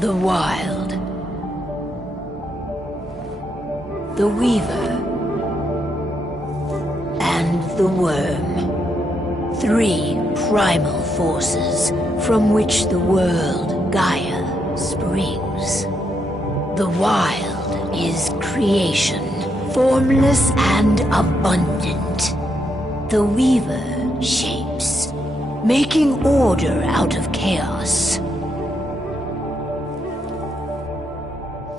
The Wild. The Weaver. And the Wyrm. 3 primal forces from which the world Gaia springs. The Wild is creation, formless and abundant. The Weaver shapes, making order out of chaos.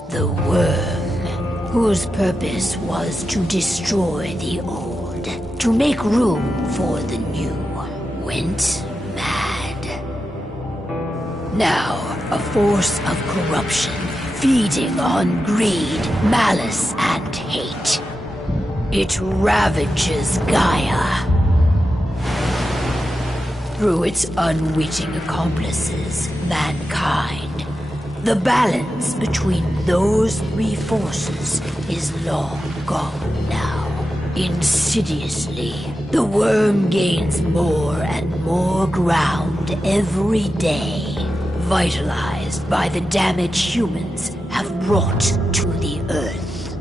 The Wyrm, whose purpose was to destroy the old, to make room for the new, went mad. Now, a force of corruption, feeding on greed, malice, and hate. It ravages Gaia. Through its unwitting accomplices, mankind, the balance between those three forces is long gone now. Insidiously, the Wyrm gains more and more ground every day, vitalized by the damage humans have brought to the Earth.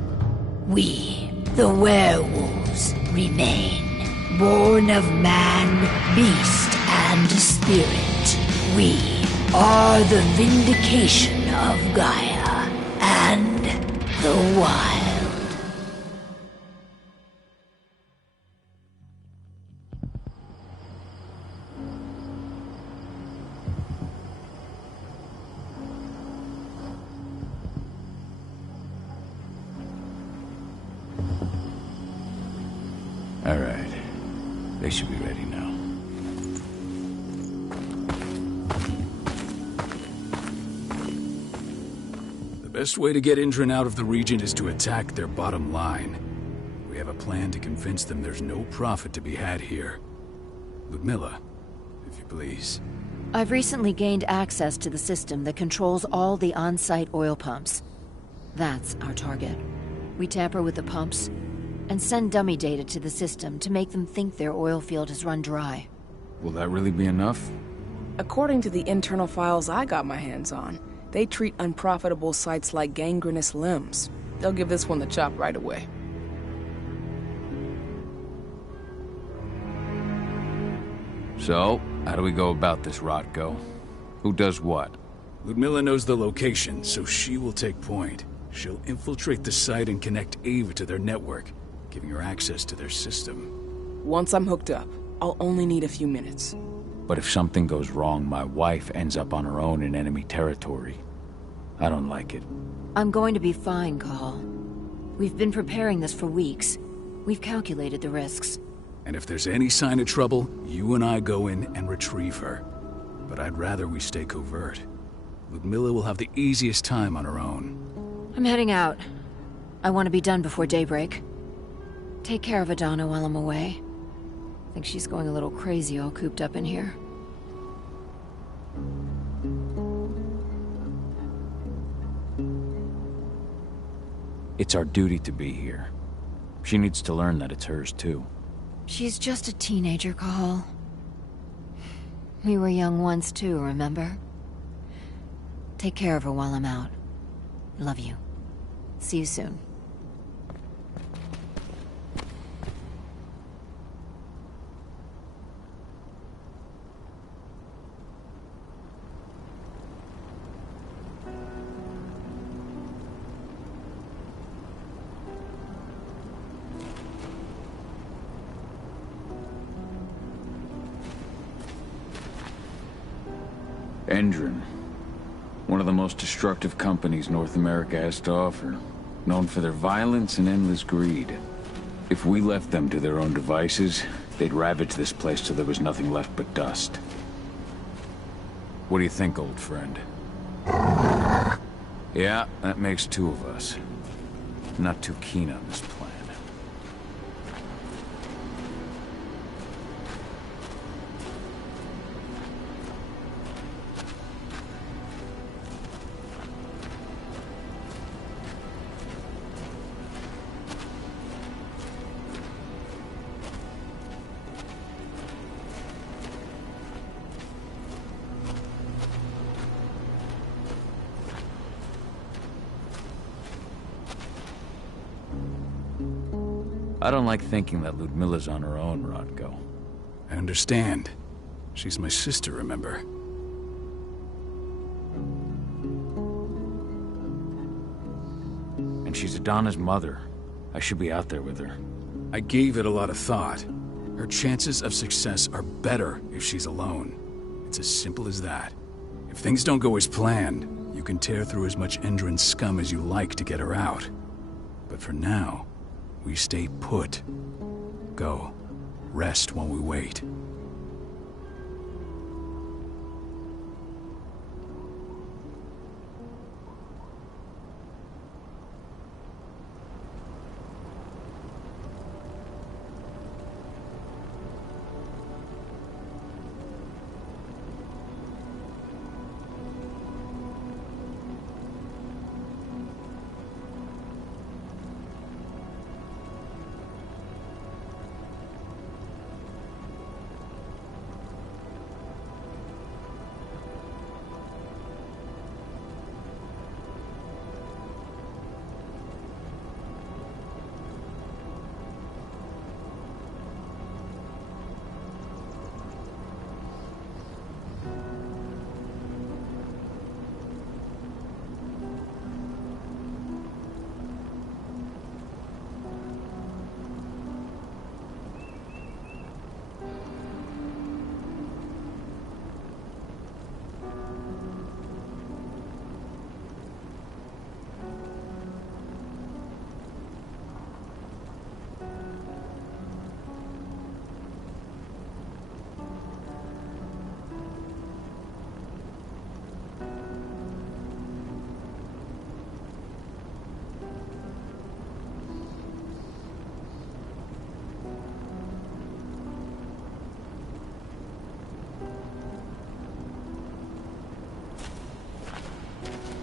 We, the werewolves, remain, born of man, beast, and spirit. We are the vindication of Gaia and the wild. All right. They should be ready now. The best way to get Endron out of the region is to attack their bottom line. We have a plan to convince them there's no profit to be had here. Ludmilla, if you please. I've recently gained access to the system that controls all the on-site oil pumps. That's our target. We tamper with the pumps and send dummy data to the system to make them think their oil field has run dry. Will that really be enough? According to the internal files I got my hands on, they treat unprofitable sites like gangrenous limbs. They'll give this one the chop right away. So, how do we go about this, Rodko? Who does what? Ludmilla knows the location, so she will take point. She'll infiltrate the site and connect Ava to their network, giving her access to their system. Once I'm hooked up, I'll only need a few minutes. But if something goes wrong, my wife ends up on her own in enemy territory. I don't like it. I'm going to be fine, Cahal. We've been preparing this for weeks. We've calculated the risks. And if there's any sign of trouble, you and I go in and retrieve her. But I'd rather we stay covert. Ludmilla will have the easiest time on her own. I'm heading out. I want to be done before daybreak. Take care of Aedana while I'm away. I think she's going a little crazy all cooped up in here. It's our duty to be here. She needs to learn that it's hers too. She's just a teenager, Cahal. We were young once too, remember? Take care of her while I'm out. Love you. See you soon. Endron. One of the most destructive companies North America has to offer. Known for their violence and endless greed. If we left them to their own devices, they'd ravage this place till there was nothing left but dust. What do you think, old friend? Yeah, that makes two of us. I'm not too keen on this plan. I don't like thinking that Ludmilla's on her own, Rodko. I understand. She's my sister, remember? And she's Aedana's mother. I should be out there with her. I gave it a lot of thought. Her chances of success are better if she's alone. It's as simple as that. If things don't go as planned, you can tear through as much Endron scum as you like to get her out. But for now, we stay put. Go. Rest while we wait.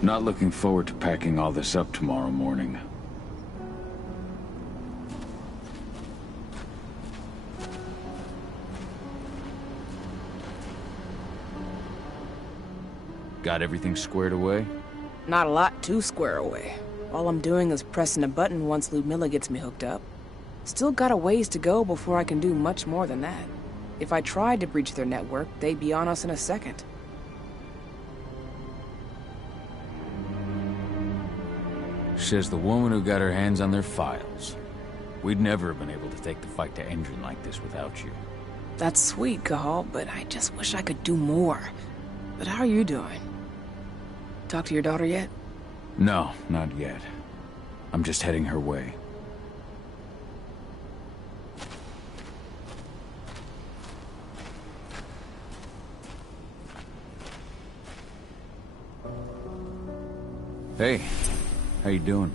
Not looking forward to packing all this up tomorrow morning. Got everything squared away? Not a lot to square away. All I'm doing is pressing a button once Ludmilla gets me hooked up. Still got a ways to go before I can do much more than that. If I tried to breach their network, they'd be on us in a second. Says the woman who got her hands on their files. We'd never have been able to take the fight to Endron like this without you. That's sweet, Cahal, but I just wish I could do more. But how are you doing? Talk to your daughter yet? No, not yet. I'm just heading her way. Hey. How you doing?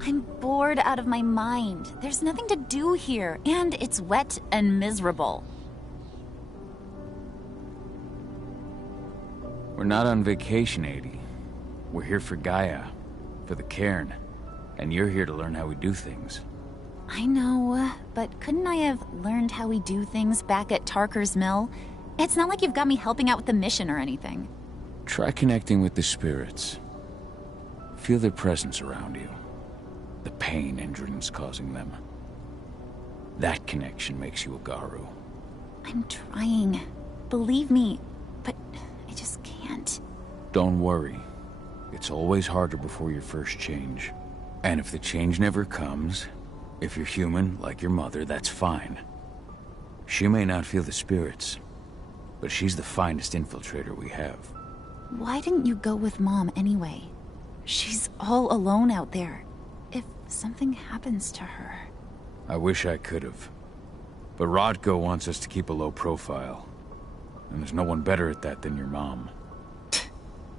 I'm bored out of my mind. There's nothing to do here, and it's wet and miserable. We're not on vacation, Aedie. We're here for Gaia, for the cairn, and you're here to learn how we do things. I know, but couldn't I have learned how we do things back at Tarker's mill? It's not like you've got me helping out with the mission or anything. Try connecting with the spirits. Feel their presence around you. The pain Endron's causing them. That connection makes you a Garu. I'm trying. Believe me, but I just can't. Don't worry. It's always harder before your first change. And if the change never comes, if you're human, like your mother, that's fine. She may not feel the spirits, but she's the finest infiltrator we have. Why didn't you go with Mom anyway? She's all alone out there. If something happens to her... I wish I could have. But Rodko wants us to keep a low profile. And there's no one better at that than your mom.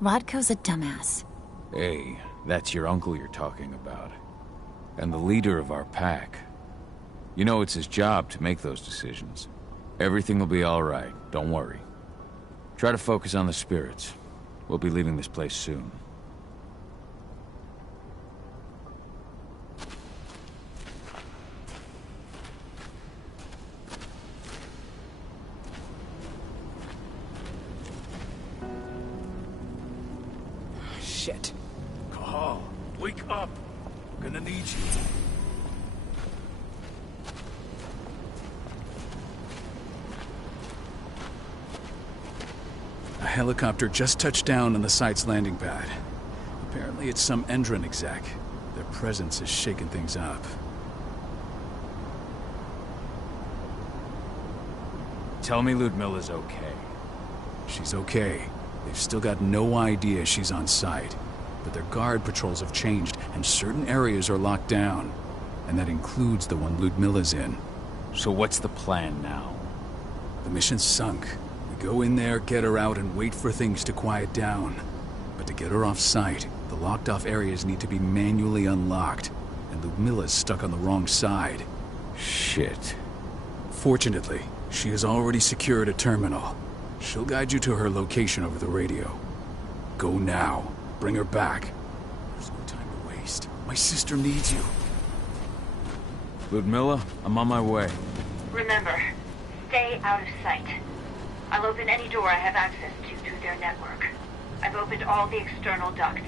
Rodko's a dumbass. Hey, that's your uncle you're talking about. And the leader of our pack. You know it's his job to make those decisions. Everything will be all right, don't worry. Try to focus on the spirits. We'll be leaving this place soon. Shit. Cahal, wake up! I'm gonna need you. A helicopter just touched down on the site's landing pad. Apparently it's some Endron exec. Their presence is shaking things up. Tell me Ludmilla's okay. She's okay. They've still got no idea she's on site. But their guard patrols have changed, and certain areas are locked down. And that includes the one Ludmilla's in. So what's the plan now? The mission's sunk. We go in there, get her out, and wait for things to quiet down. But to get her off site, the locked-off areas need to be manually unlocked. And Ludmilla's stuck on the wrong side. Shit. Fortunately, she has already secured a terminal. She'll guide you to her location over the radio. Go now. Bring her back. There's no time to waste. My sister needs you. Ludmilla, I'm on my way. Remember, stay out of sight. I'll open any door I have access to through their network. I've opened all the external ducts.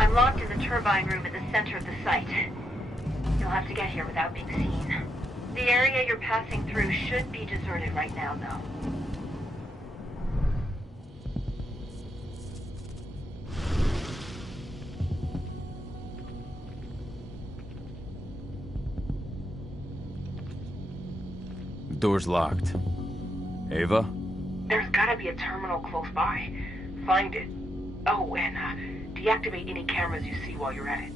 I'm locked in the turbine room at the center of the site. You'll have to get here without being seen. The area you're passing through should be deserted right now, though. The door's locked. Ava? There's gotta be a terminal close by. Find it. Oh, and deactivate any cameras you see while you're at it.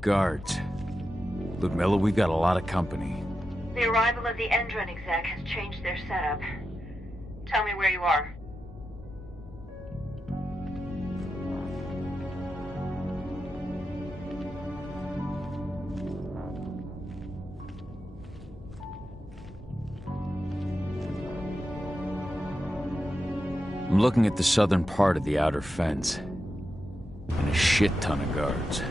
Guards. Ludmilla, we've got a lot of company. The arrival of the Endron exec has changed their setup. Tell me where you are. I'm looking at the southern part of the outer fence. And a shit ton of guards.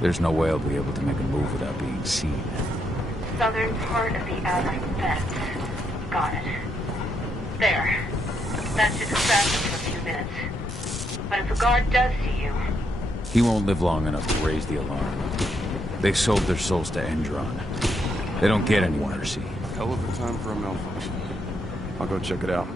There's no way I'll be able to make a move without being seen. Southern part of the outer fence. Got it. There. That should distract them for a few minutes. But if a guard does see you... He won't live long enough to raise the alarm. They sold their souls to Endron. They don't get any mercy. Hell of a time for a malfunction. I'll go check it out.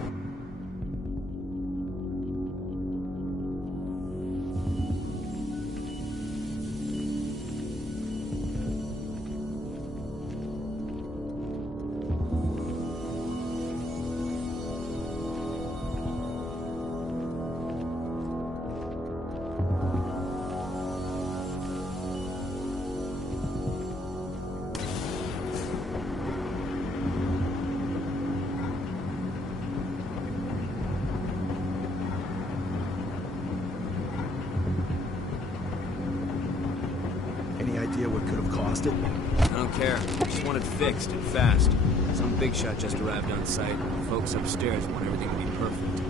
idea what could have caused it? I don't care. I just want it fixed and fast. Some big shot just arrived on site. Folks upstairs want everything to be perfect.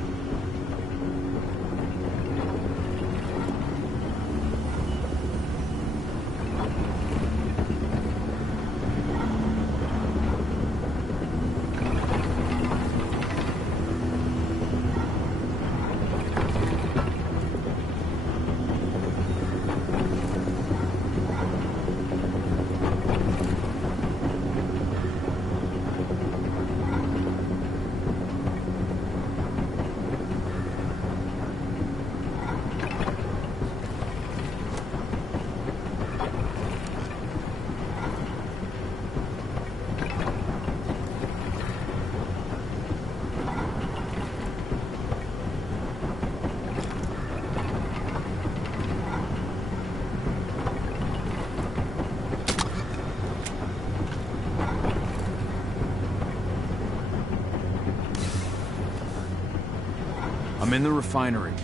I'm in the refinery.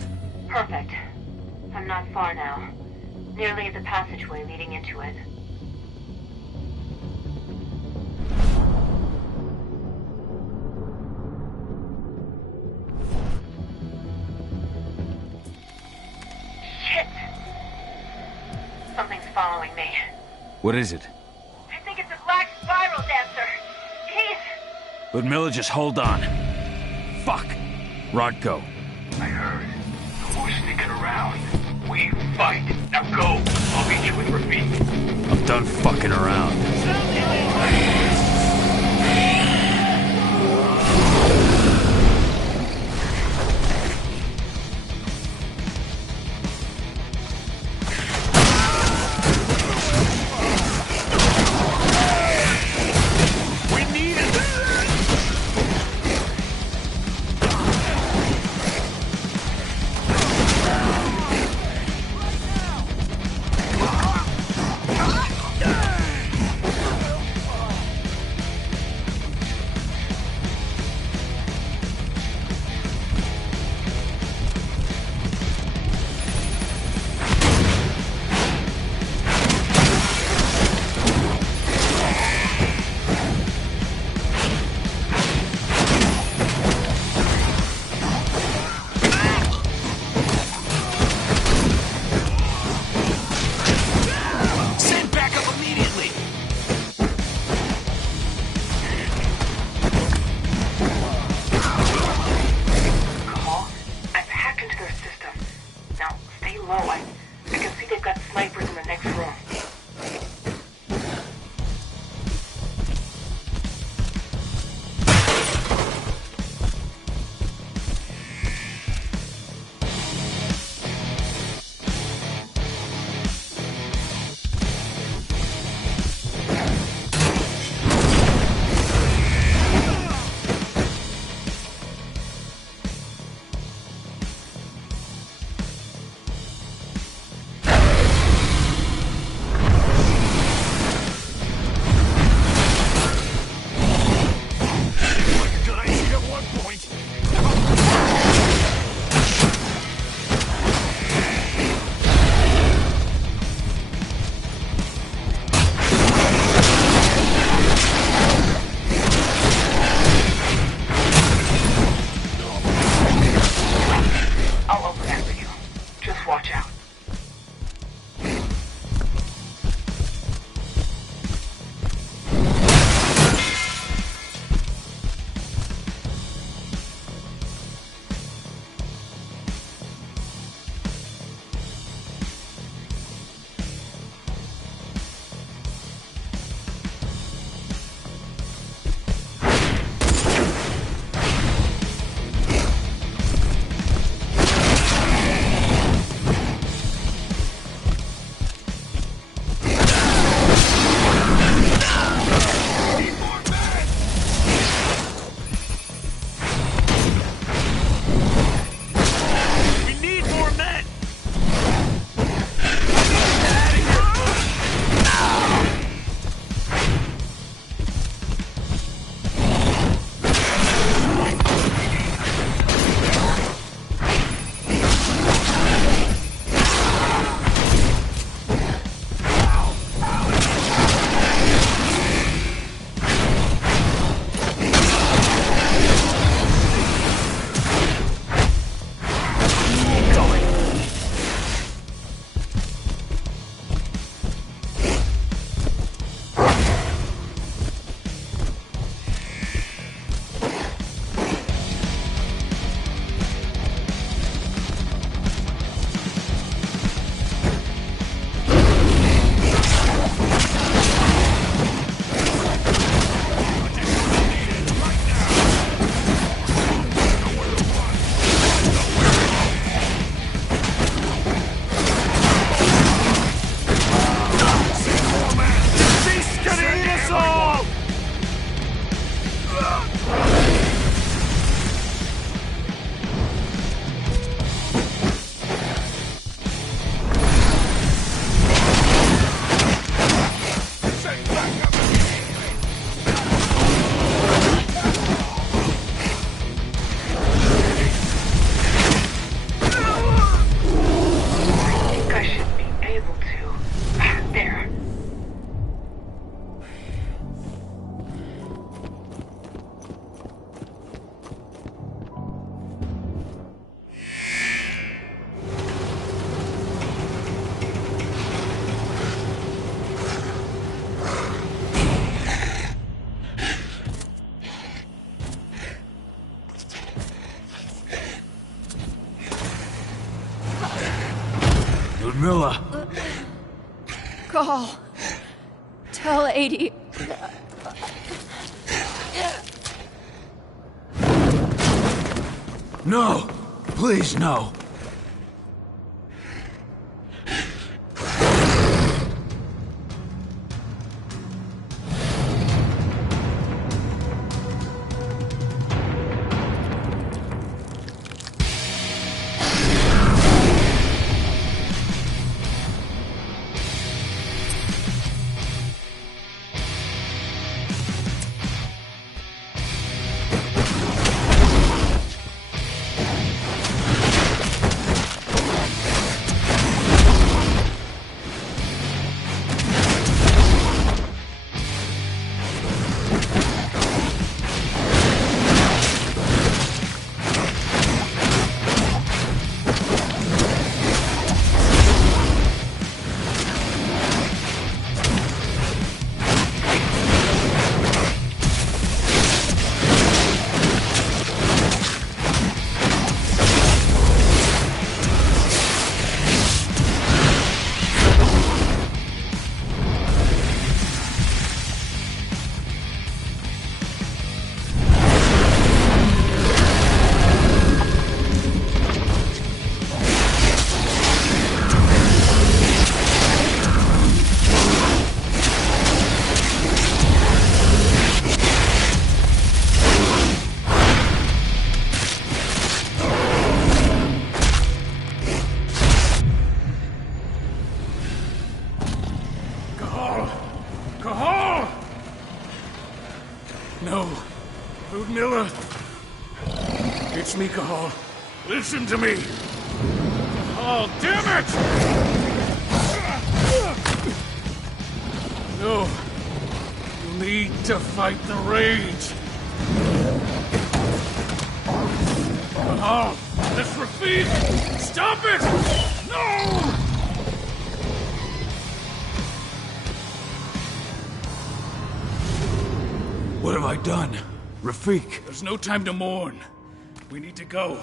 Perfect. I'm not far now. Nearly at the passageway leading into it. Shit! Something's following me. What is it? I think it's a black spiral dancer. He's... Ludmilla, just hold on. Fuck! Rodko. I heard. Who's sticking around? We fight. Now go. I'll meet you with Rafiq. I'm done fucking around. Ludmilla! Cahal. Tell 80. No! Please, no! Ludmilla! It's me, Cahal. Listen to me! Oh, damn it! No. You need to fight the rage. Cahal! That's Rafiq! Stop it! No! What have I done? Rafiq! There's no time to mourn. We need to go.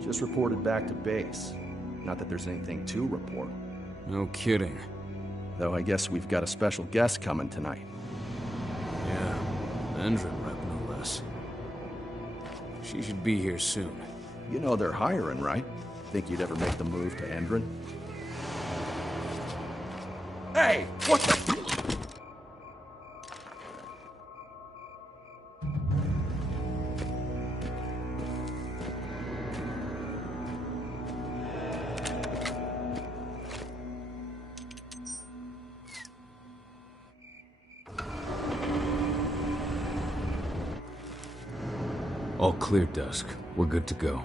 Just reported back to base. Not that there's anything to report. No kidding. Though I guess we've got a special guest coming tonight. Yeah, Endron rep no less. She should be here soon. You know they're hiring, right? Think you'd ever make the move to Endron? Hey! What the... All clear, Dusk. We're good to go.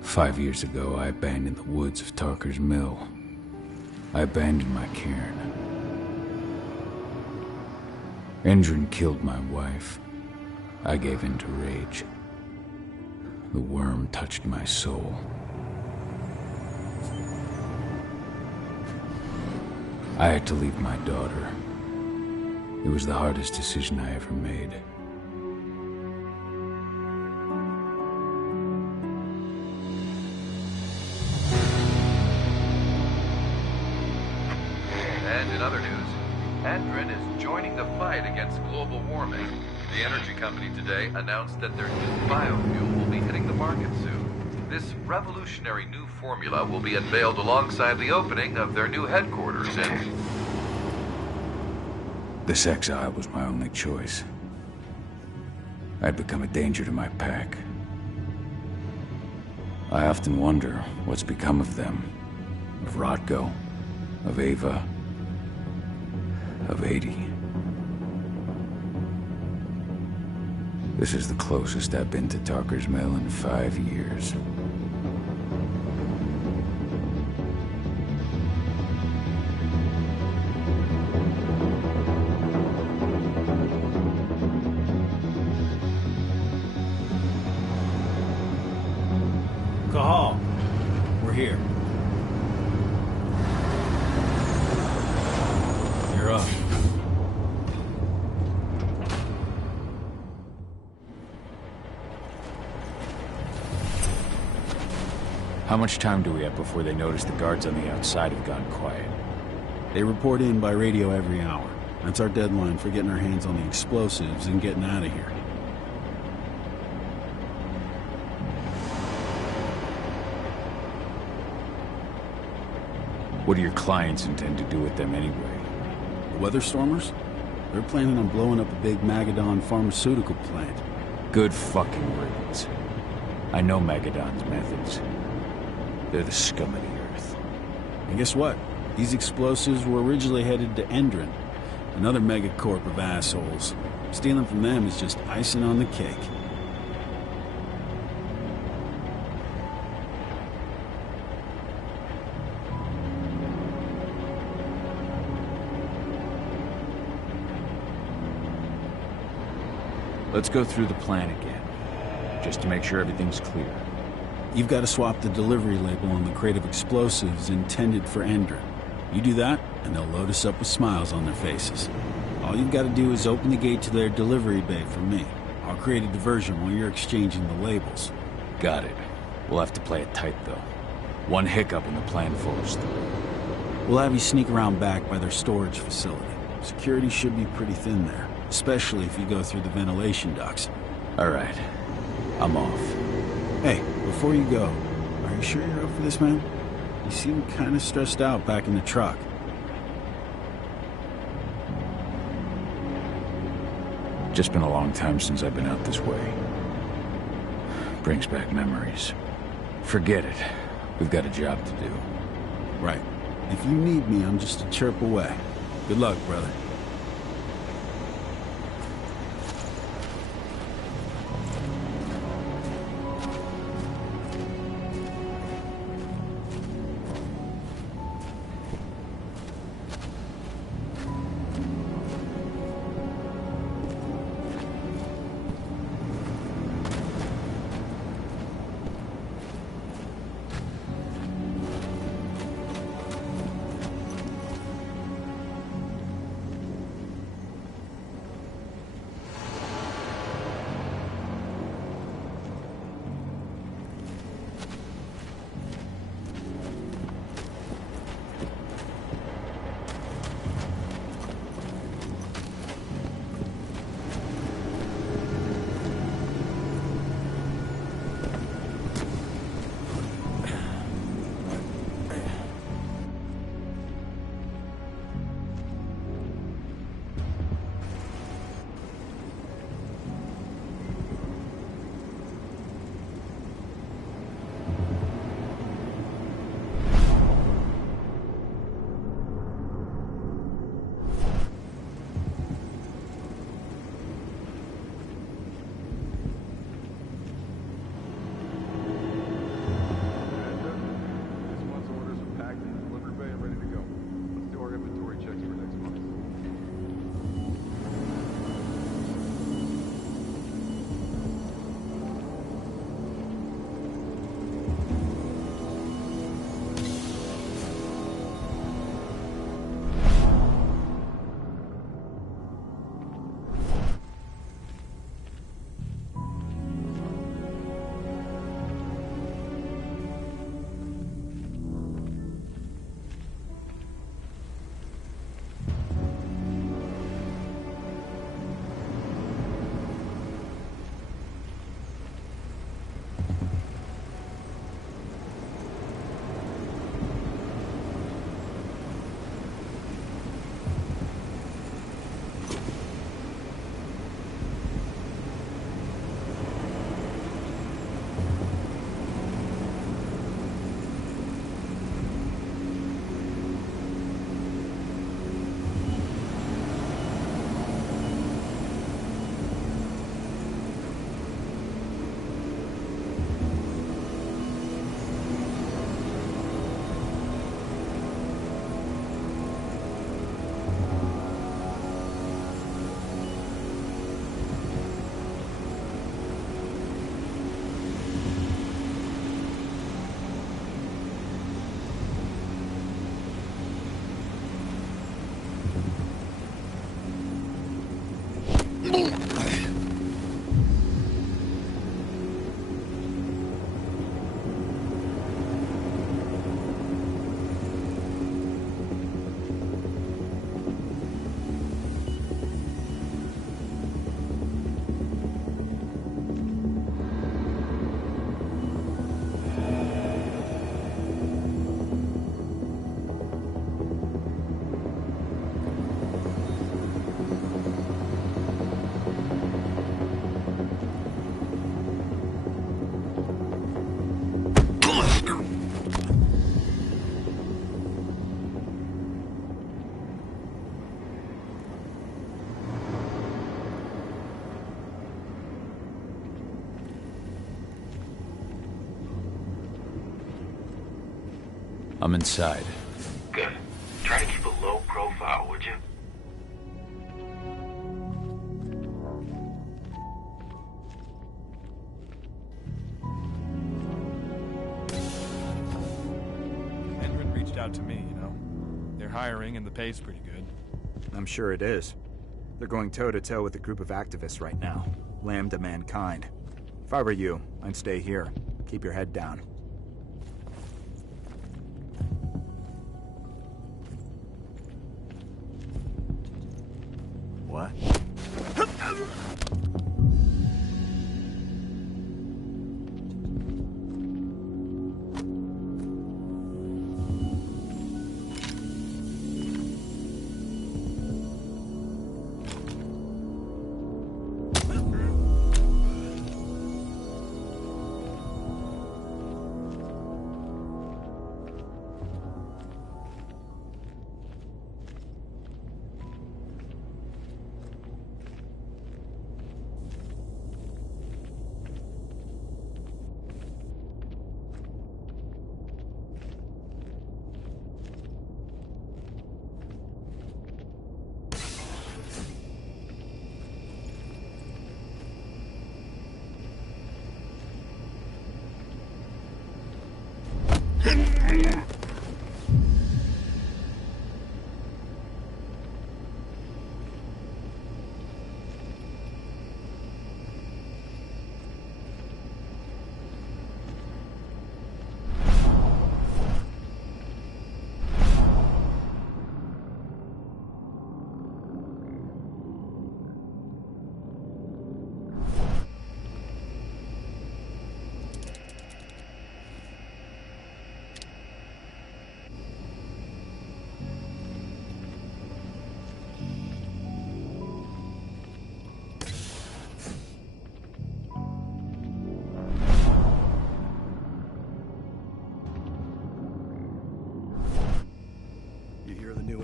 "5 years ago, I abandoned the woods of Tarker's mill. I abandoned my cairn. Endron killed my wife. I gave in to rage. The Wyrm touched my soul. I had to leave my daughter. It was the hardest decision I ever made. And in other news, Endron is joining the fight against global warming. The energy company today announced that their new biofuel will be hitting the market soon. This revolutionary new formula will be unveiled alongside the opening of their new headquarters in... This exile was my only choice. I'd become a danger to my pack. I often wonder what's become of them. Of Rodko, of Ava, of 80. This is the closest I've been to Tarker's mill in 5 years. Cahal, we're here. You're up. How much time do we have before they notice the guards on the outside have gone quiet? They report in by radio every hour. That's our deadline for getting our hands on the explosives and getting out of here. What do your clients intend to do with them anyway? The Weatherstormers? They're planning on blowing up a big Magadon pharmaceutical plant. Good fucking riddance. I know Magadon's methods. They're the scum of the earth. And guess what? These explosives were originally headed to Endron, another megacorp of assholes. Stealing from them is just icing on the cake. Let's go through the plan again, just to make sure everything's clear. You've got to swap the delivery label on the crate of explosives intended for Endron. You do that, and they'll load us up with smiles on their faces. All you've got to do is open the gate to their delivery bay for me. I'll create a diversion while you're exchanging the labels. Got it. We'll have to play it tight, though. One hiccup and the plan falls through. We'll have you sneak around back by their storage facility. Security should be pretty thin there, especially if you go through the ventilation ducts. All right. I'm off. Hey, before you go, are you sure you're up for this, man? You seem kind of stressed out back in the truck. Just been a long time since I've been out this way. Brings back memories. Forget it. We've got a job to do. Right. If you need me, I'm just a chirp away. Good luck, brother. I'm inside. Good. Try to keep a low profile, would you? Endron reached out to me, you know. They're hiring and the pay's pretty good. I'm sure it is. They're going toe-to-toe with a group of activists right now. Lambda Mankind. If I were you, I'd stay here. Keep your head down. What?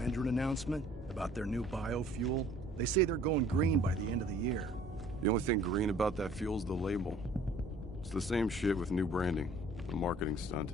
Endron announcement about their new biofuel? They say they're going green by the end of the year. The only thing green about that fuel's the label. It's the same shit with new branding. A marketing stunt.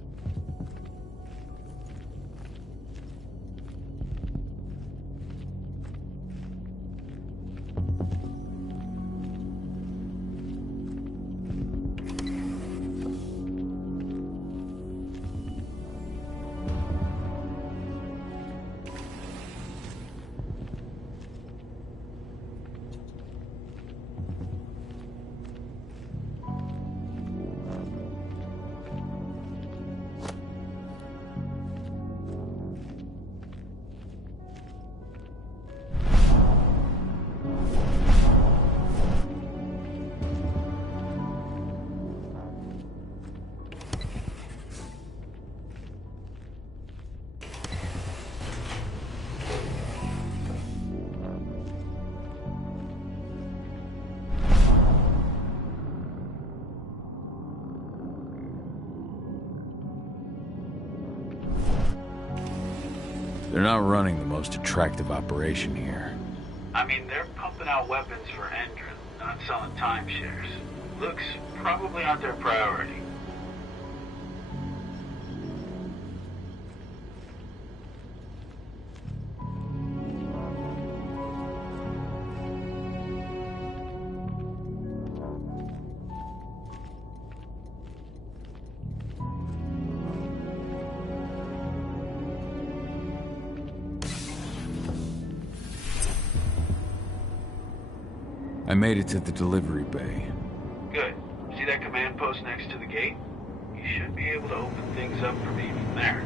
They're not running the most attractive operation here. I mean, they're pumping out weapons for Endron, not selling timeshares. Looks probably not their priority. I made it to the delivery bay. Good. See that command post next to the gate? You should be able to open things up for me from there.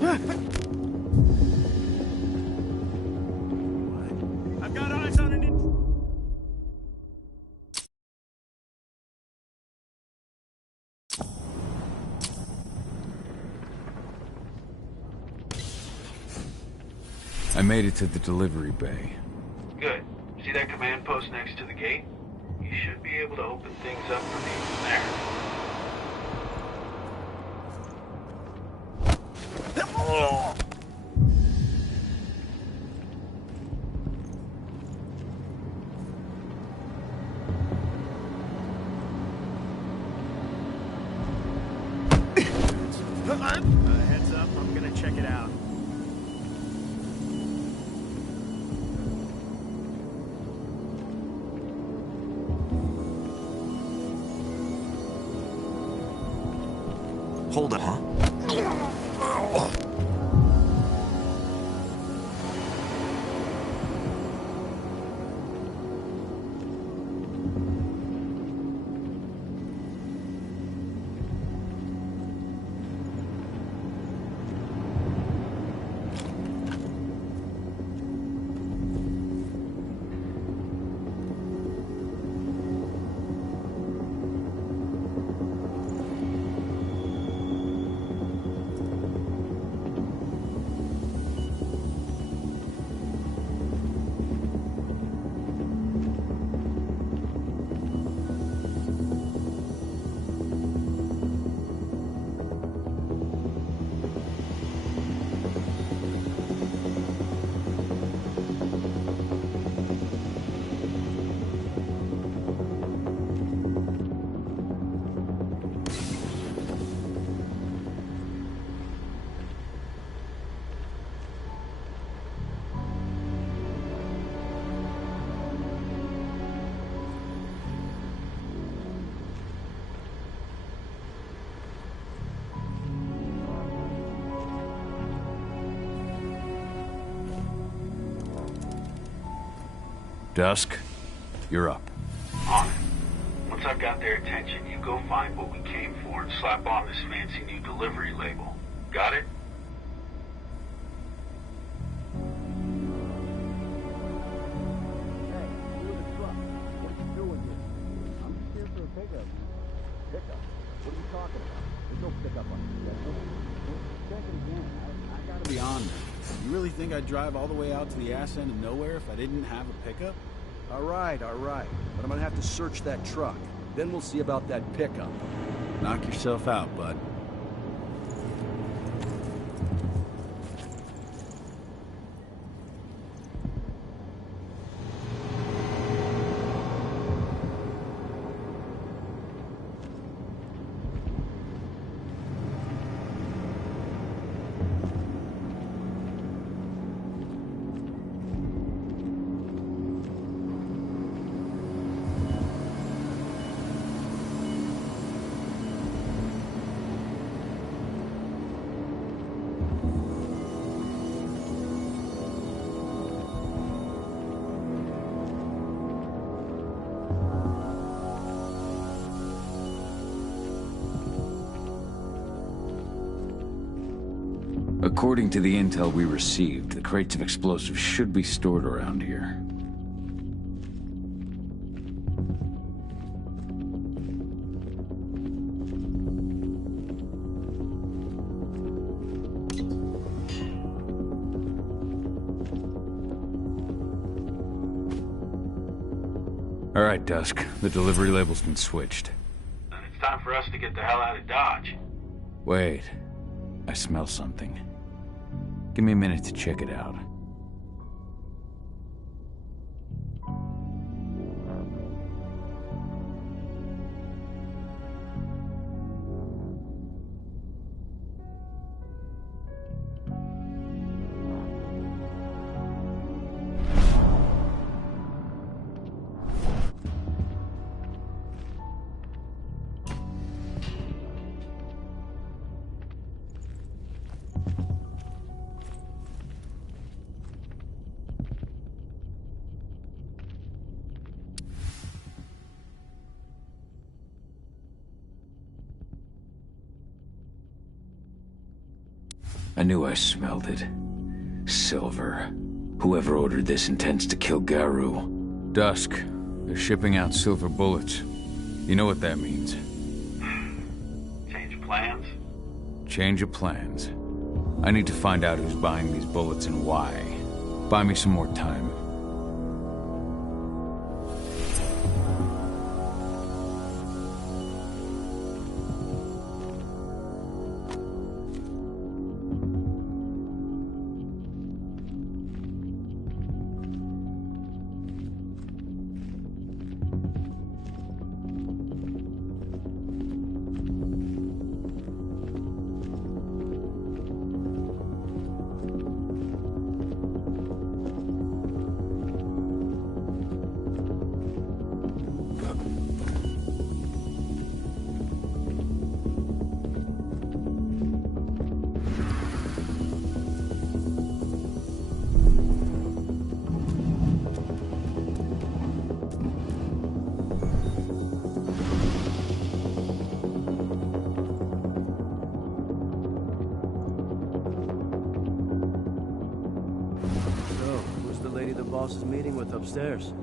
I've got eyes on an I made it to the delivery bay. Good. See that command post next to the gate? You should be able to open things up for me from there. Heads up, I'm gonna check it out. Hold it, huh? Dusk, you're up. On it. Once I've got their attention, you go find what we came for and slap on this fancy new delivery label. Got it? You really think I'd drive all the way out to the ass end of nowhere if I didn't have a pickup? All right. But I'm gonna have to search that truck. Then we'll see about that pickup. Knock yourself out, bud. According to the intel we received, the crates of explosives should be stored around here. All right, Dusk. The delivery label's been switched. Then it's time for us to get the hell out of Dodge. Wait. I smell something. Give me a minute to check it out. I knew I smelled it. Silver. Whoever ordered this intends to kill Garou. Dusk. They're shipping out silver bullets. You know what that means. Change of plans? Change of plans. I need to find out who's buying these bullets and why. Buy me some more time. Is meeting with upstairs.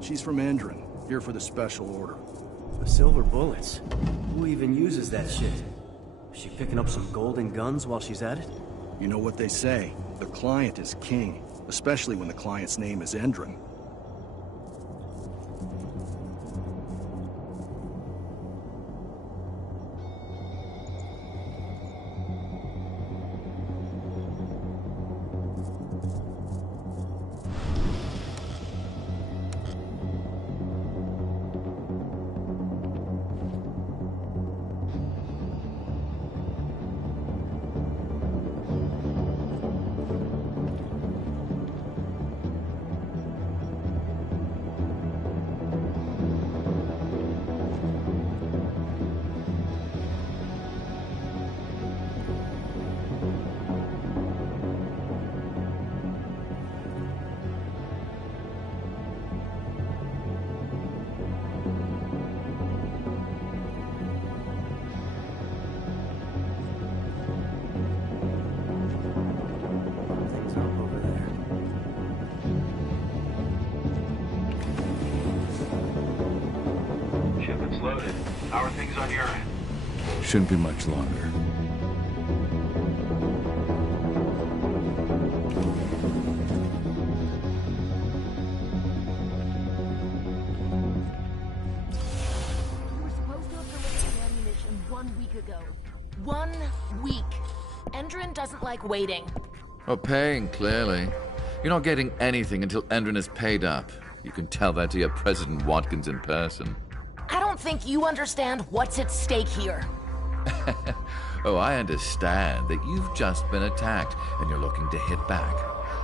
She's from Endron, here for the special order. The silver bullets? Who even uses that shit? Is she picking up some golden guns while she's at it? You know what they say, the client is king, especially when the client's name is Endron. Loaded. How are things on your end? Shouldn't be much longer. We were supposed to have delivered ammunition 1 week ago. 1 week. Endron doesn't like waiting. Oh, paying, clearly. You're not getting anything until Endron is paid up. You can tell that to your President Wadkins in person. I don't think you understand what's at stake here. Oh, I understand that you've just been attacked and you're looking to hit back.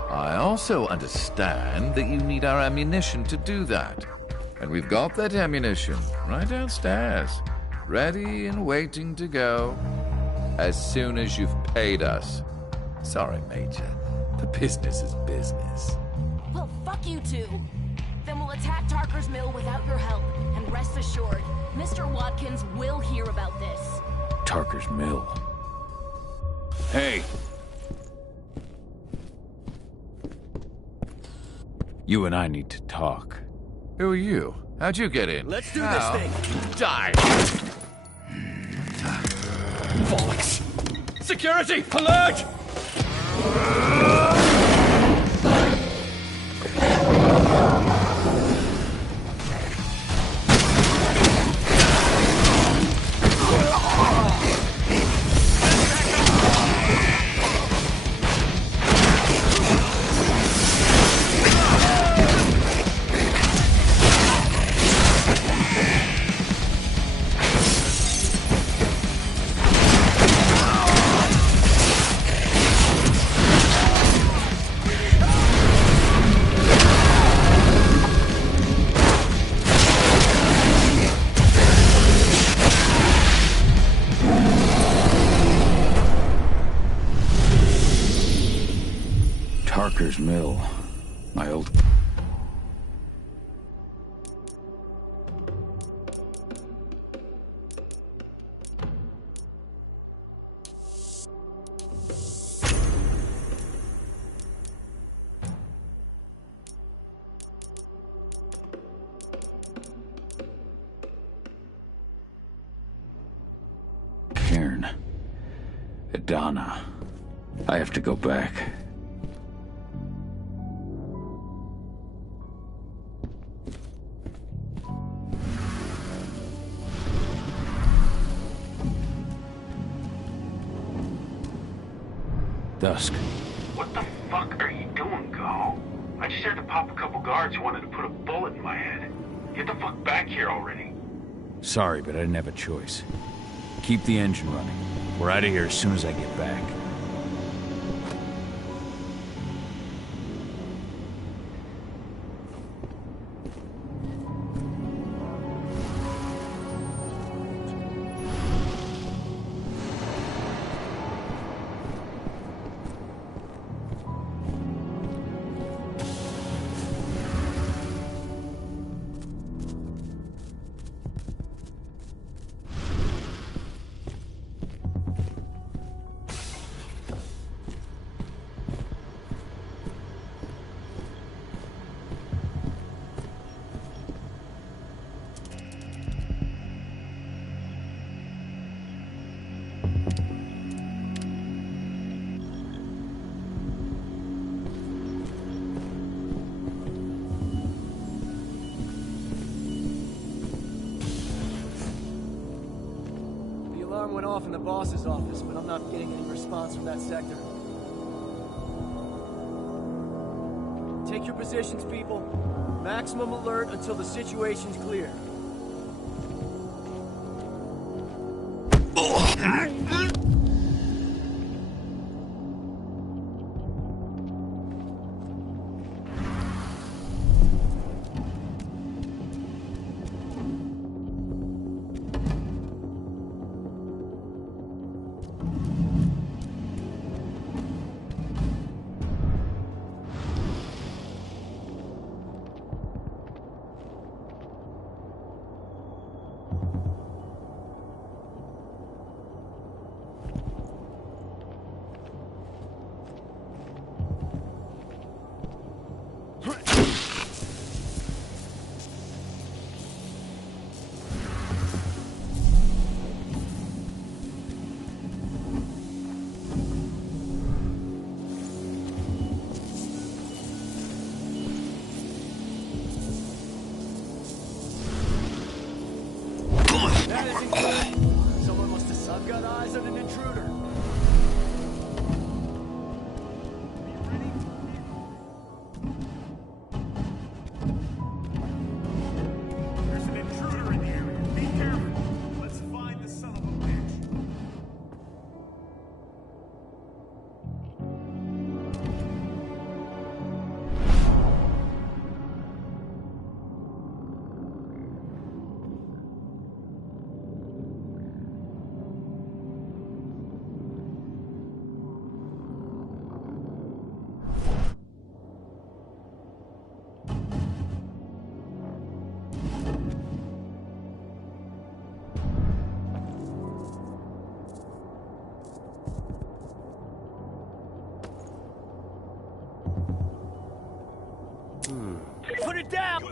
I also understand that you need our ammunition to do that. And we've got that ammunition right downstairs, ready and waiting to go as soon as you've paid us. Sorry, Major. The business is business. Well, fuck you two. Then we'll attack Tarker's mill without your help. And rest assured, Mr. Wadkins will hear about this. Tarker's mill. Hey! You and I need to talk. Who are you? How'd you get in? Let's do this thing! Die! Bollocks! Security! Alert! Tarker's mill. My old... Aedana. I have to go back. Dusk. What the fuck are you doing, Cahal? I just had to pop a couple guards who wanted to put a bullet in my head. Get the fuck back here already. Sorry, but I didn't have a choice. Keep the engine running. We're out of here as soon as I get back. Went off in the boss's office, but I'm not getting any response from that sector. Take your positions, people. Maximum alert until the situation's clear. That isn't good. Someone must have... I've got eyes on an intruder. There's an intruder in the area. Be careful. Let's find the son of a bitch. Put it down!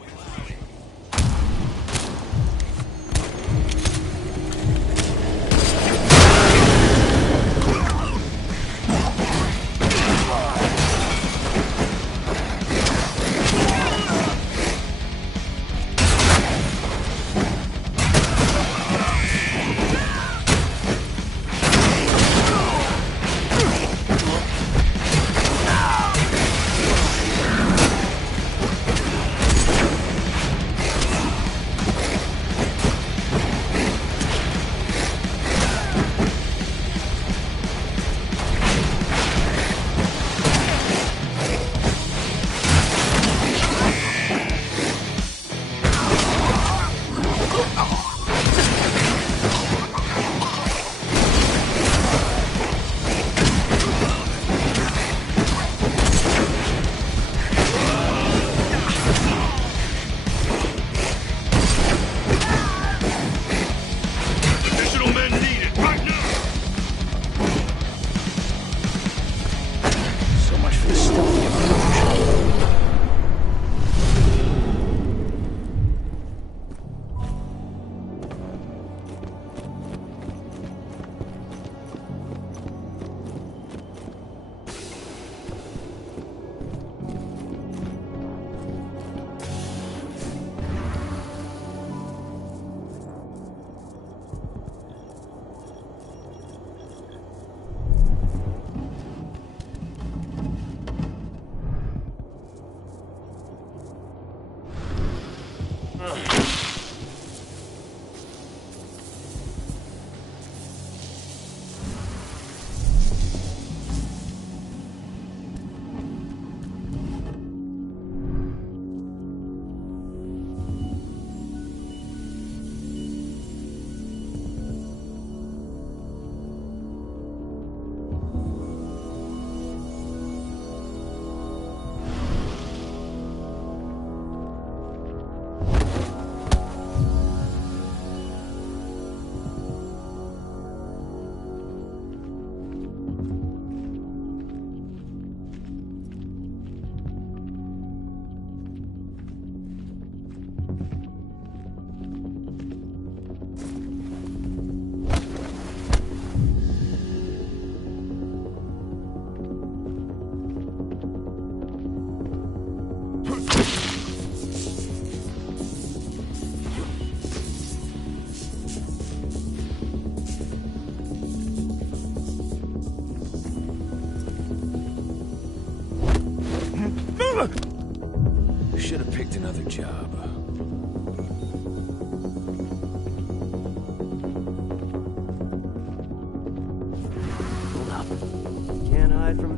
hide from...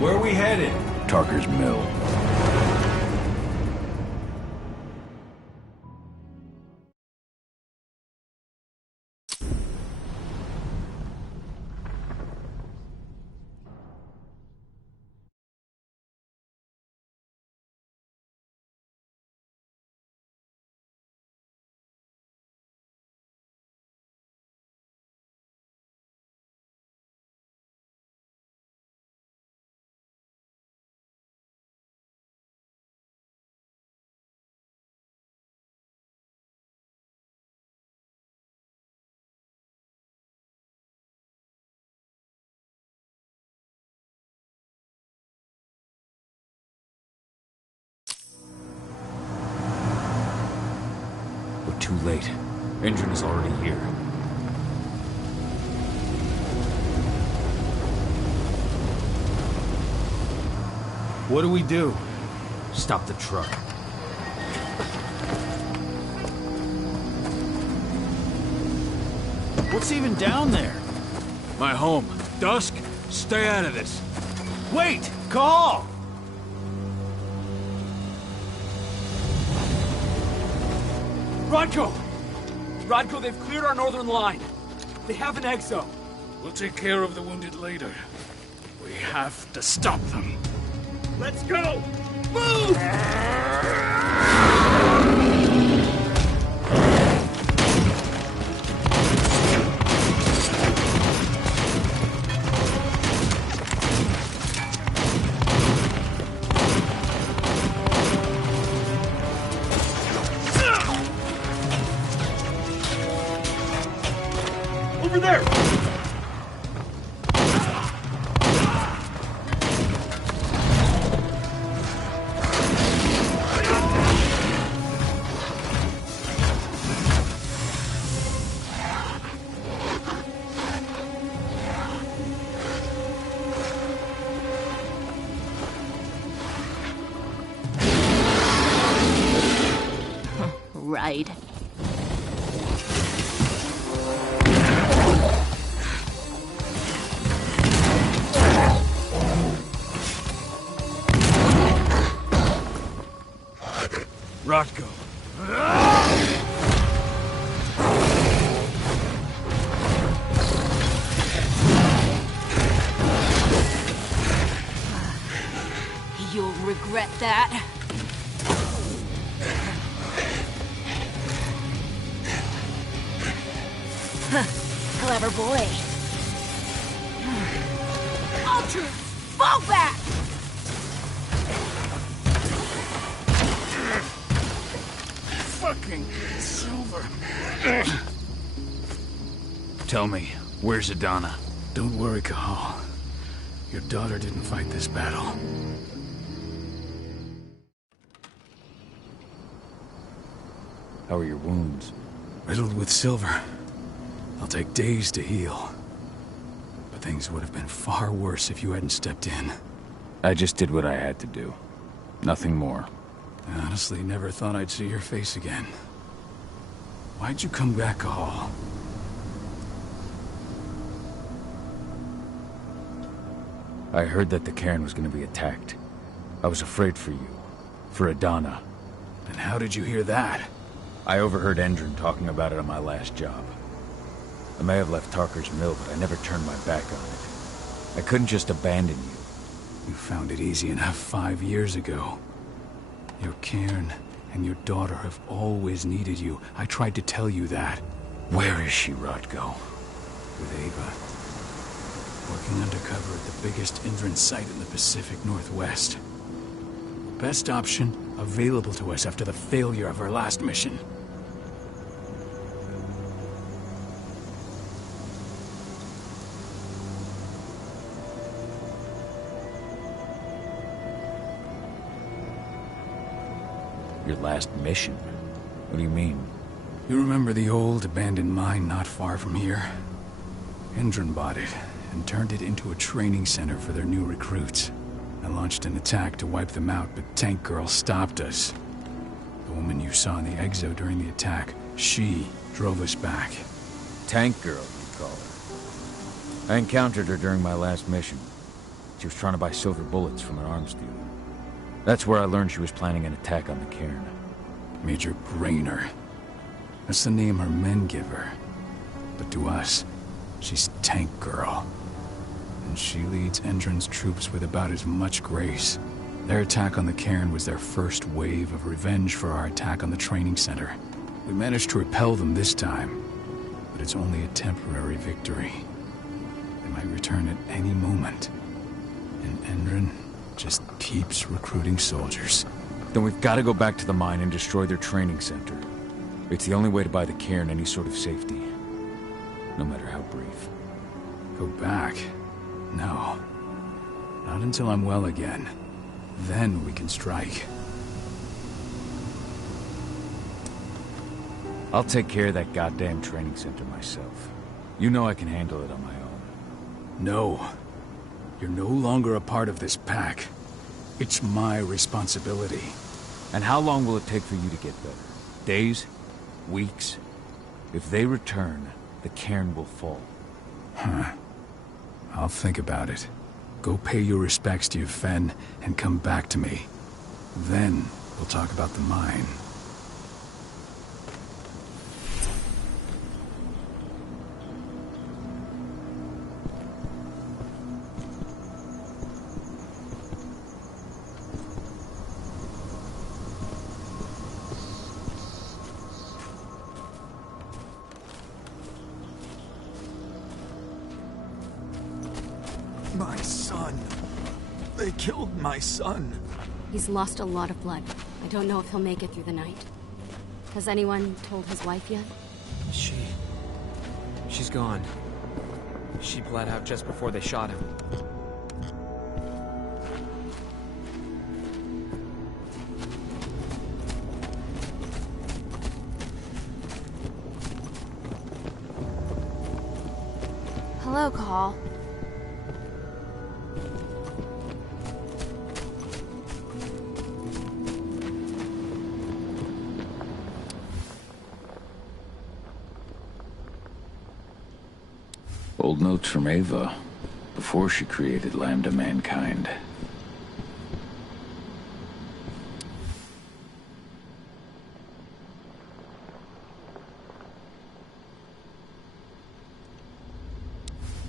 Where are we headed? Tarker's mill. We're too late. Endron is already here. What do we do? Stop the truck. What's even down there? My home. Dusk, stay out of this. Wait! Cahal! Rodko! Rodko, they've cleared our northern line. They have an exo. We'll take care of the wounded later. We have to stop them. Let's go! Move! Over there! Right. Rodko. You'll regret that. Clever boy. Ultras, fall back! Fucking silver. Tell me, where's Aedana? Don't worry, Cahal. Your daughter didn't fight this battle. How are your wounds? Riddled with silver. They'll take days to heal. But things would have been far worse if you hadn't stepped in. I just did what I had to do. Nothing more. I honestly never thought I'd see your face again. Why'd you come back, Cahal? I heard that the cairn was going to be attacked. I was afraid for you. For Aedana. And how did you hear that? I overheard Endron talking about it on my last job. I may have left Tarker's mill, but I never turned my back on it. I couldn't just abandon you. You found it easy enough 5 years ago. Your cairn and your daughter have always needed you. I tried to tell you that. Where is she, Rodko? With Ava. Working undercover at the biggest Endron site in the Pacific Northwest. Best option available to us after the failure of our last mission. Your last mission? What do you mean? You remember the old abandoned mine not far from here? Endron bought it and turned it into a training center for their new recruits. I launched an attack to wipe them out, but Tank Girl stopped us. The woman you saw in the exo during the attack, she drove us back. Tank Girl, you call her. I encountered her during my last mission. She was trying to buy silver bullets from an arms dealer. That's where I learned she was planning an attack on the cairn. Major Graner. That's the name her men give her. But to us, she's Tank Girl. And she leads Endron's troops with about as much grace. Their attack on the cairn was their first wave of revenge for our attack on the training center. We managed to repel them this time, but it's only a temporary victory. They might return at any moment. And Endron just keeps recruiting soldiers. Then we've got to go back to the mine and destroy their training center. It's the only way to buy the cairn any sort of safety. No matter how brief. Go back? No. Not until I'm well again. Then we can strike. I'll take care of that goddamn training center myself. You know I can handle it on my own. No. You're no longer a part of this pack. It's my responsibility. And how long will it take for you to get better? Days? Weeks? If they return, the cairn will fall. Huh. I'll think about it. Go pay your respects to your Fen and come back to me. Then we'll talk about the mine. My son. They killed my son. He's lost a lot of blood. I don't know if he'll make it through the night. Has anyone told his wife yet? She's gone. She bled out just before they shot him. Hello, Cahal. Old notes from Ava, before she created Lambda Mankind.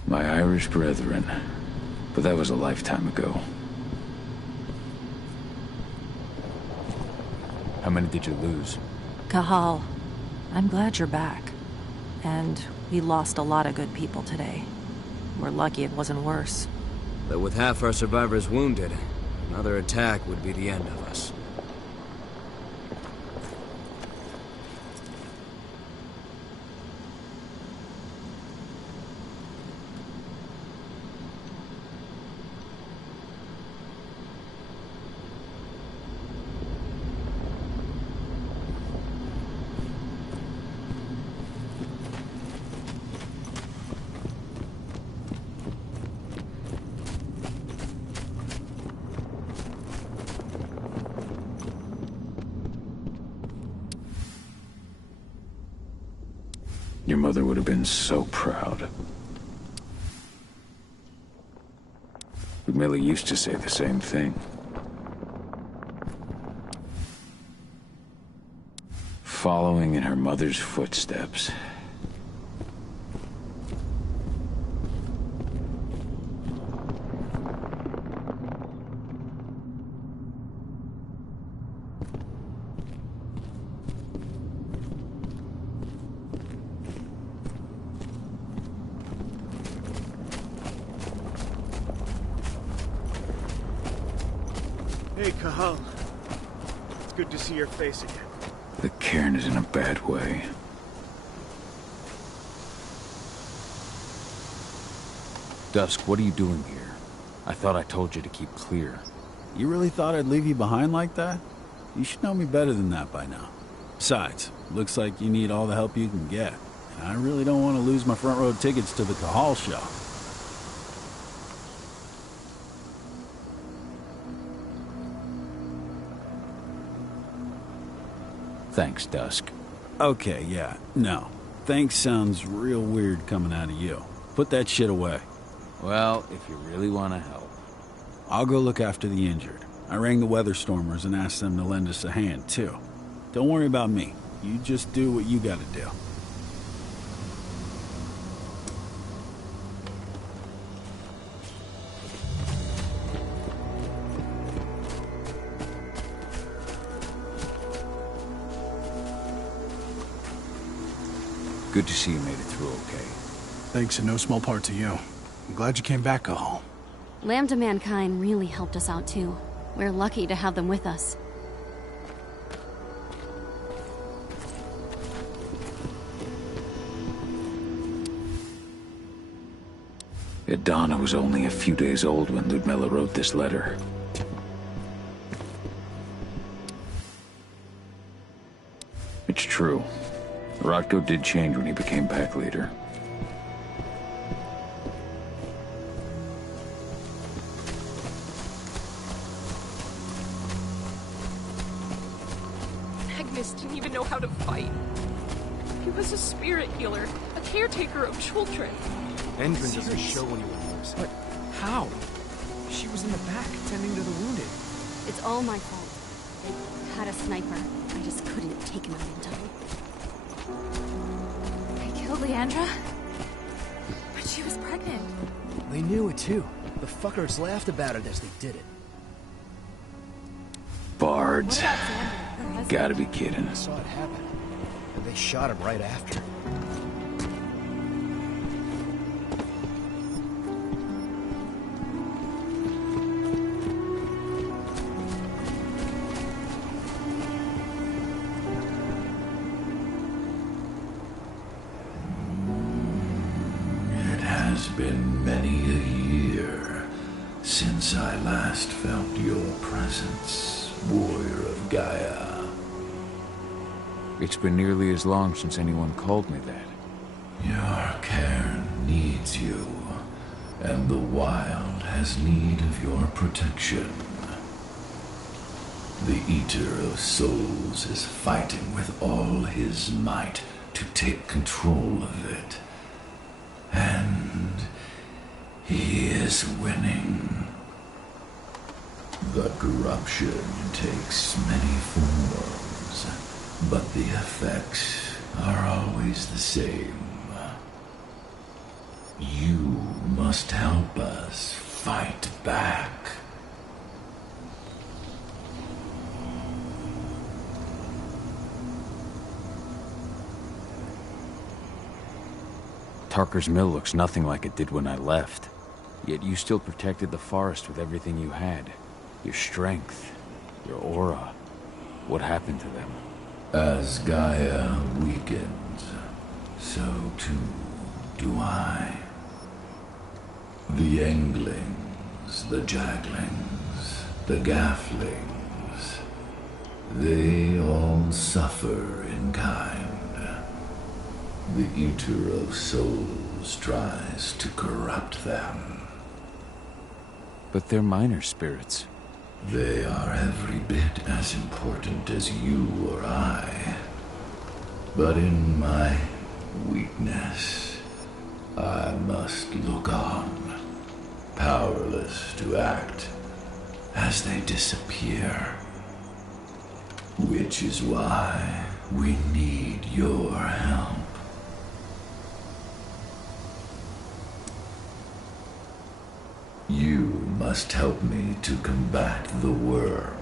My Irish brethren, but that was a lifetime ago. How many did you lose? Cahal, I'm glad you're back. And we lost a lot of good people today. We're lucky it wasn't worse. But with half our survivors wounded, another attack would be the end of us. Your mother would have been so proud. Ludmilla used to say the same thing. Following in her mother's footsteps. Hey, Cahal. It's good to see your face again. The cairn is in a bad way. Dusk, what are you doing here? I thought I told you to keep clear. You really thought I'd leave you behind like that? You should know me better than that by now. Besides, looks like you need all the help you can get. And I really don't want to lose my front row tickets to the Cahal show. Thanks, Dusk. Okay, yeah, no. Thanks sounds real weird coming out of you. Put that shit away. Well, if you really want to help. I'll go look after the injured. I rang the Weatherstormers and asked them to lend us a hand, too. Don't worry about me. You just do what you gotta do. Good to see you made it through okay. Thanks in no small part to you. I'm glad you came back, Cahal. Lambda Mankind really helped us out too. We're lucky to have them with us. Aedana was only a few days old when Ludmilla wrote this letter. It's true. Rodko did change when he became pack leader. Magnus didn't even know how to fight. He was a spirit healer, a caretaker of children. Endron doesn't show when he leaves. But how? She was in the back, tending to the wounded. It's all my fault. They had a sniper. I just couldn't take him out in time. They killed Leandra? But she was pregnant. They knew it too. The fuckers laughed about it as they did it. Bards. Gotta be kidding. I saw it happen. And they shot him right after. Been many a year since I last felt your presence, warrior of Gaia. It's been nearly as long since anyone called me that. Your cairn needs you, and the wild has need of your protection. The Eater of Souls is fighting with all his might to take control of it. And he is winning. The corruption takes many forms, but the effects are always the same. You must help us fight back. Tarker's mill looks nothing like it did when I left. Yet you still protected the forest with everything you had. Your strength, your aura. What happened to them? As Gaia weakens, so too do I. The Englings, the Jaglings, the Gafflings, they all suffer in kind. The Eater of Souls tries to corrupt them. But they're minor spirits. They are every bit as important as you or I. But in my weakness, I must look on, powerless to act as they disappear. Which is why we need your help. You must help me to combat the Wyrm,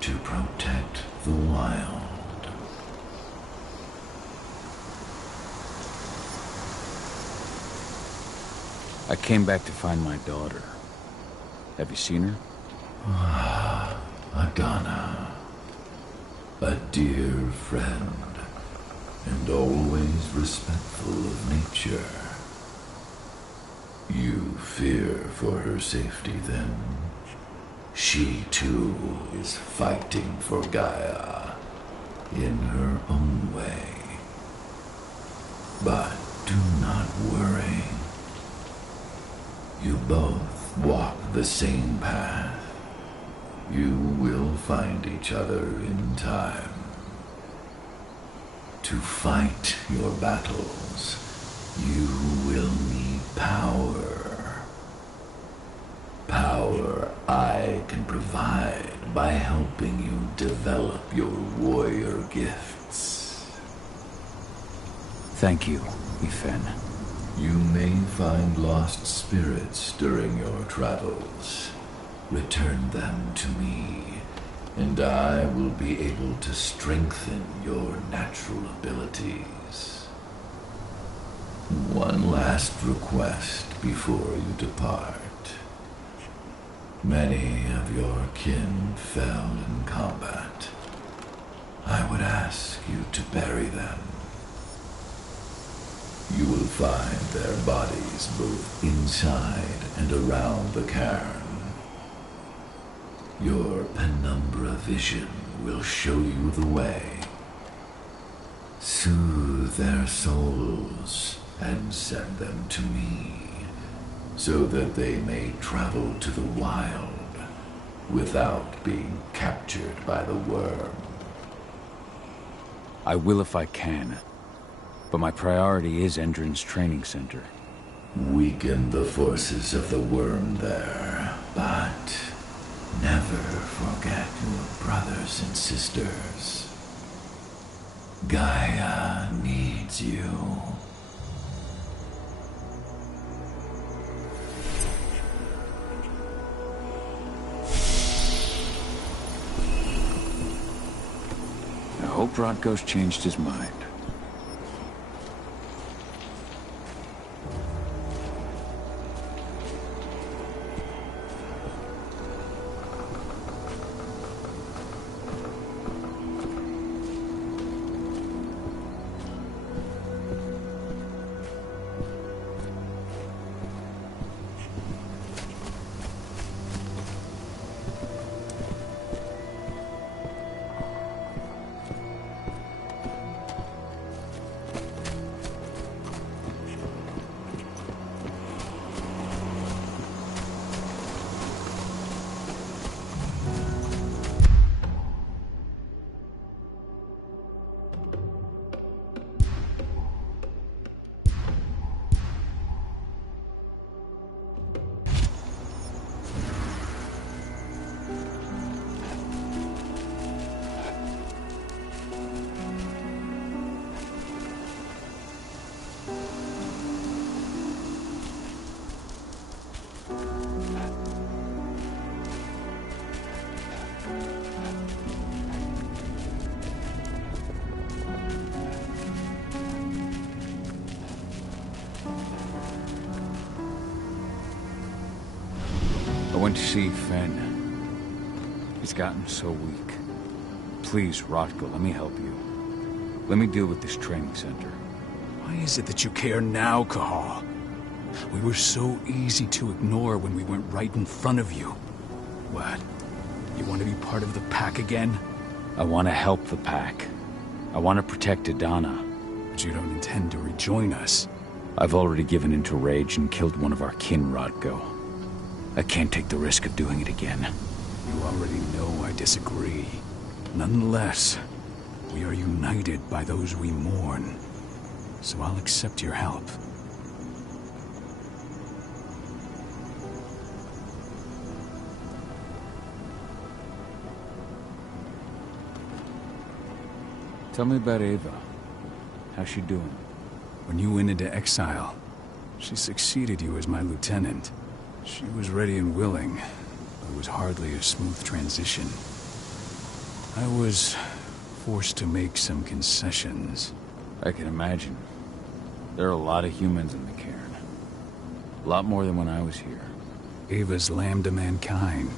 to protect the wild. I came back to find my daughter. Have you seen her? Aedana, a dear friend, and always respectful of nature. You fear for her safety, then? She, too, is fighting for Gaia. in her own way. But do not worry. You both walk the same path. You will find each other in time. To fight your battles, you will need power. Power I can provide by helping you develop your warrior gifts. Thank you, Ifen. You may find lost spirits during your travels. Return them to me, and I will be able to strengthen your natural abilities. One last request before you depart. Many of your kin fell in combat. I would ask you to bury them. You will find their bodies both inside and around the cairn. Your penumbra vision will show you the way. Soothe their souls and send them to me, so that they may travel to the wild without being captured by the Wyrm. I will if I can, but my priority is Endron's training center. Weaken the forces of the Wyrm there, but never forget your brothers and sisters. Gaia needs you. I hope Rodko's changed his mind. I went to see Fen. He's gotten so weak. Please, Rodko, let me help you. Let me deal with this training center. Why is it that you care now, Cahal? We were so easy to ignore when we went right in front of you. What? You want to be part of the pack again? I want to help the pack. I want to protect Aedana. But you don't intend to rejoin us. I've already given in to rage and killed one of our kin, Rodko. I can't take the risk of doing it again. You already know I disagree. Nonetheless, we are united by those we mourn. So I'll accept your help. Tell me about Ava. How's she doing? When you went into exile, she succeeded you as my lieutenant. She was ready and willing, but it was hardly a smooth transition. I was forced to make some concessions. I can imagine. There are a lot of humans in the cairn. A lot more than when I was here. Ava's Lambda Mankind.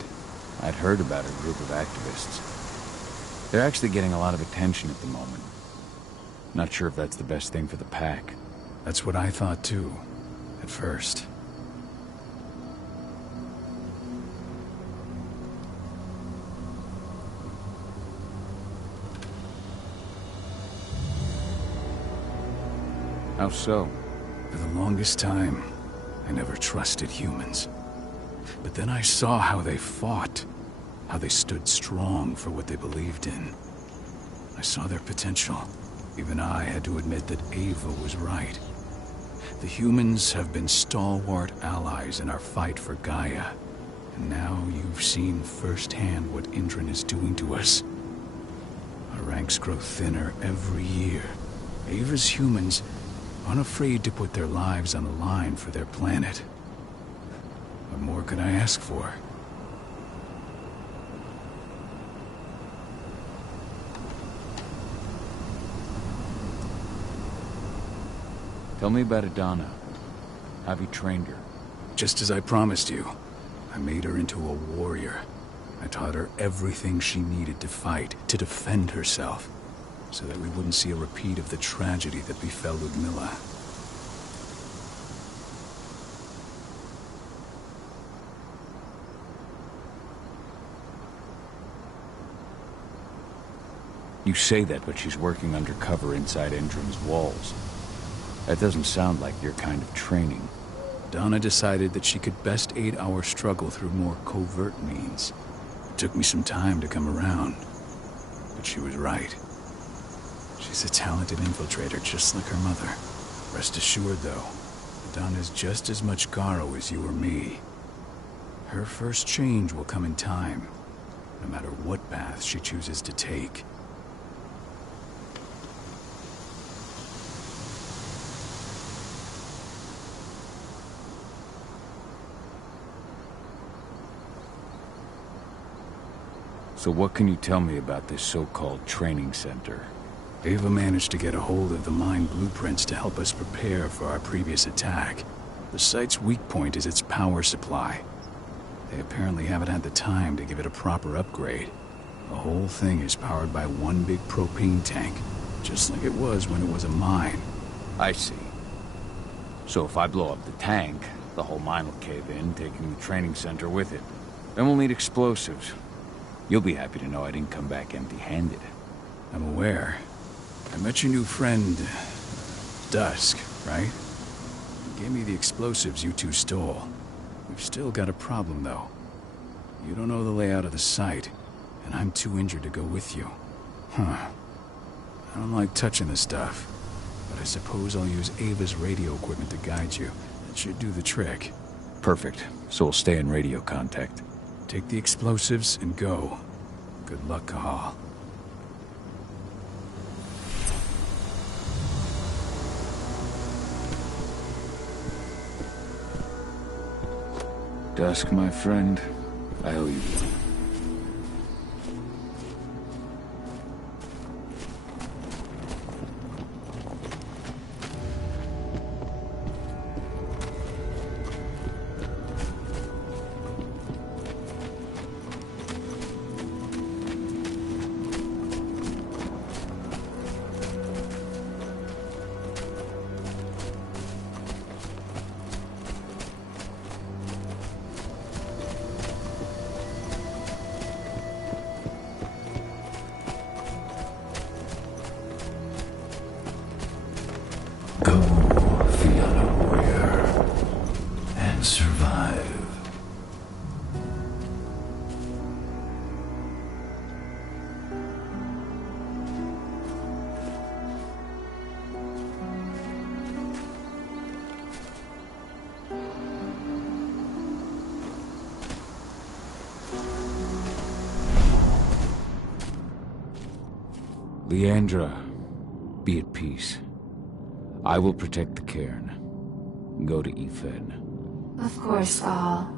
I'd heard about her group of activists. They're actually getting a lot of attention at the moment. Not sure if that's the best thing for the pack. That's what I thought too, at first. How so? For the longest time, I never trusted humans. But then I saw how they fought, how they stood strong for what they believed in. I saw their potential. Even I had to admit that Ava was right. The humans have been stalwart allies in our fight for Gaia. And now you've seen firsthand what Endron is doing to us. Our ranks grow thinner every year. Ava's humans aren't afraid to put their lives on the line for their planet. What more could I ask for? Tell me about Aedana. Have you trained her? Just as I promised you. I made her into a warrior. I taught her everything she needed to fight, to defend herself, so that we wouldn't see a repeat of the tragedy that befell Ludmilla. You say that, but she's working undercover inside Endron's walls. That doesn't sound like your kind of training. Donna decided that she could best aid our struggle through more covert means. It took me some time to come around, but she was right. She's a talented infiltrator, just like her mother. Rest assured, though, Donna's just as much Garo as you or me. Her first change will come in time, no matter what path she chooses to take. So what can you tell me about this so-called training center? Ava managed to get a hold of the mine blueprints to help us prepare for our previous attack. The site's weak point is its power supply. They apparently haven't had the time to give it a proper upgrade. The whole thing is powered by one big propane tank, just like it was when it was a mine. I see. So if I blow up the tank, the whole mine will cave in, taking the training center with it. Then we'll need explosives. You'll be happy to know I didn't come back empty-handed. I'm aware. I met your new friend, Dusk, right? He gave me the explosives you two stole. We've still got a problem, though. You don't know the layout of the site, and I'm too injured to go with you. Huh. I don't like touching the stuff, but I suppose I'll use Ava's radio equipment to guide you. That should do the trick. Perfect. So we'll stay in radio contact. Take the explosives and go. Good luck, Cahal. Dusk, my friend, I owe you one. Go, Fianna warrior, and survive. Leandra, be at peace. I will protect the cairn. Go to Ethan. Of course, Cahal.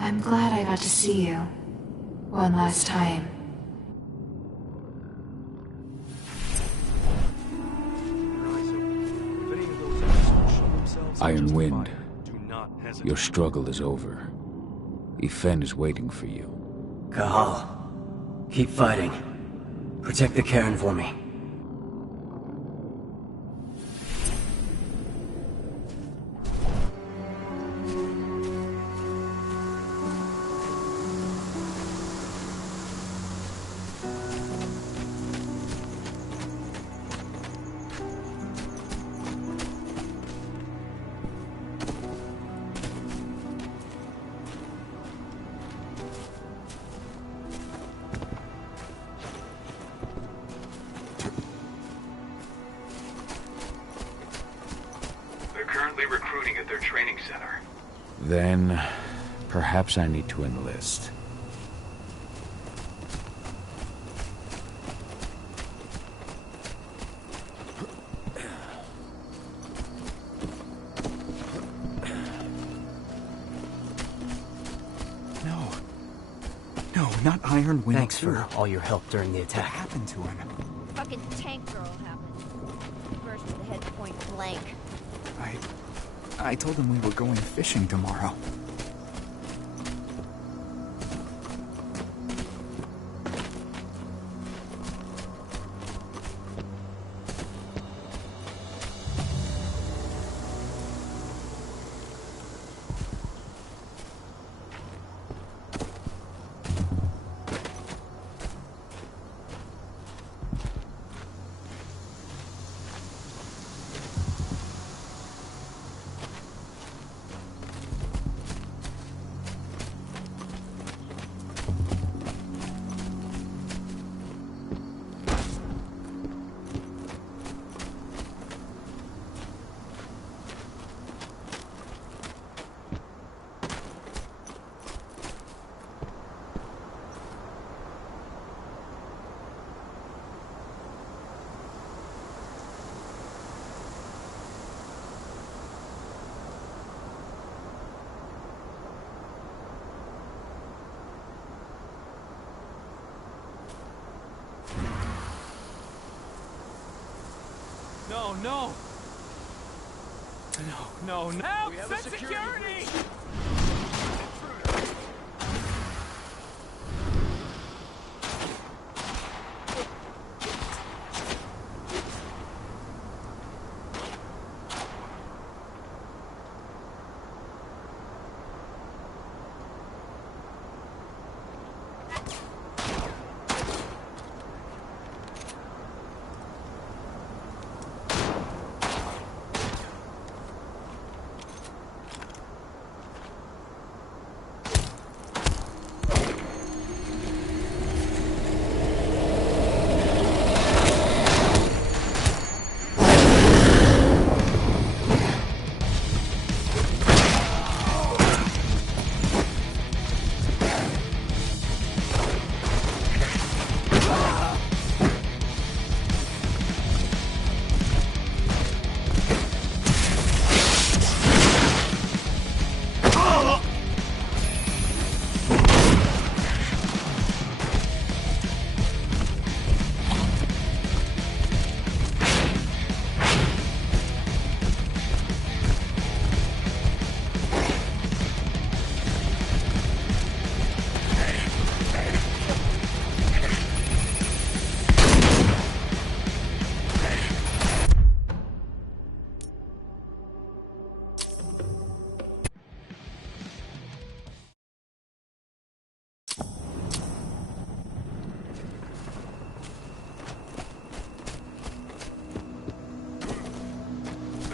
I'm glad I got to see you. One last time. Iron Wind, your struggle is over. Ethan is waiting for you. Cahal, keep fighting. Protect the cairn for me. currently recruiting at their training center. Then, perhaps I need to enlist. No, not Iron Wind. Thanks for all your help during the attack. What happened to him? Fucking tank girl happened. Burst to the head point blank. I told him we were going fishing tomorrow. No! No! Help! We have a security!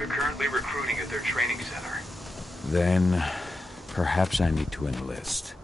Currently recruiting at their training center. Then, perhaps I need to enlist.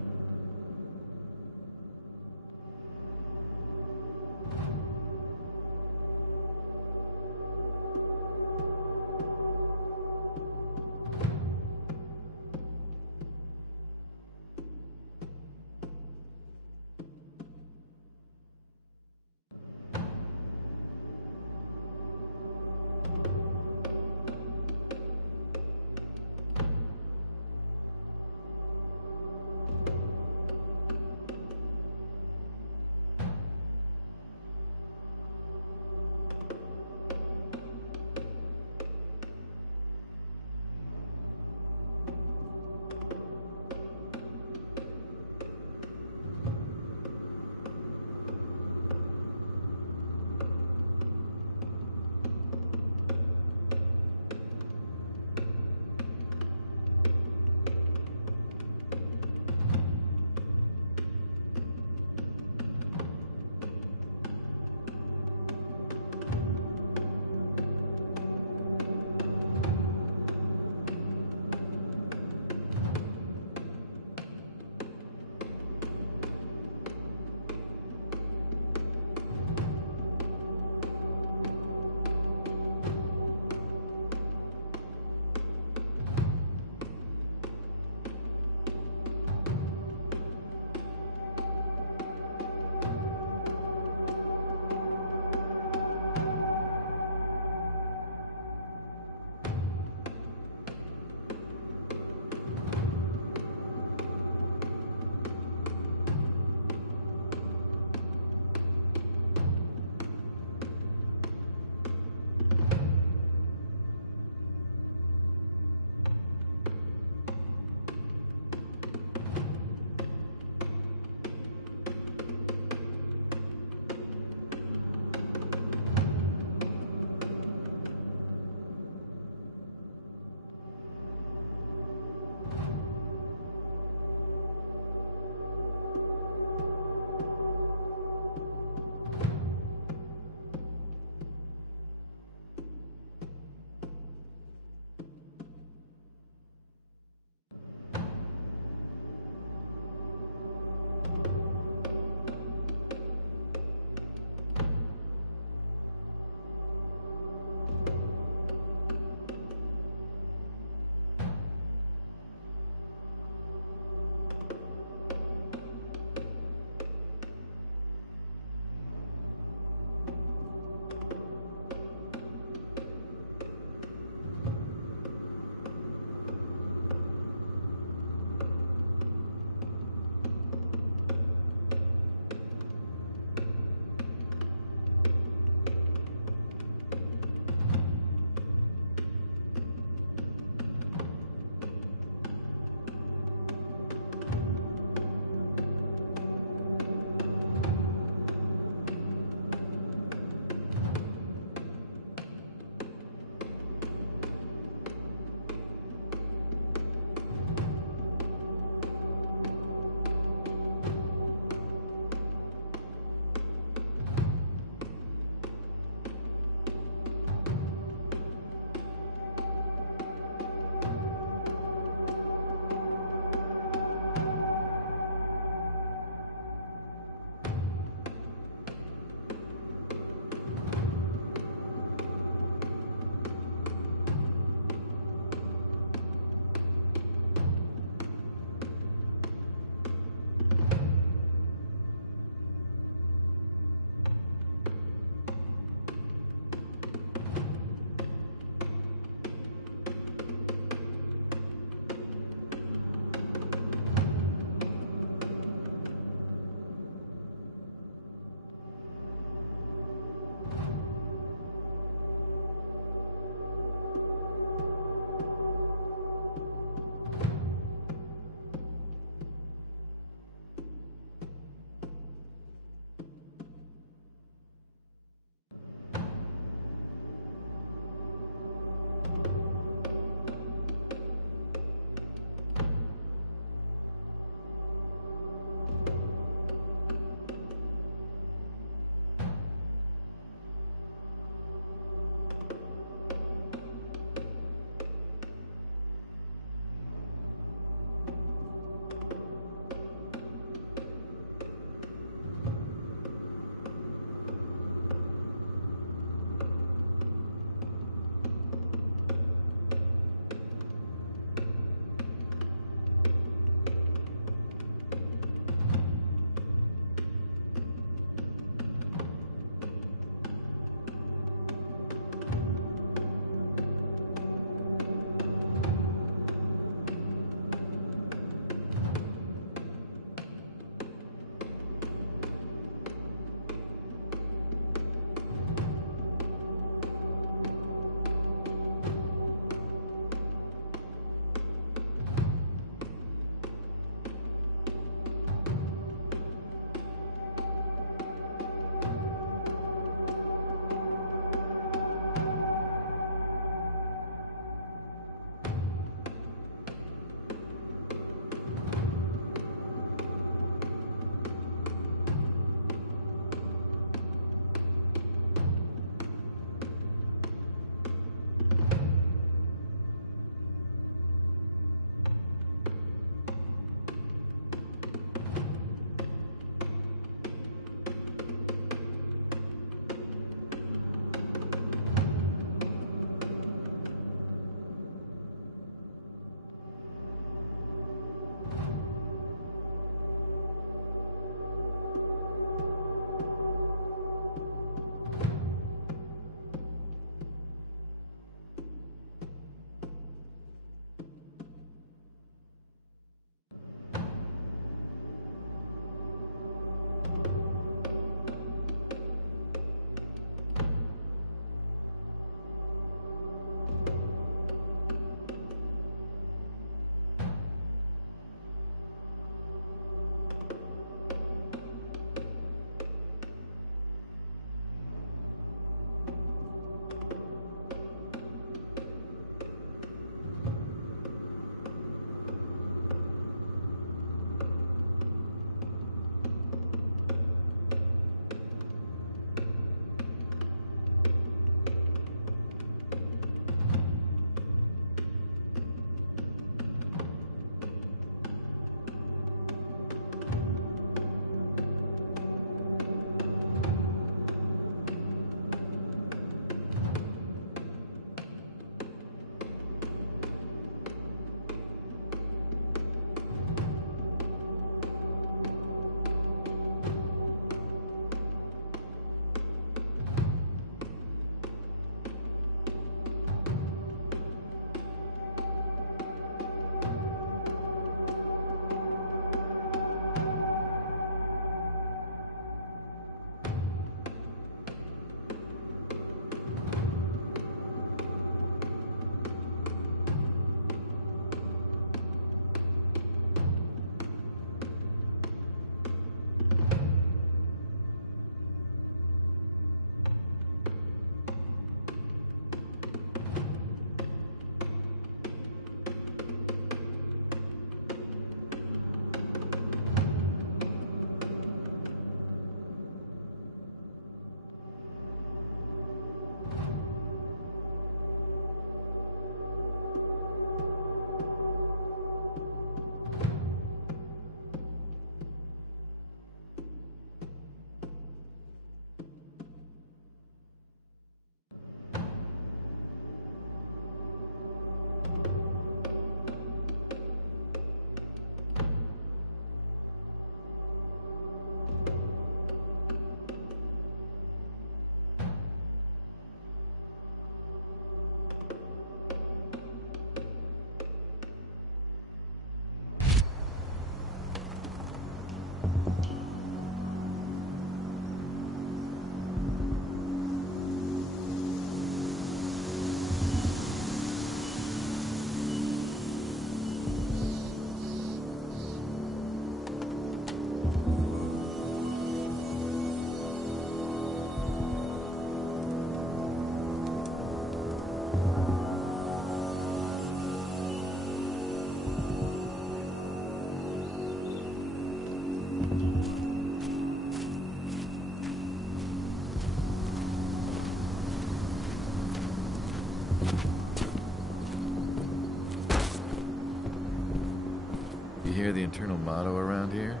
internal motto around here?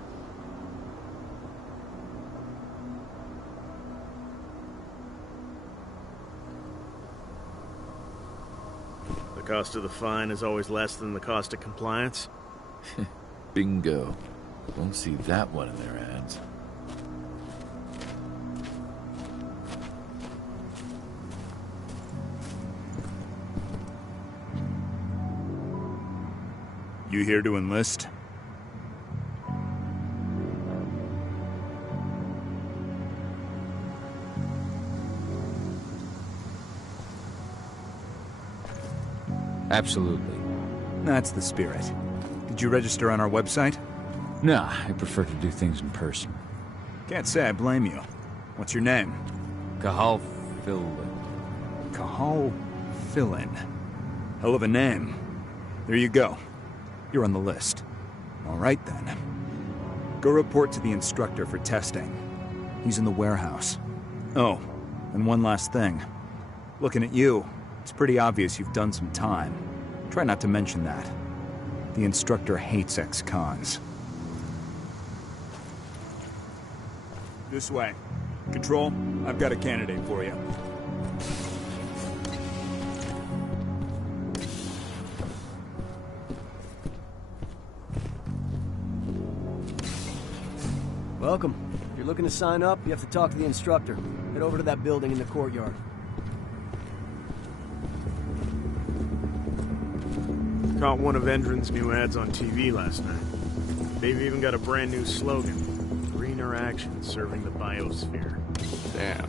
The cost of the fine is always less than the cost of compliance? Bingo. Won't see that one in their ads. You here to enlist? Absolutely. That's the spirit. Did you register on our website? Nah, I prefer to do things in person. Can't say I blame you. What's your name? Cahal Fill. Cahal Fill-in. Hell of a name. There you go. You're on the list. All right, then. Go report to the instructor for testing. He's in the warehouse. Oh, and one last thing. Looking at you, it's pretty obvious you've done some time. Try not to mention that. The instructor hates ex-cons. This way. Control, I've got a candidate for you. Welcome. If you're looking to sign up, you have to talk to the instructor. Head over to that building in the courtyard. Caught one of Endron's new ads on TV last night. They've even got a brand new slogan. Greener action serving the biosphere. Damn.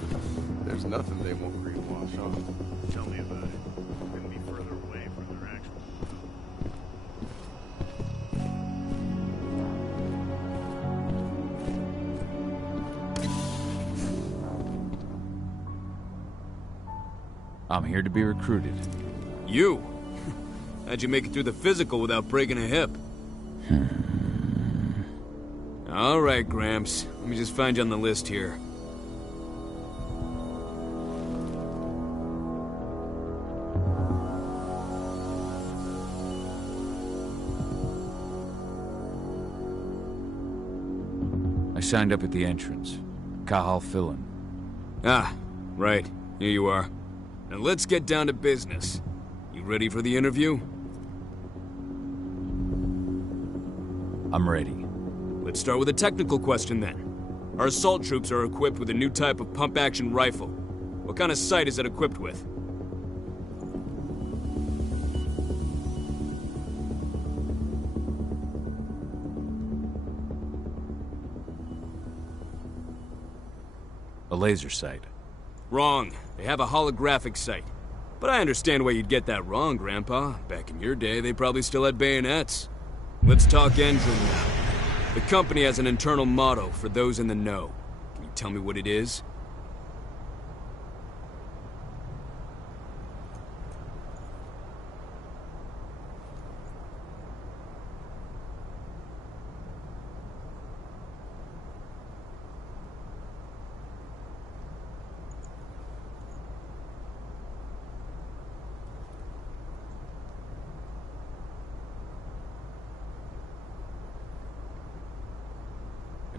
There's nothing they won't greenwash, huh? Tell me about it. Couldn't be further away from their actual... I'm here to be recruited. You? How'd you make it through the physical without breaking a hip? All right, Gramps. Let me just find you on the list here. I signed up at the entrance. Cahal Fill-in. Ah, right. Here you are. Now let's get down to business. You ready for the interview? I'm ready. Let's start with a technical question then. Our assault troops are equipped with a new type of pump-action rifle. What kind of sight is it equipped with? A laser sight. Wrong. They have a holographic sight. But I understand why you'd get that wrong, Grandpa. Back in your day, they probably still had bayonets. Let's talk Endron now. The company has an internal motto for those in the know. Can you tell me what it is?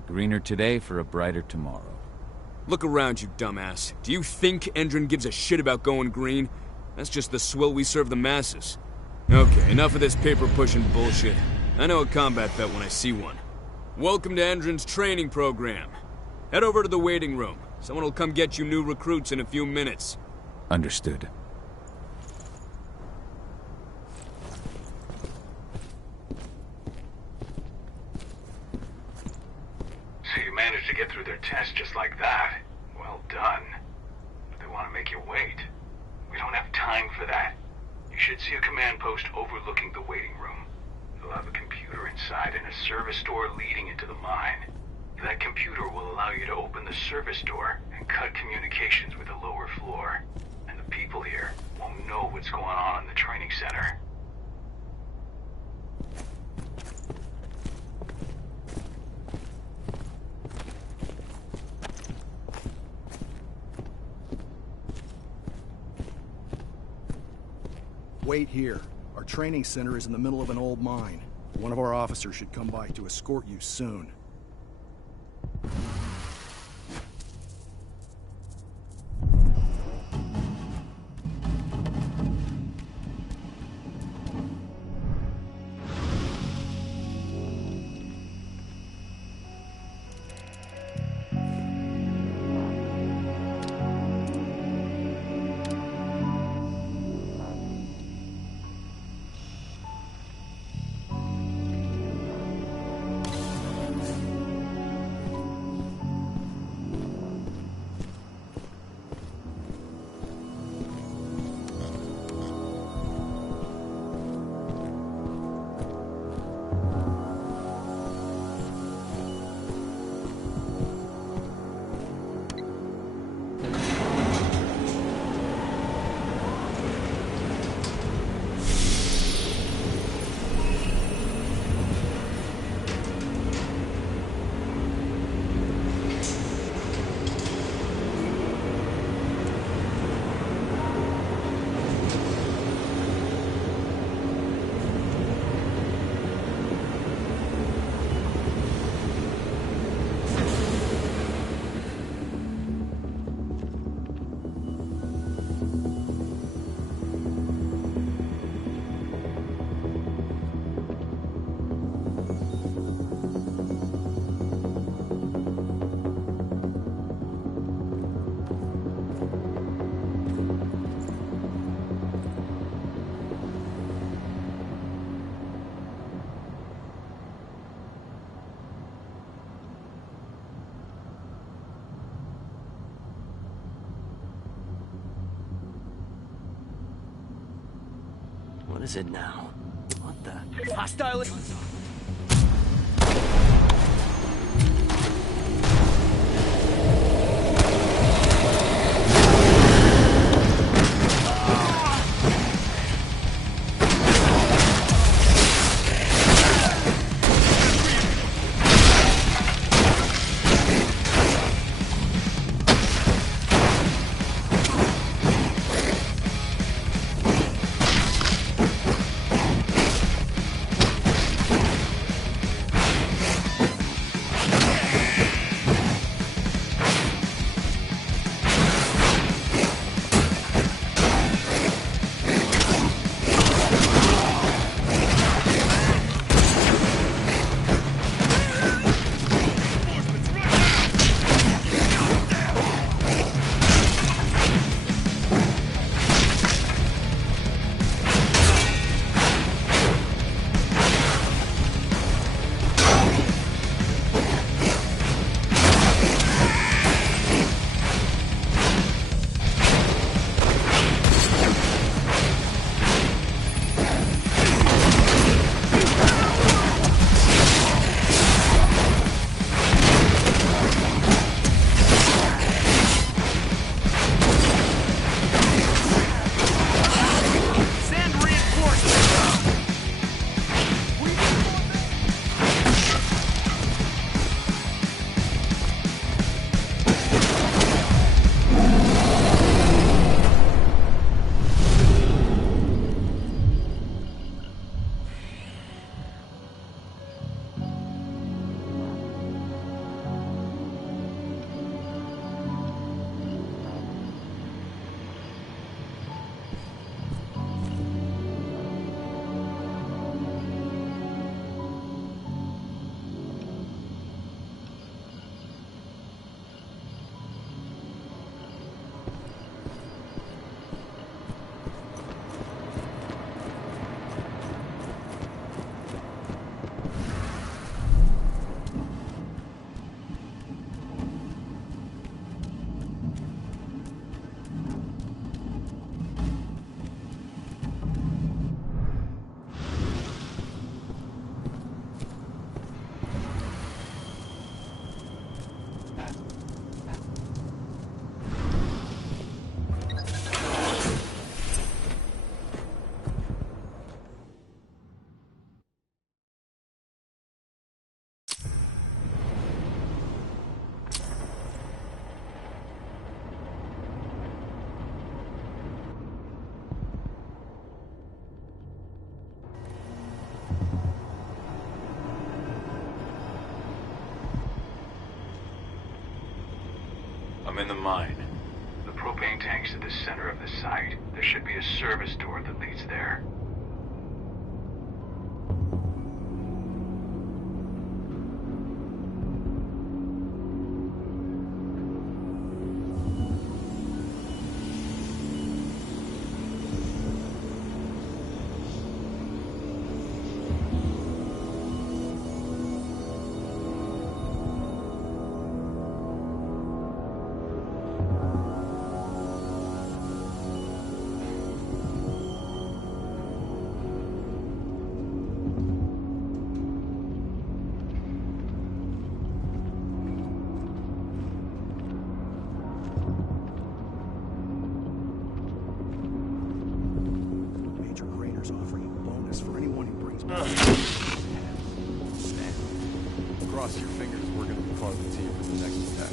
Greener today for a brighter tomorrow. Look around, you dumbass. Do you think Endron gives a shit about going green? That's just the swill we serve the masses. Okay, enough of this paper-pushing bullshit. I know a combat vet when I see one. Welcome to Endron's training program. Head over to the waiting room. Someone will come get you new recruits in a few minutes. Understood. So you managed to get through their test just like that. Well done. But they want to make you wait. We don't have time for that. You should see a command post overlooking the waiting room. It'll have a computer inside and a service door leading into the mine. That computer will allow you to open the service door and cut communications with the lower floor. And the people here won't know what's going on in the training center. Wait here. Our training center is in the middle of an old mine. One of our officers should come by to escort you soon. What is it now? What the? Hostile! I'm in the mine. The propane tank's at the center of the site. There should be a service door that leads there. Major Graner's offering a bonus for anyone who brings back. Snap. Cross your fingers, we're gonna be part of the team for the next attack.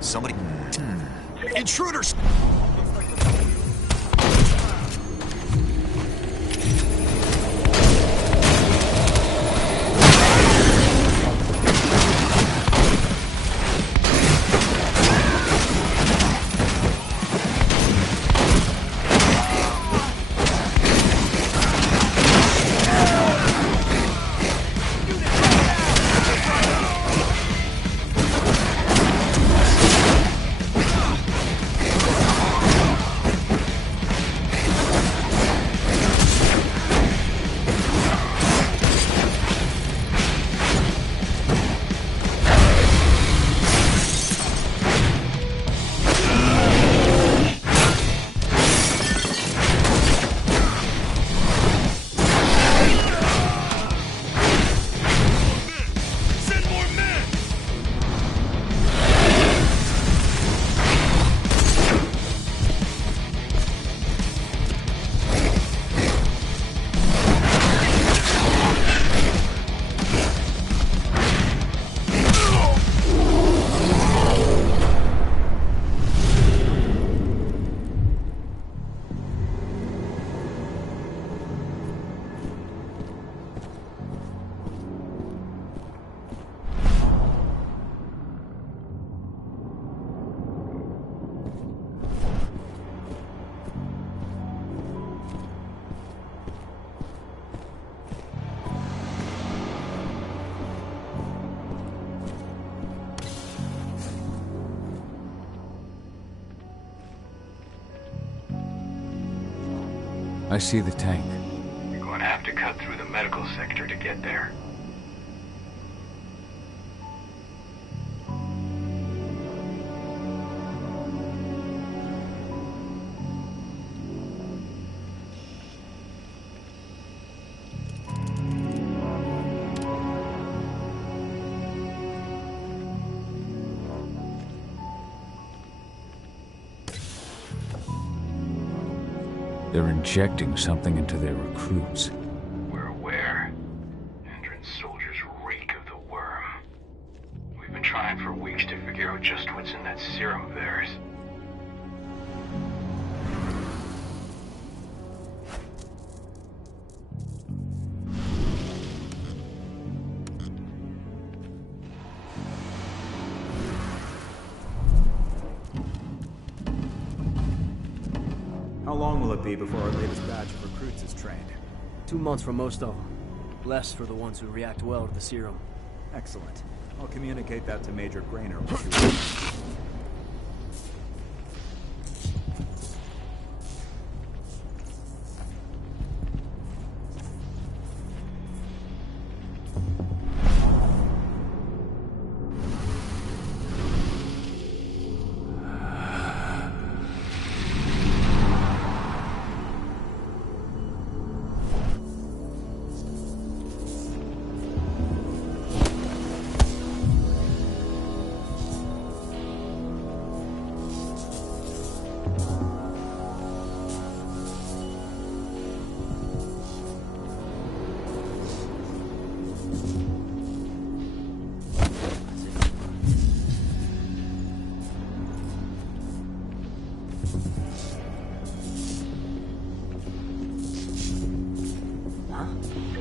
Somebody... Intruders! I see the tank. You're going to have to cut through the medical sector to get there. They're injecting something into their recruits. We're aware. Endron's soldiers reek of the Wyrm. We've been trying for weeks to figure out just what's in that serum of theirs. How long will it be before our latest batch of recruits is trained? 2 months for most of them. Less for the ones who react well to the serum. Excellent. I'll communicate that to Major Graner.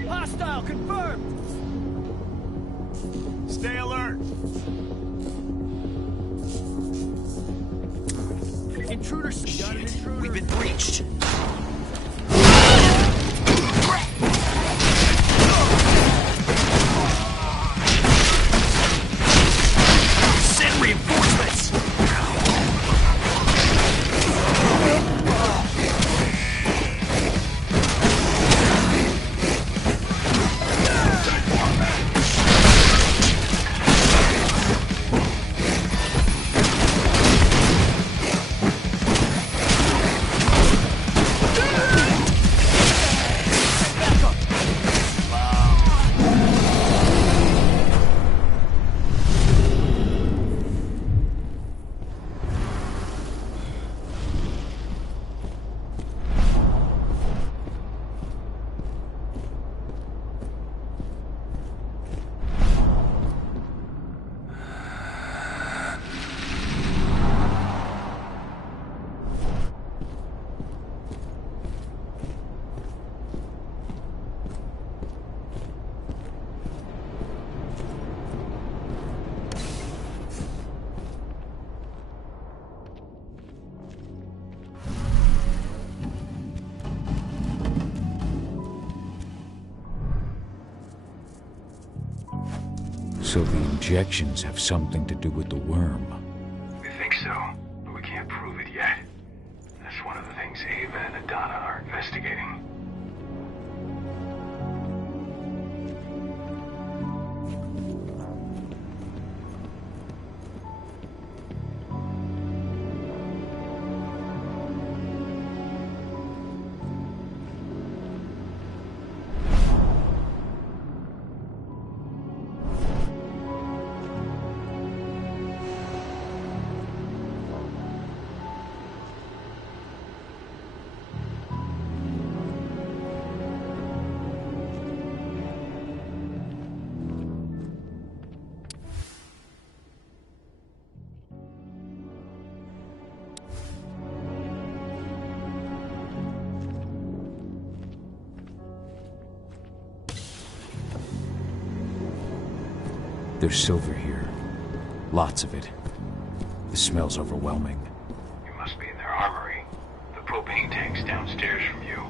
Hostile confirmed! Stay alert! Intruders! Got an intruder! We've been breached! Send reinforcements! So the injections have something to do with the Wyrm. We think so, but we can't prove it yet. That's one of the things Ava and Aedana are investigating. There's silver here. Lots of it. The smell's overwhelming. You must be in their armory. The propane tank's downstairs from you.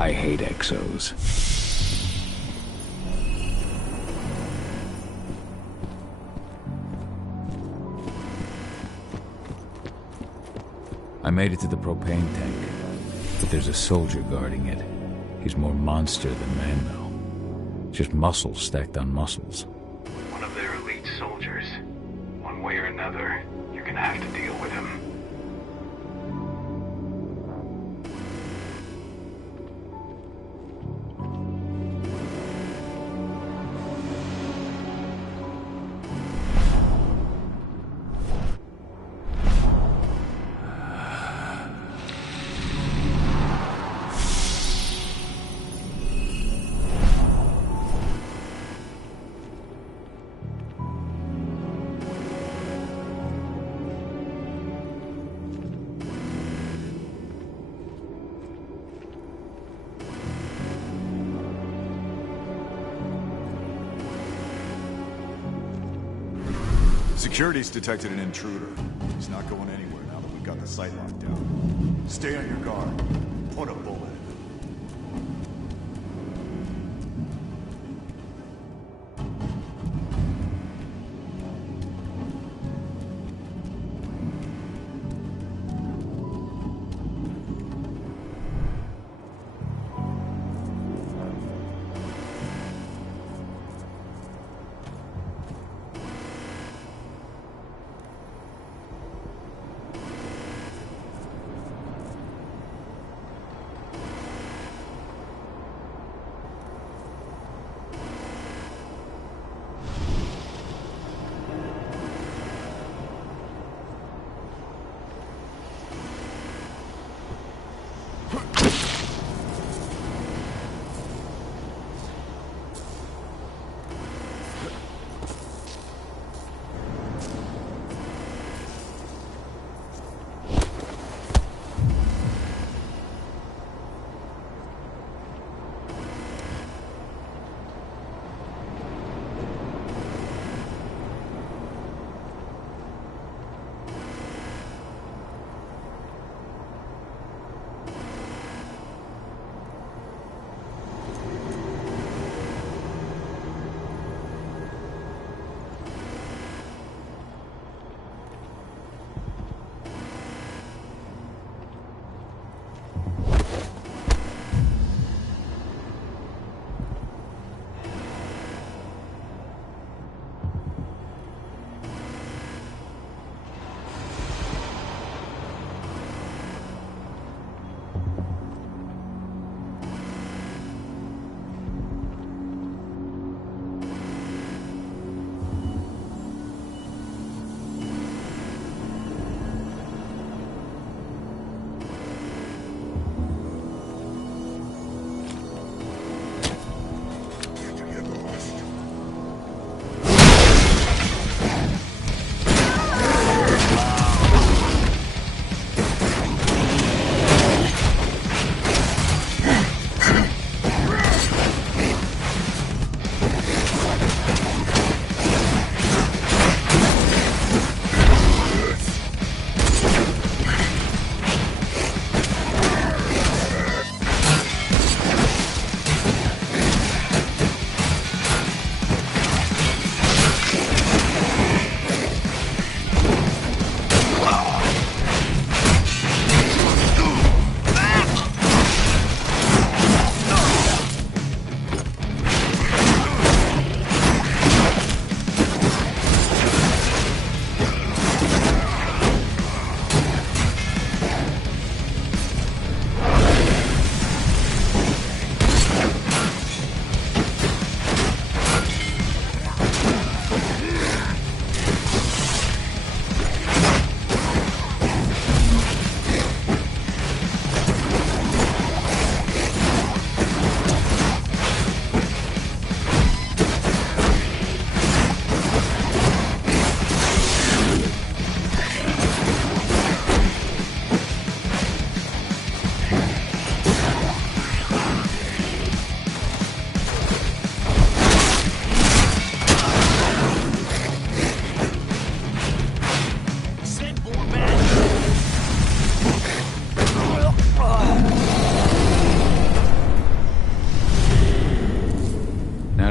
I hate exos. I made it to the propane tank, but there's a soldier guarding it. He's more monster than man, though. Just muscles stacked on muscles. One of their elite soldiers. One way or another, you're gonna have to deal with him. Security's detected an intruder. He's not going anywhere now that we've got the site locked down. Stay on your guard. Put a bullet in him.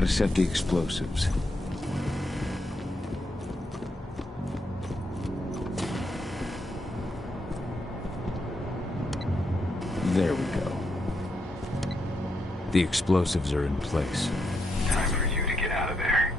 set the explosives. There we go. The explosives are in place. Time for you to get out of there.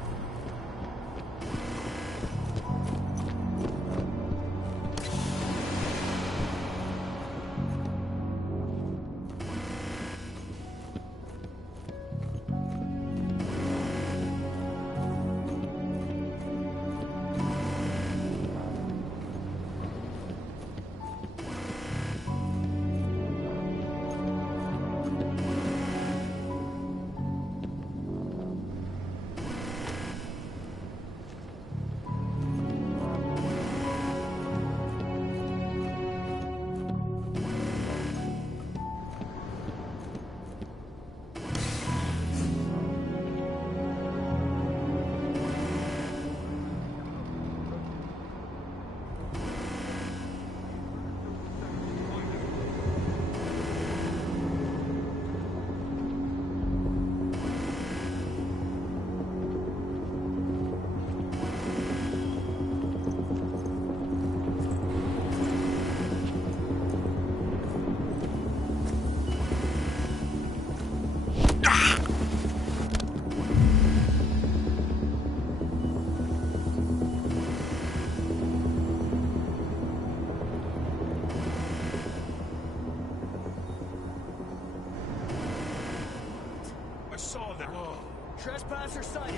Trespasser sighted.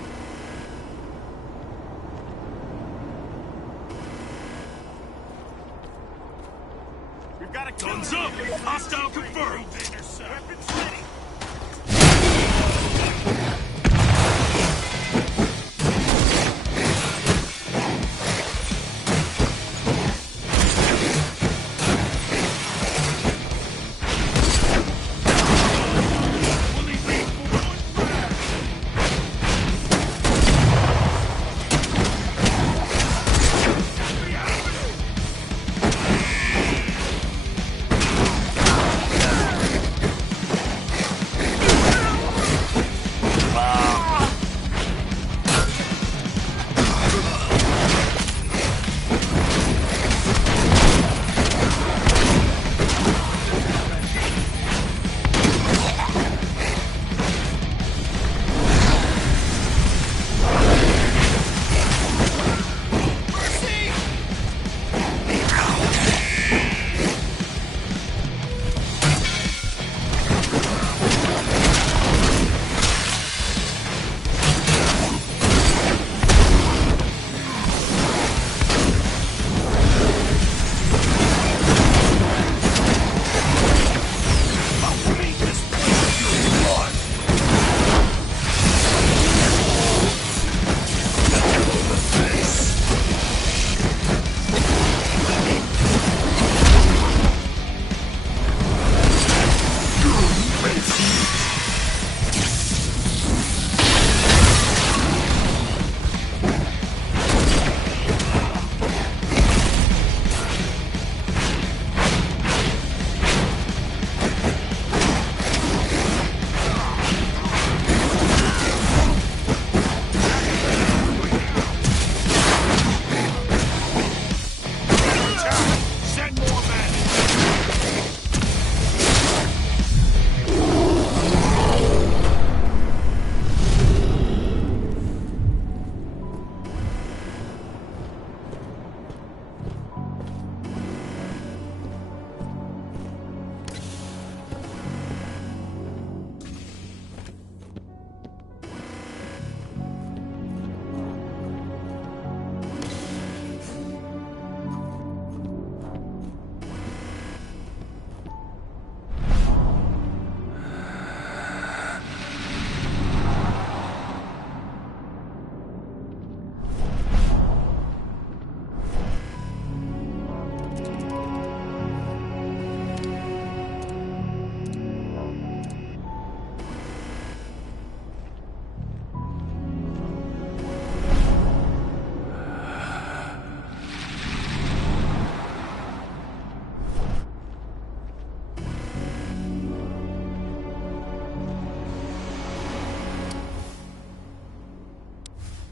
We've got a guns up! Hostile confirmed! Weapons ready!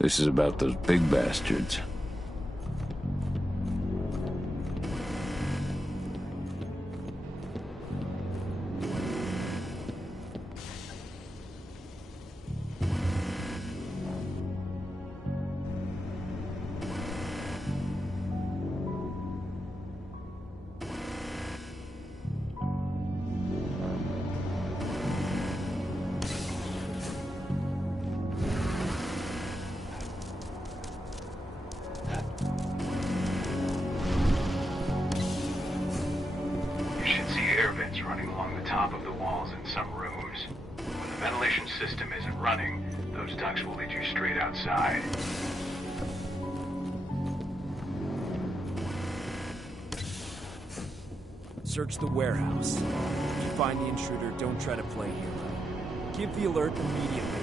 This is about those big bastards. Search the warehouse. If you find the intruder, don't try to play hero. Give the alert immediately.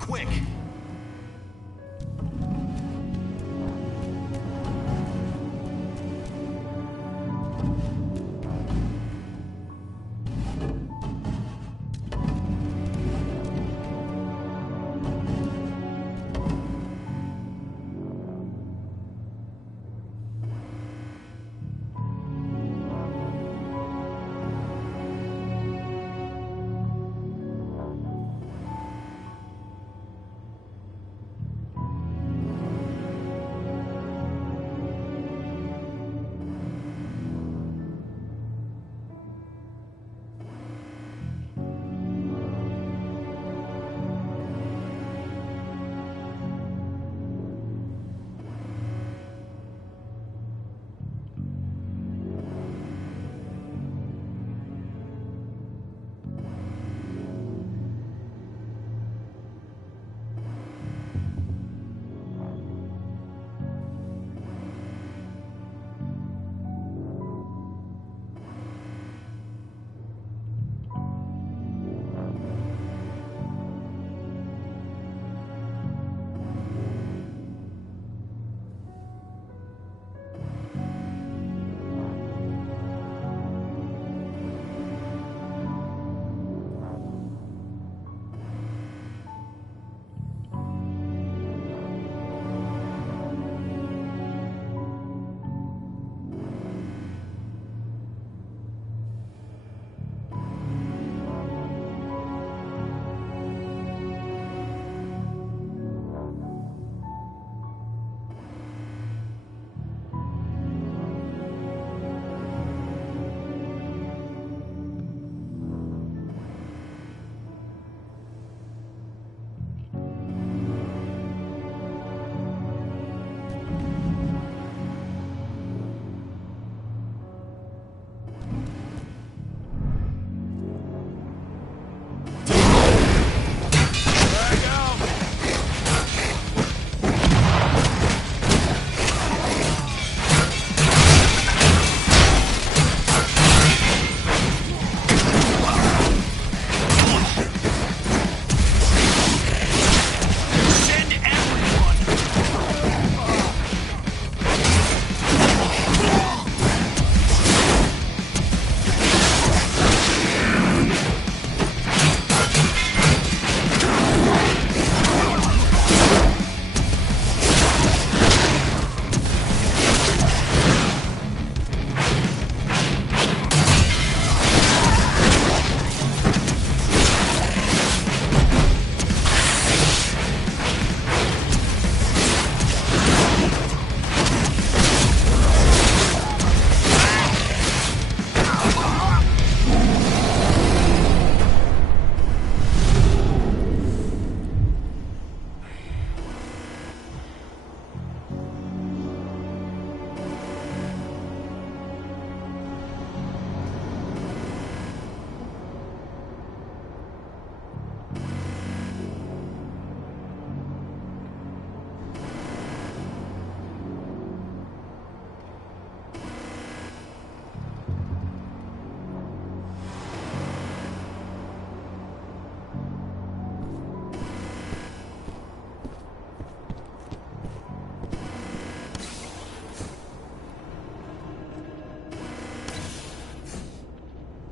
Quick!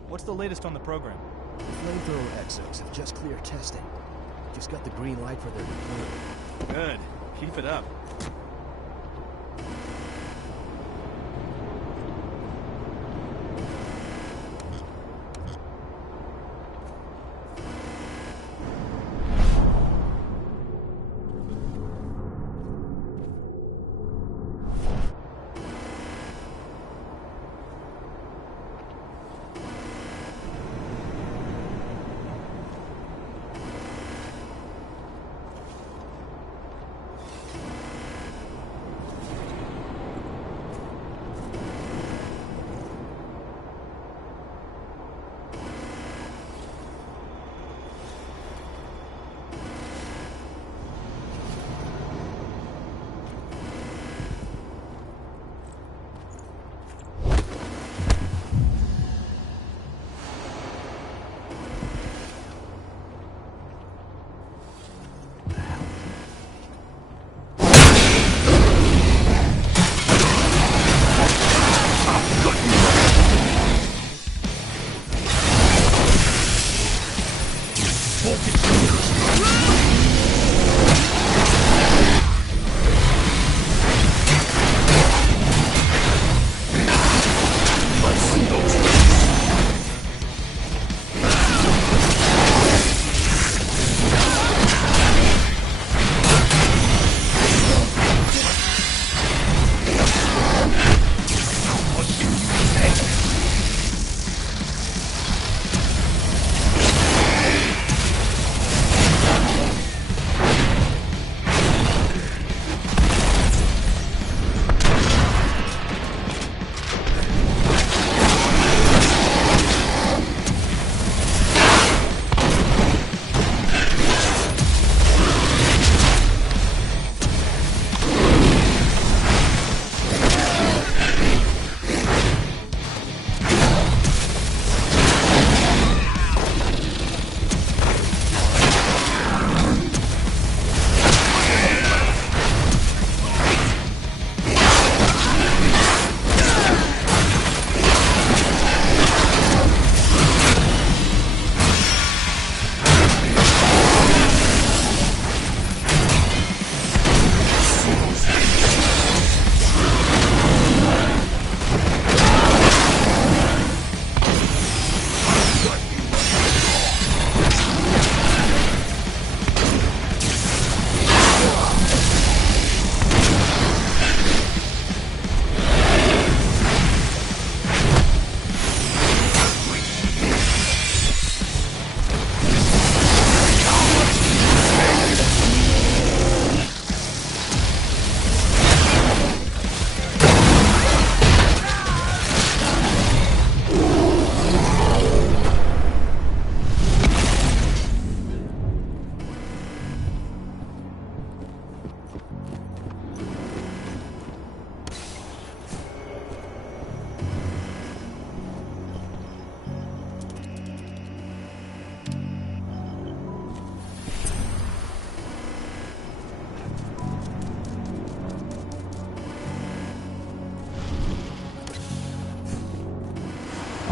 What's the latest on the program? The flamethrower exos have just cleared testing. Just got the green light for their deployment. Good. Keep it up.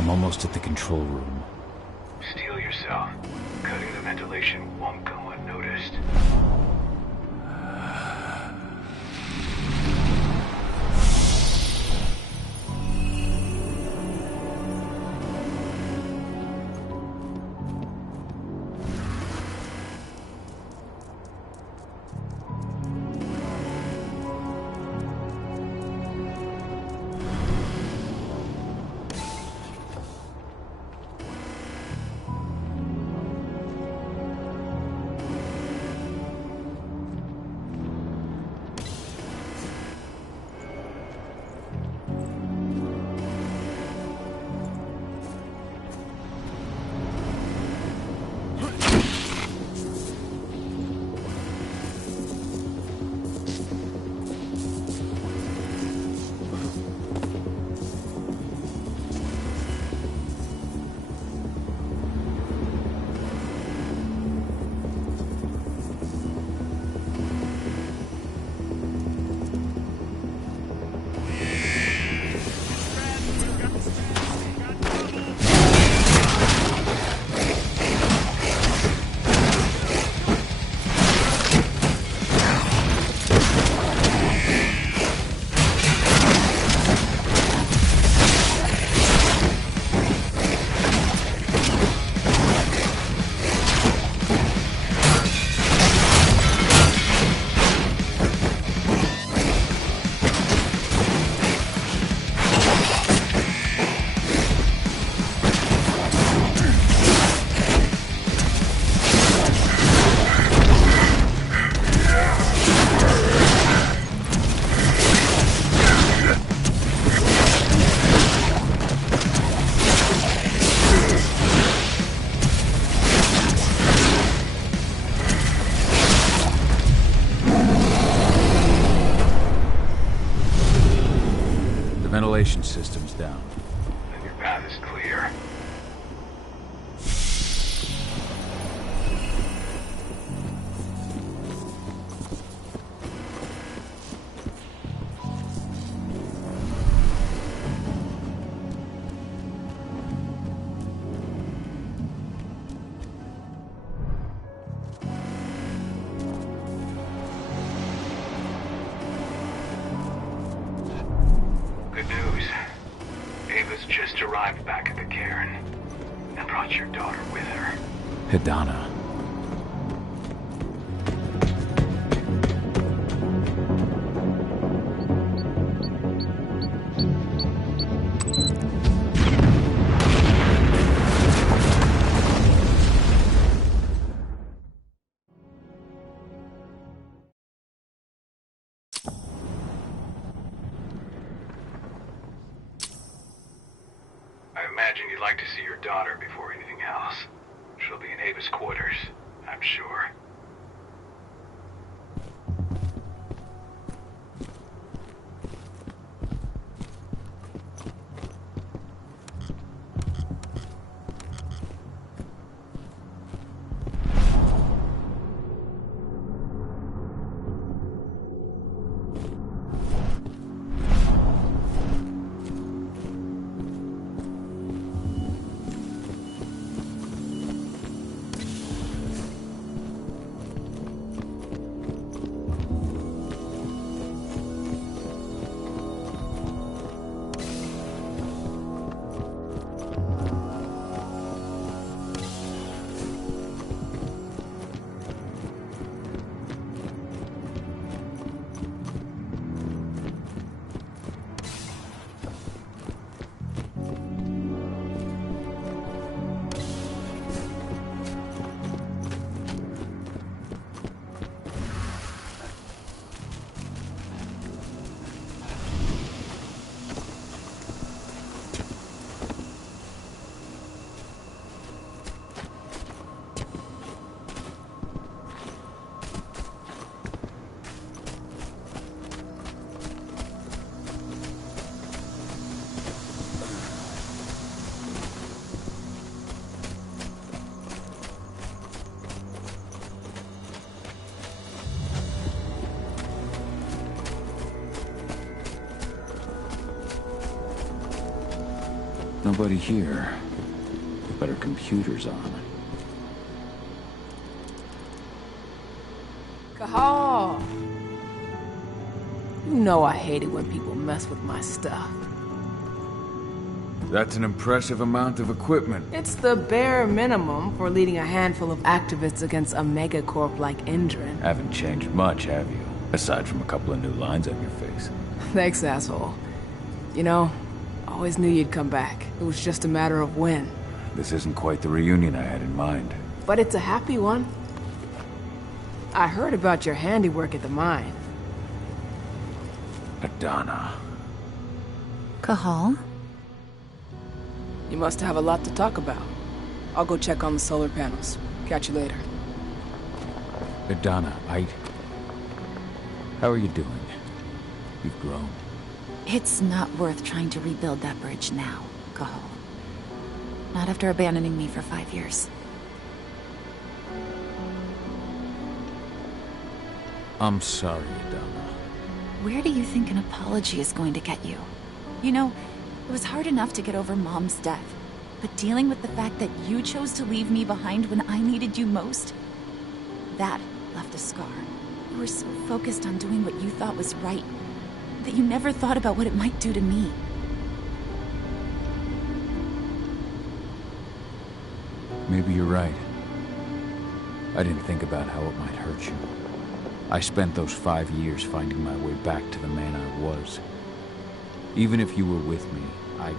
I'm almost at the control room. Steel yourself. Cutting the ventilation won't go unnoticed. ventilation system's down. Then your path is clear. Good news. Ava's just arrived back at the cairn and brought your daughter with her. Aedana. I imagine you'd like to see your daughter before anything else. She'll be in Ava's quarters, I'm sure. Nobody here, but her computer's on. Cahal! You know I hate it when people mess with my stuff. That's an impressive amount of equipment. It's the bare minimum for leading a handful of activists against a megacorp like Endron. Haven't changed much, have you? Aside from a couple of new lines on your face. Thanks, asshole. You know, always knew you'd come back. It was just a matter of when. This isn't quite the reunion I had in mind. But it's a happy one. I heard about your handiwork at the mine. Aedana. Cahal? You must have a lot to talk about. I'll go check on the solar panels. Catch you later. Aedana, how are you doing? You've grown. It's not worth trying to rebuild that bridge now, Cahal. Not after abandoning me for 5 years. I'm sorry, Aedana. Where do you think an apology is going to get you? You know, it was hard enough to get over Mom's death, but dealing with the fact that you chose to leave me behind when I needed you most, that left a scar. You were so focused on doing what you thought was right, that you never thought about what it might do to me. Maybe you're right. I didn't think about how it might hurt you. I spent those 5 years finding my way back to the man I was. Even if you were with me, I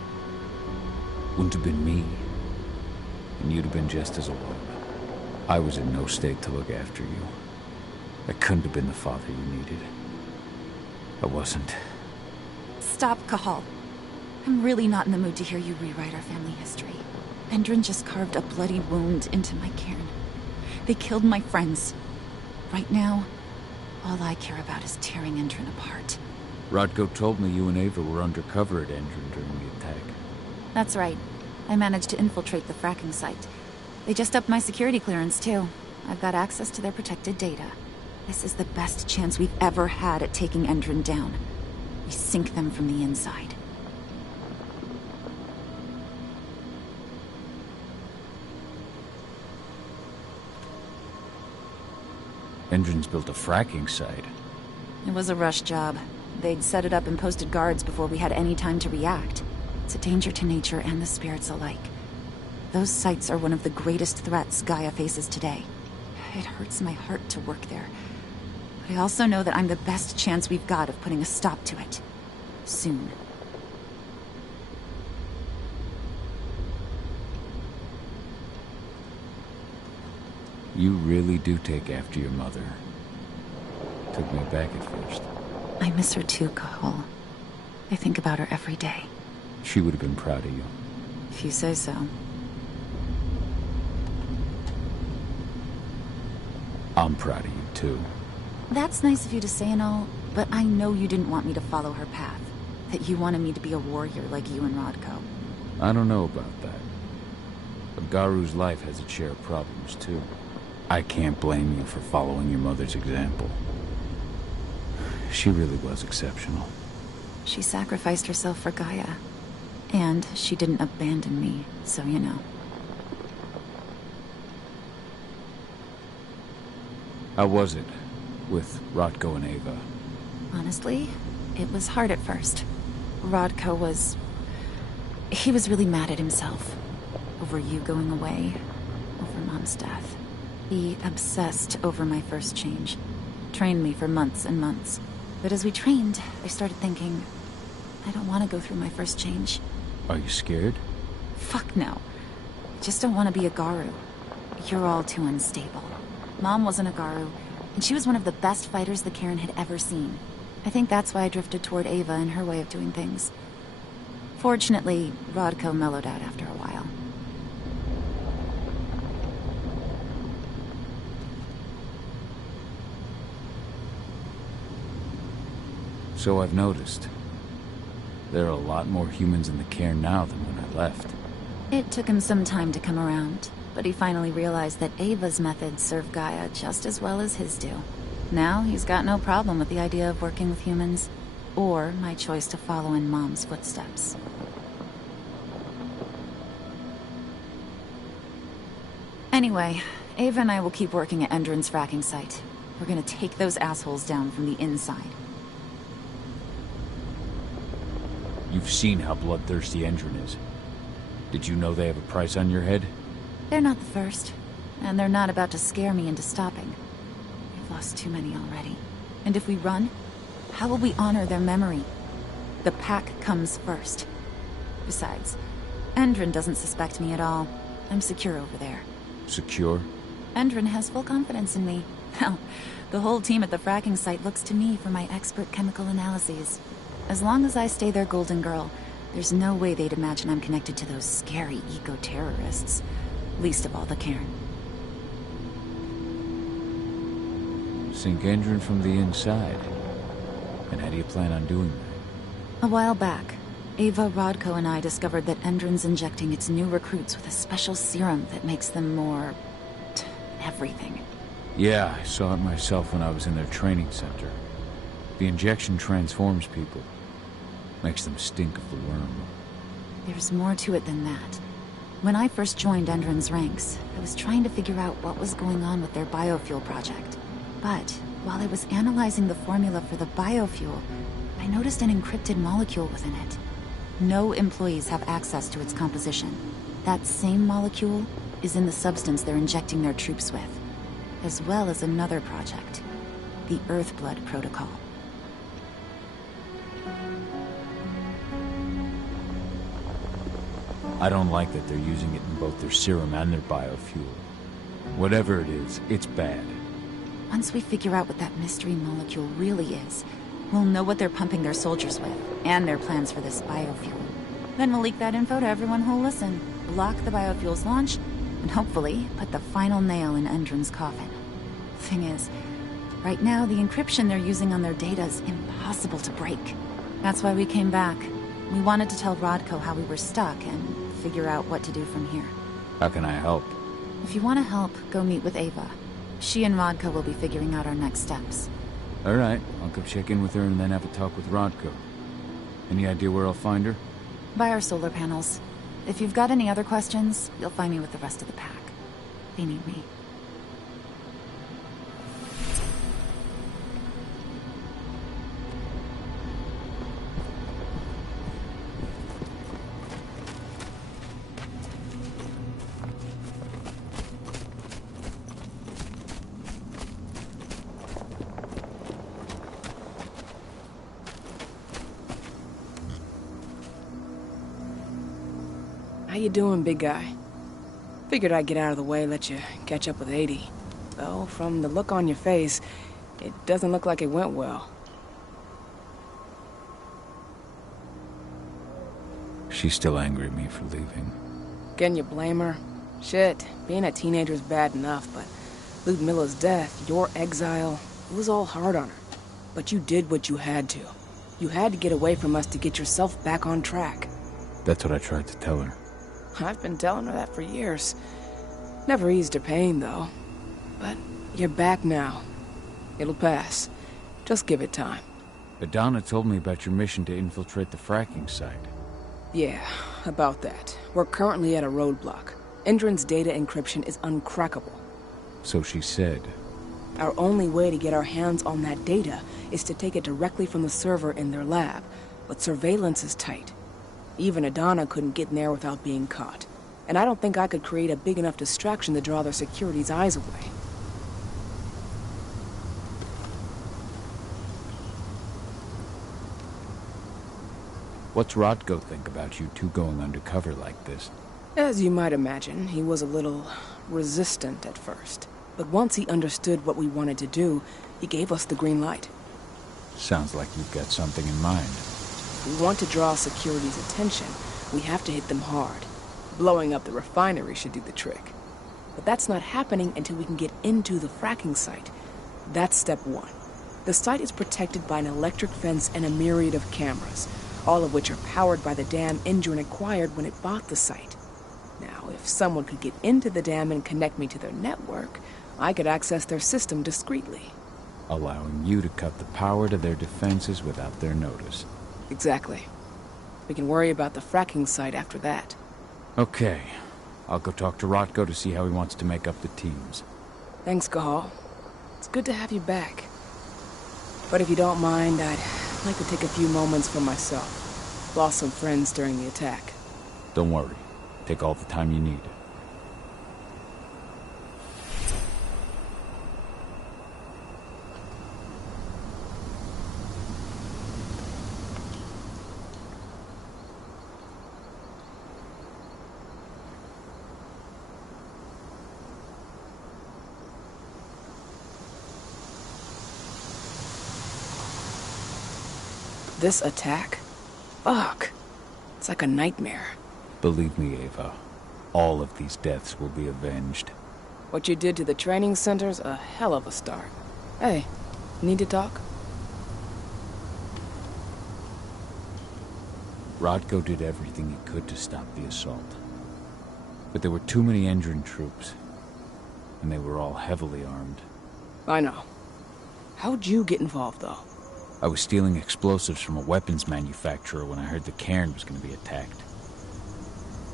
wouldn't have been me. And you'd have been just as alone. I was in no state to look after you. I couldn't have been the father you needed. I wasn't. Stop, Cahal. I'm really not in the mood to hear you rewrite our family history. Endron just carved a bloody wound into my cairn. They killed my friends. Right now, all I care about is tearing Endron apart. Rodko told me you and Ava were undercover at Endron during the attack. That's right. I managed to infiltrate the fracking site. They just upped my security clearance, too. I've got access to their protected data. This is the best chance we've ever had at taking Endron down. We sink them from the inside. Endron's built a fracking site. It was a rush job. They'd set it up and posted guards before we had any time to react. It's a danger to nature and the spirits alike. Those sites are one of the greatest threats Gaia faces today. It hurts my heart to work there. But I also know that I'm the best chance we've got of putting a stop to it. Soon. You really do take after your mother. Took me back at first. I miss her too, Cahal. I think about her every day. She would have been proud of you. If you say so. I'm proud of you, too. That's nice of you to say and all, but I know you didn't want me to follow her path. That you wanted me to be a warrior like you and Rodko. I don't know about that. But Garu's life has its share of problems, too. I can't blame you for following your mother's example. She really was exceptional. She sacrificed herself for Gaia. And she didn't abandon me, so you know. How was it with Rodko and Ava? Honestly, it was hard at first. Rodko was... he was really mad at himself. Over you going away. Over Mom's death. He obsessed over my first change. Trained me for months and months. But as we trained, I started thinking, I don't want to go through my first change. Are you scared? Fuck no. I just don't want to be a Garu. You're all too unstable. Mom wasn't a Garu, and she was one of the best fighters the Cairn had ever seen. I think that's why I drifted toward Ava and her way of doing things. Fortunately, Rodko mellowed out after a while. So I've noticed. There are a lot more humans in the Cairn now than when I left. It took him some time to come around, but he finally realized that Ava's methods serve Gaia just as well as his do. Now he's got no problem with the idea of working with humans, or my choice to follow in Mom's footsteps. Anyway, Ava and I will keep working at Endron's fracking site. We're gonna take those assholes down from the inside. You've seen how bloodthirsty Endron is. Did you know they have a price on your head? They're not the first, and they're not about to scare me into stopping. We've lost too many already. And if we run, how will we honor their memory? The pack comes first. Besides, Endron doesn't suspect me at all. I'm secure over there. Secure? Endron has full confidence in me. Hell, the whole team at the fracking site looks to me for my expert chemical analyses. As long as I stay their golden girl, there's no way they'd imagine I'm connected to those scary eco-terrorists. Least of all the Cairn. Sink Endron from the inside. And how do you plan on doing that? A while back, Ava, Rodko, and I discovered that Endron's injecting its new recruits with a special serum that makes them more... everything. Yeah, I saw it myself when I was in their training center. The injection transforms people. Makes them stink of the Wyrm. There's more to it than that. When I first joined Endron's ranks, I was trying to figure out what was going on with their biofuel project. But while I was analyzing the formula for the biofuel, I noticed an encrypted molecule within it. No employees have access to its composition. That same molecule is in the substance they're injecting their troops with, as well as another project, the EarthBlood protocol. I don't like that they're using it in both their serum and their biofuel. Whatever it is, it's bad. Once we figure out what that mystery molecule really is, we'll know what they're pumping their soldiers with, and their plans for this biofuel. Then we'll leak that info to everyone who'll listen, block the biofuel's launch, and hopefully put the final nail in Endron's coffin. Thing is, Right now, the encryption they're using on their data is impossible to break. That's why we came back. We wanted to tell Rodko how we were stuck and figure out what to do from here. How can I help? If you want to help, go meet with Ava. She and Rodko will be figuring out our next steps. Alright, I'll go check in with her and then have a talk with Rodko. Any idea where I'll find her? By our solar panels. If you've got any other questions, you'll find me with the rest of the pack. They need me. How you doing, big guy? Figured I'd get out of the way, let you catch up with 80. Though, from the look on your face, it doesn't look like it went well. She's still angry at me for leaving. Can you blame her? Shit, being a teenager's bad enough, but Ludmilla's death, your exile, it was all hard on her. But you did what you had to. You had to get away from us to get yourself back on track. That's what I tried to tell her. I've been telling her that for years. Never eased her pain, though. But you're back now. It'll pass. Just give it time. Aedana told me about your mission to infiltrate the fracking site. Yeah, about that. We're currently at a roadblock. Endron's data encryption is uncrackable. So she said. Our only way to get our hands on that data is to take it directly from the server in their lab. But surveillance is tight. Even Aedana couldn't get in there without being caught. And I don't think I could create a big enough distraction to draw their security's eyes away. What's Rodko think about you two going undercover like this? As you might imagine, he was a little resistant at first. But once he understood what we wanted to do, he gave us the green light. Sounds like you've got something in mind. If we want to draw security's attention, we have to hit them hard. Blowing up the refinery should do the trick. But that's not happening until we can get into the fracking site. That's step one. The site is protected by an electric fence and a myriad of cameras, all of which are powered by the dam Endron acquired when it bought the site. Now, if someone could get into the dam and connect me to their network, I could access their system discreetly. Allowing you to cut the power to their defenses without their notice. Exactly. We can worry about the fracking site after that. Okay. I'll go talk to Rodko to see how he wants to make up the teams. Thanks, Cahal. It's good to have you back. But if you don't mind, I'd like to take a few moments for myself. Lost some friends during the attack. Don't worry. Take all the time you need. This attack? Fuck. It's like a nightmare. Believe me, Ava. All of these deaths will be avenged. What you did to the training center's a hell of a start. Hey, need to talk? Rodko did everything he could to stop the assault. But there were too many Endron troops. And they were all heavily armed. I know. How'd you get involved, though? I was stealing explosives from a weapons manufacturer when I heard the cairn was going to be attacked.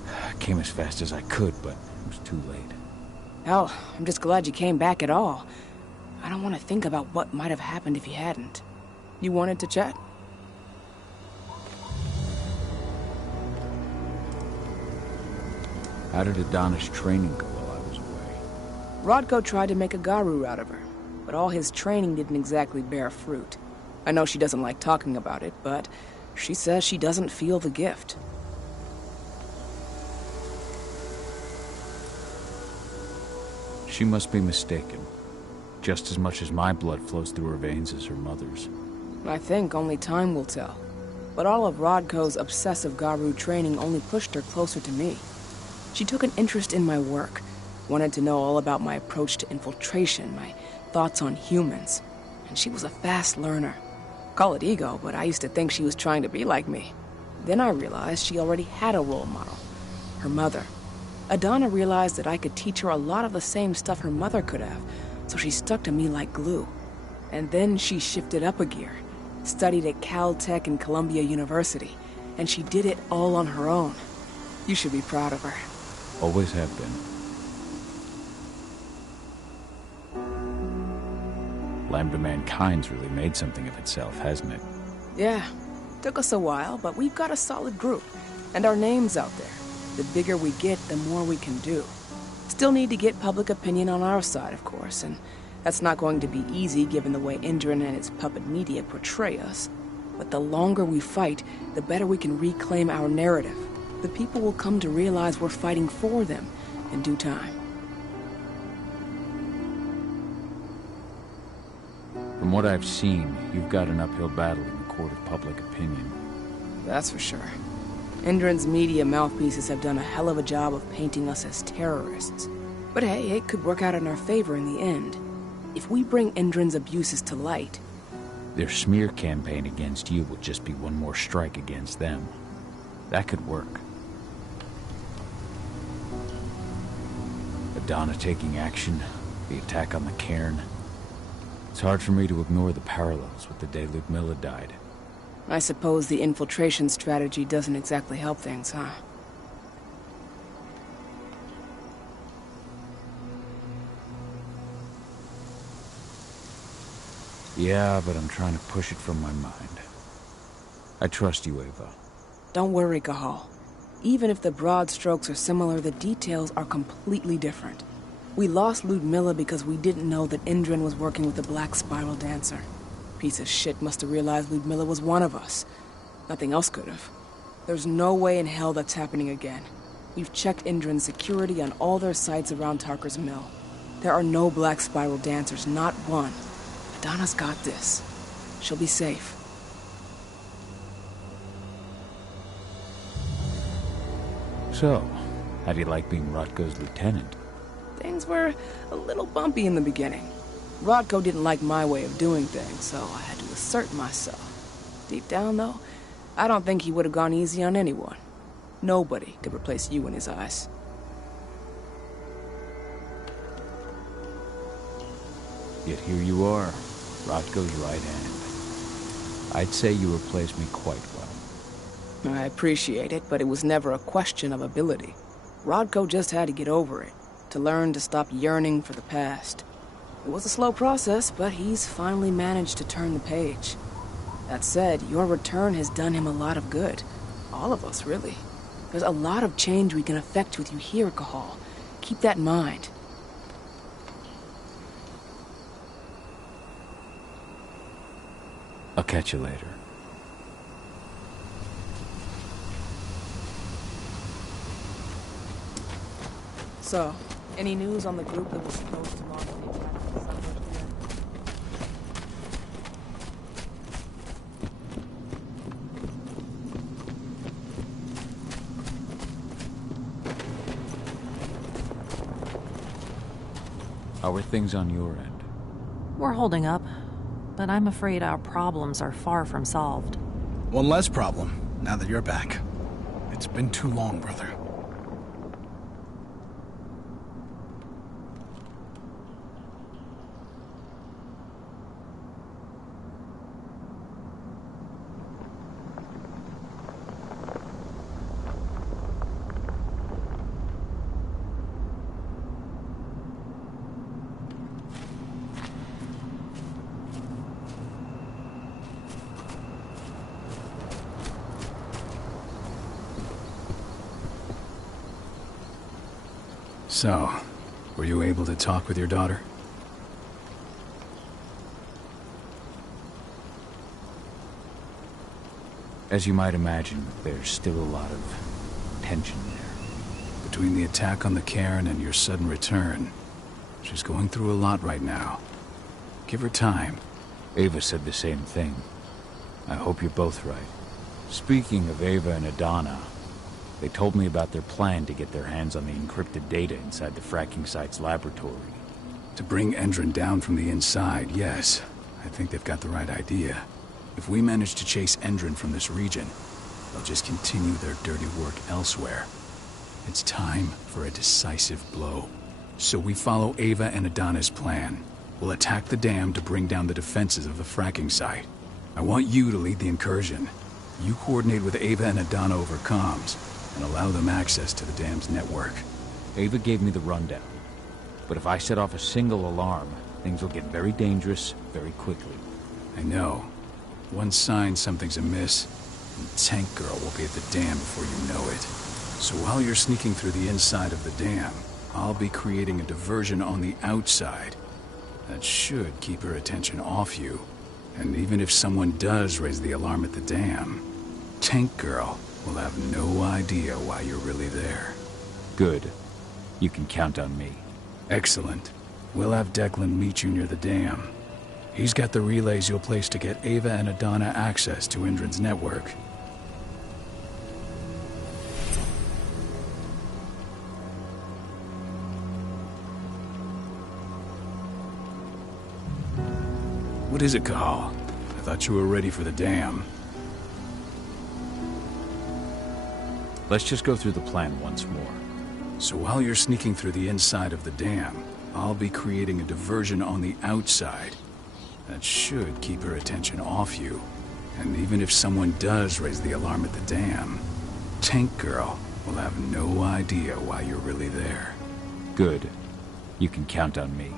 I came as fast as I could, but it was too late. Hell, I'm just glad you came back at all. I don't want to think about what might have happened if you hadn't. You wanted to chat? How did Aedana's training go while I was away? Rodko tried to make a Garu out of her, but all his training didn't exactly bear fruit. I know she doesn't like talking about it, but she says she doesn't feel the gift. She must be mistaken. Just as much as my blood flows through her veins as her mother's. I think only time will tell. But all of Rodko's obsessive Garu training only pushed her closer to me. She took an interest in my work, wanted to know all about my approach to infiltration, my thoughts on humans. and she was a fast learner. Call it ego, but I used to think she was trying to be like me. Then I realized she already had a role model, her mother. Aedana realized that I could teach her a lot of the same stuff her mother could have, so she stuck to me like glue. And then she shifted up a gear, studied at Caltech and Columbia University, and she did it all on her own. You should be proud of her. Always have been. Lambda Mankind's really made something of itself, hasn't it? Yeah, took us a while, but we've got a solid group, and our name's out there. The bigger we get, the more we can do. Still need to get public opinion on our side, of course, and that's not going to be easy given the way Endron and its puppet media portray us. But the longer we fight, the better we can reclaim our narrative. The people will come to realize we're fighting for them in due time. From what I've seen, you've got an uphill battle in the court of public opinion. That's for sure. Endron's media mouthpieces have done a hell of a job of painting us as terrorists. But hey, it could work out in our favor in the end. If we bring Endron's abuses to light... Their smear campaign against you will just be one more strike against them. That could work. Aedana taking action, the attack on the cairn. It's hard for me to ignore the parallels with the day Ludmilla died. I suppose the infiltration strategy doesn't exactly help things, huh? Yeah, but I'm trying to push it from my mind. I trust you, Ava. Don't worry, Cahal. Even if the broad strokes are similar, the details are completely different. We lost Ludmilla because we didn't know that Endron was working with the Black Spiral Dancer. Piece of shit must have realized Ludmilla was one of us. Nothing else could have. There's no way in hell that's happening again. We've checked Endron's security on all their sites around Tarker's mill. There are no Black Spiral Dancers, not one. Aedana's got this. She'll be safe. So, how do you like being Rodko's lieutenant? Things were a little bumpy in the beginning. Rodko didn't like my way of doing things, so I had to assert myself. Deep down, though, I don't think he would have gone easy on anyone. Nobody could replace you in his eyes. Yet here you are, Rodko's right hand. I'd say you replaced me quite well. I appreciate it, but it was never a question of ability. Rodko just had to get over it, to learn to stop yearning for the past. It was a slow process, but he's finally managed to turn the page. That said, your return has done him a lot of good. All of us, really. There's a lot of change we can effect with you here, Cahal. Keep that in mind. I'll catch you later. So, any news on the group that was supposed to launch the attack on the suburbs here? How are things on your end? We're holding up, but I'm afraid our problems are far from solved. One less problem, now that you're back. It's been too long, brother. So, were you able to talk with your daughter? As you might imagine, there's still a lot of tension there. Between the attack on the cairn and your sudden return, she's going through a lot right now. Give her time. Ava said the same thing. I hope you're both right. Speaking of Ava and Aedana, they told me about their plan to get their hands on the encrypted data inside the fracking site's laboratory. To bring Endron down from the inside, yes. I think they've got the right idea. If we manage to chase Endron from this region, they'll just continue their dirty work elsewhere. It's time for a decisive blow. So we follow Ava and Aedana's plan. We'll attack the dam to bring down the defenses of the fracking site. I want you to lead the incursion. You coordinate with Ava and Aedana over comms, and allow them access to the dam's network. Ava gave me the rundown. But if I set off a single alarm, things will get very dangerous very quickly. I know. One sign something's amiss, and Tank Girl will be at the dam before you know it. So while you're sneaking through the inside of the dam, I'll be creating a diversion on the outside. That should keep her attention off you. And even if someone does raise the alarm at the dam, Tank Girl will have no idea why you're really there. Good. You can count on me. Excellent. We'll have Declan meet you near the dam. He's got the relays you'll place to get Ava and Aedana access to Endron's network. What is it, Cahal? I thought you were ready for the dam. Let's just go through the plan once more. So while you're sneaking through the inside of the dam, I'll be creating a diversion on the outside. That should keep her attention off you. And even if someone does raise the alarm at the dam, Tank Girl will have no idea why you're really there. Good. You can count on me.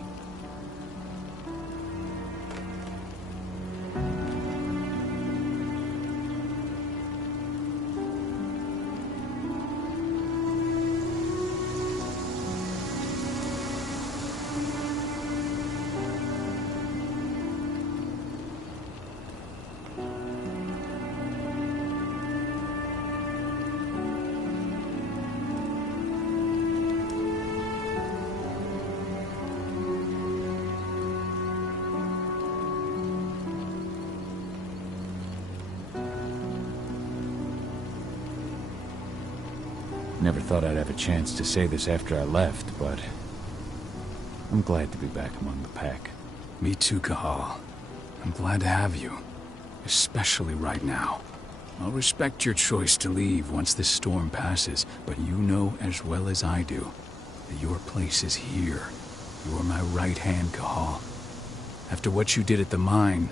Never thought I'd have a chance to say this after I left, but I'm glad to be back among the pack. Me too, Cahal. I'm glad to have you, especially right now. I'll respect your choice to leave once this storm passes, but you know as well as I do that your place is here. You're my right hand, Cahal. After what you did at the mine,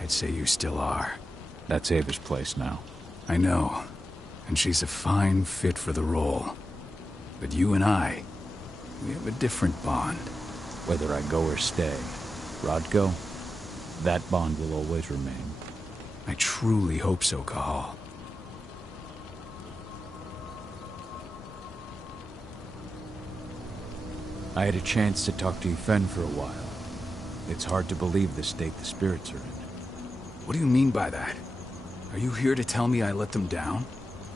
I'd say you still are. That's Ava's place now. I know. And she's a fine fit for the role. But you and I, we have a different bond. Whether I go or stay, Rodko, that bond will always remain. I truly hope so, Cahal. I had a chance to talk to Fianna for a while. It's hard to believe the state the spirits are in. What do you mean by that? Are you here to tell me I let them down?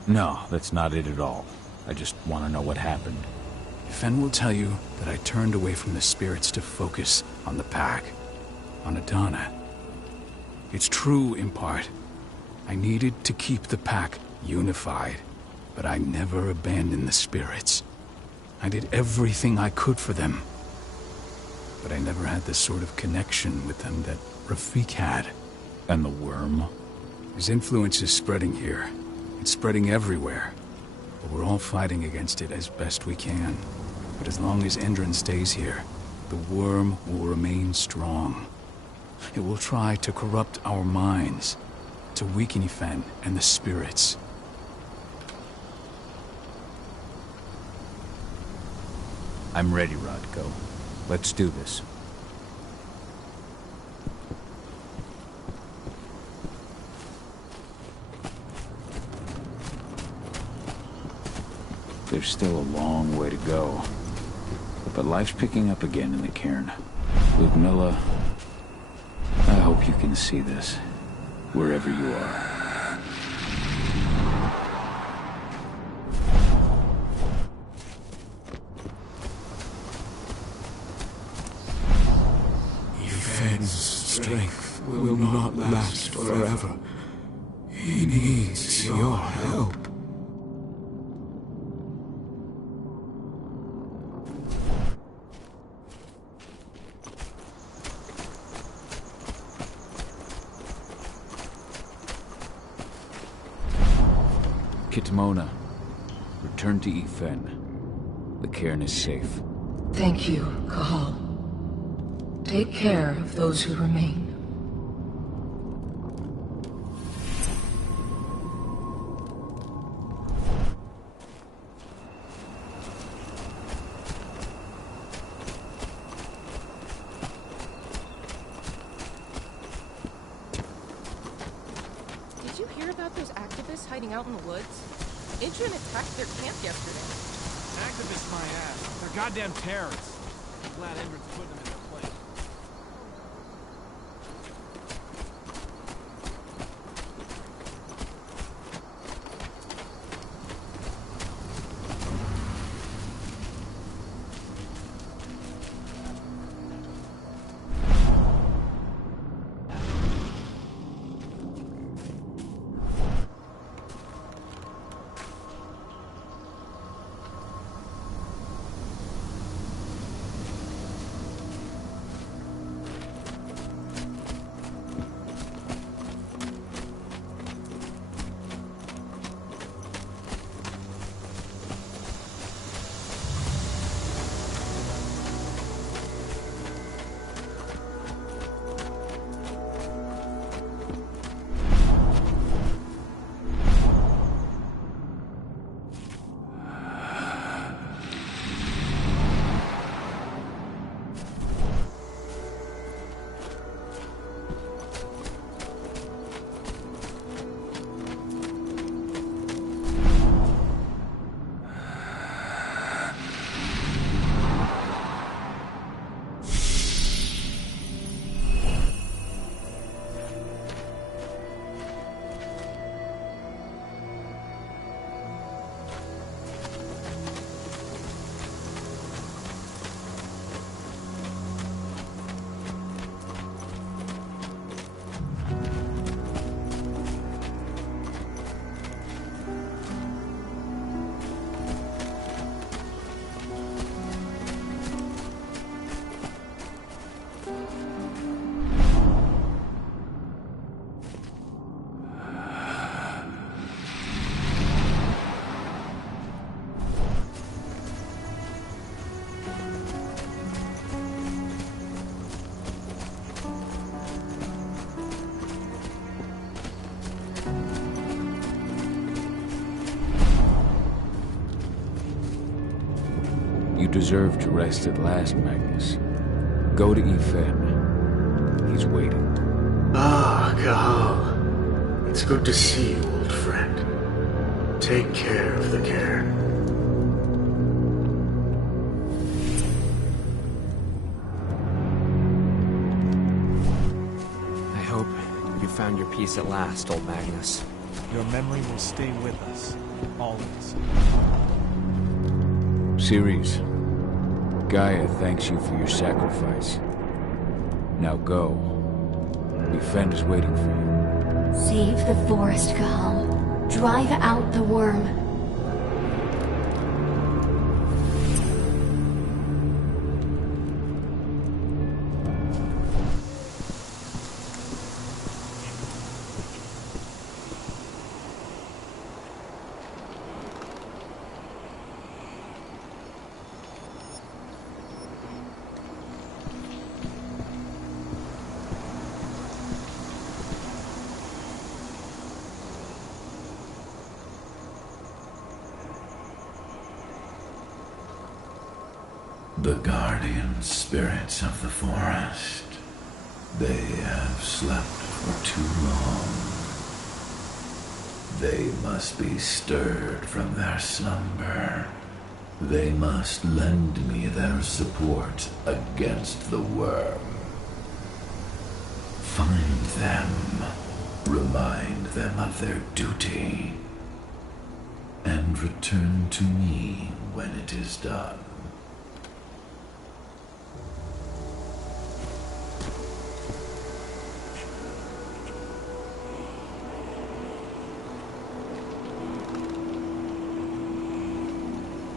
No, that's not it at all. I just want to know what happened. Fianna will tell you that I turned away from the spirits to focus on the pack, on Aedana. It's true in part. I needed to keep the pack unified, but I never abandoned the spirits. I did everything I could for them. But I never had the sort of connection with them that Rafiq had. And the Wyrm? His influence is spreading here. It's spreading everywhere. But we're all fighting against it as best we can. But as long as Endron stays here, the Wyrm will remain strong. It will try to corrupt our minds, to weaken Fianna and the spirits. I'm ready, Rodko. Let's do this. There's still a long way to go. But life's picking up again in the cairn. Ludmilla, I hope you can see this, wherever you are. Fiann's strength will not last forever. He needs your help. Kitmona, return to Efen. The cairn is safe. Thank you, Cahal. Take care of those who remain. Did you hear about those activists hiding out in the woods? Endron attacked their camp yesterday. Activists, my ass. They're goddamn terrorists. I'm glad Endron's putting them in their place. You deserve to rest at last, Magnus. Go to Efen. He's waiting. Ah, Cahal. It's good to see you, old friend. Take care of the cairn. I hope you found your peace at last, old Magnus. Your memory will stay with us, always. Ceres, Gaia thanks you for your sacrifice. Now go. Efen is waiting for you. Save the forest, Cahal. Drive out the Wyrm. The guardian spirits of the forest. They have slept for too long. They must be stirred from their slumber. They must lend me their support against the Wyrm. Find them, remind them of their duty, and return to me when it is done.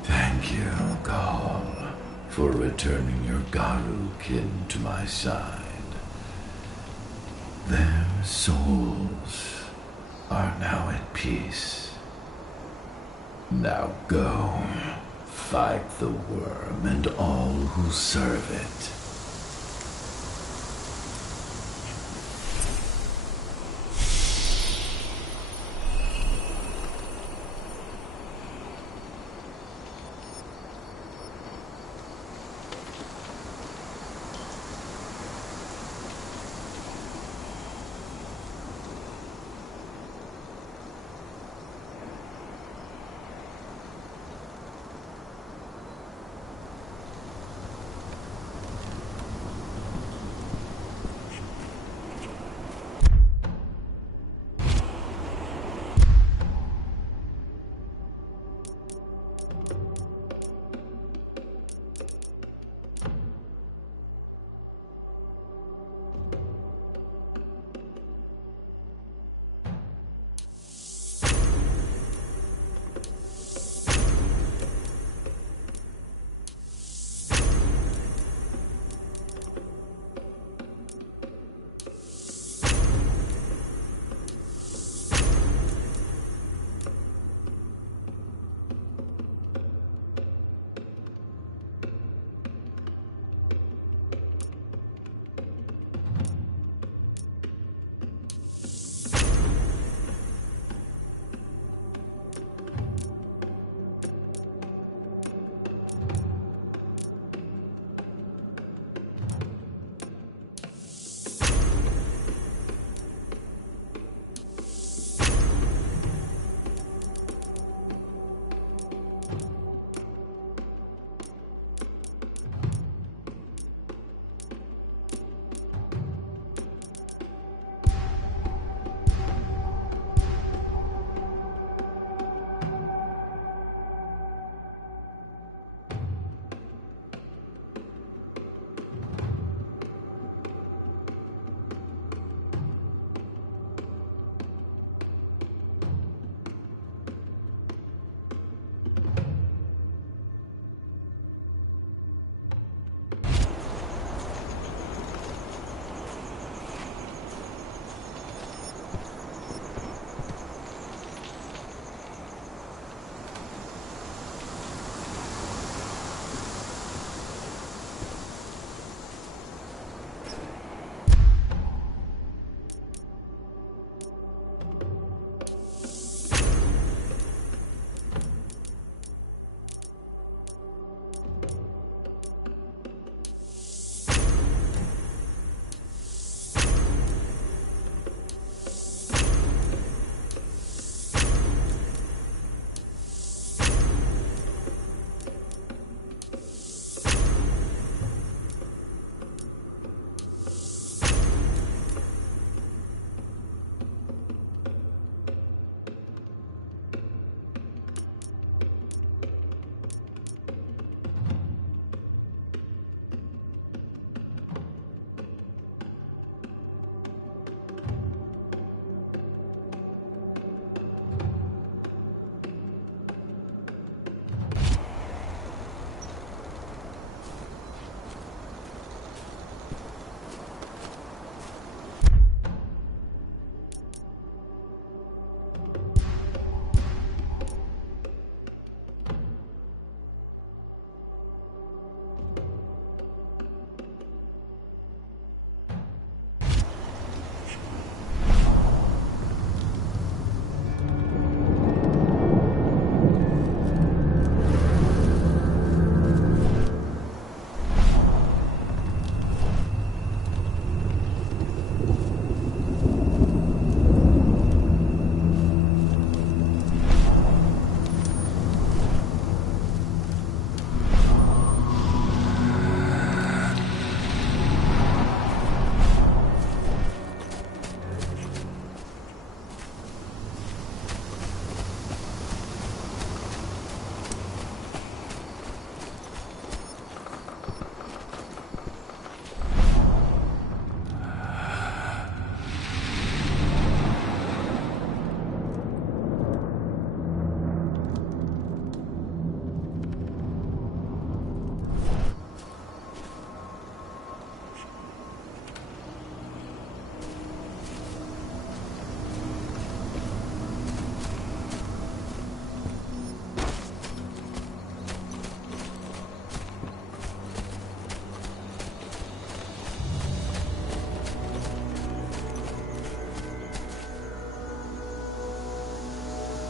Thank you, Cahal, for returning your Garu kin to my side. Their souls are now at peace. Now go. Fight the Wyrm and all who serve it.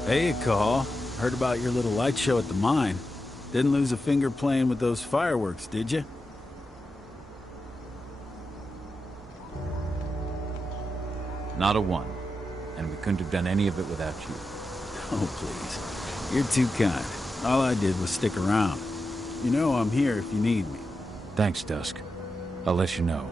Hey, Cahal. Heard about your little light show at the mine. Didn't lose a finger playing with those fireworks, did you? Not a one. And we couldn't have done any of it without you. Oh, please. You're too kind. All I did was stick around. You know I'm here if you need me. Thanks, Dusk. I'll let you know.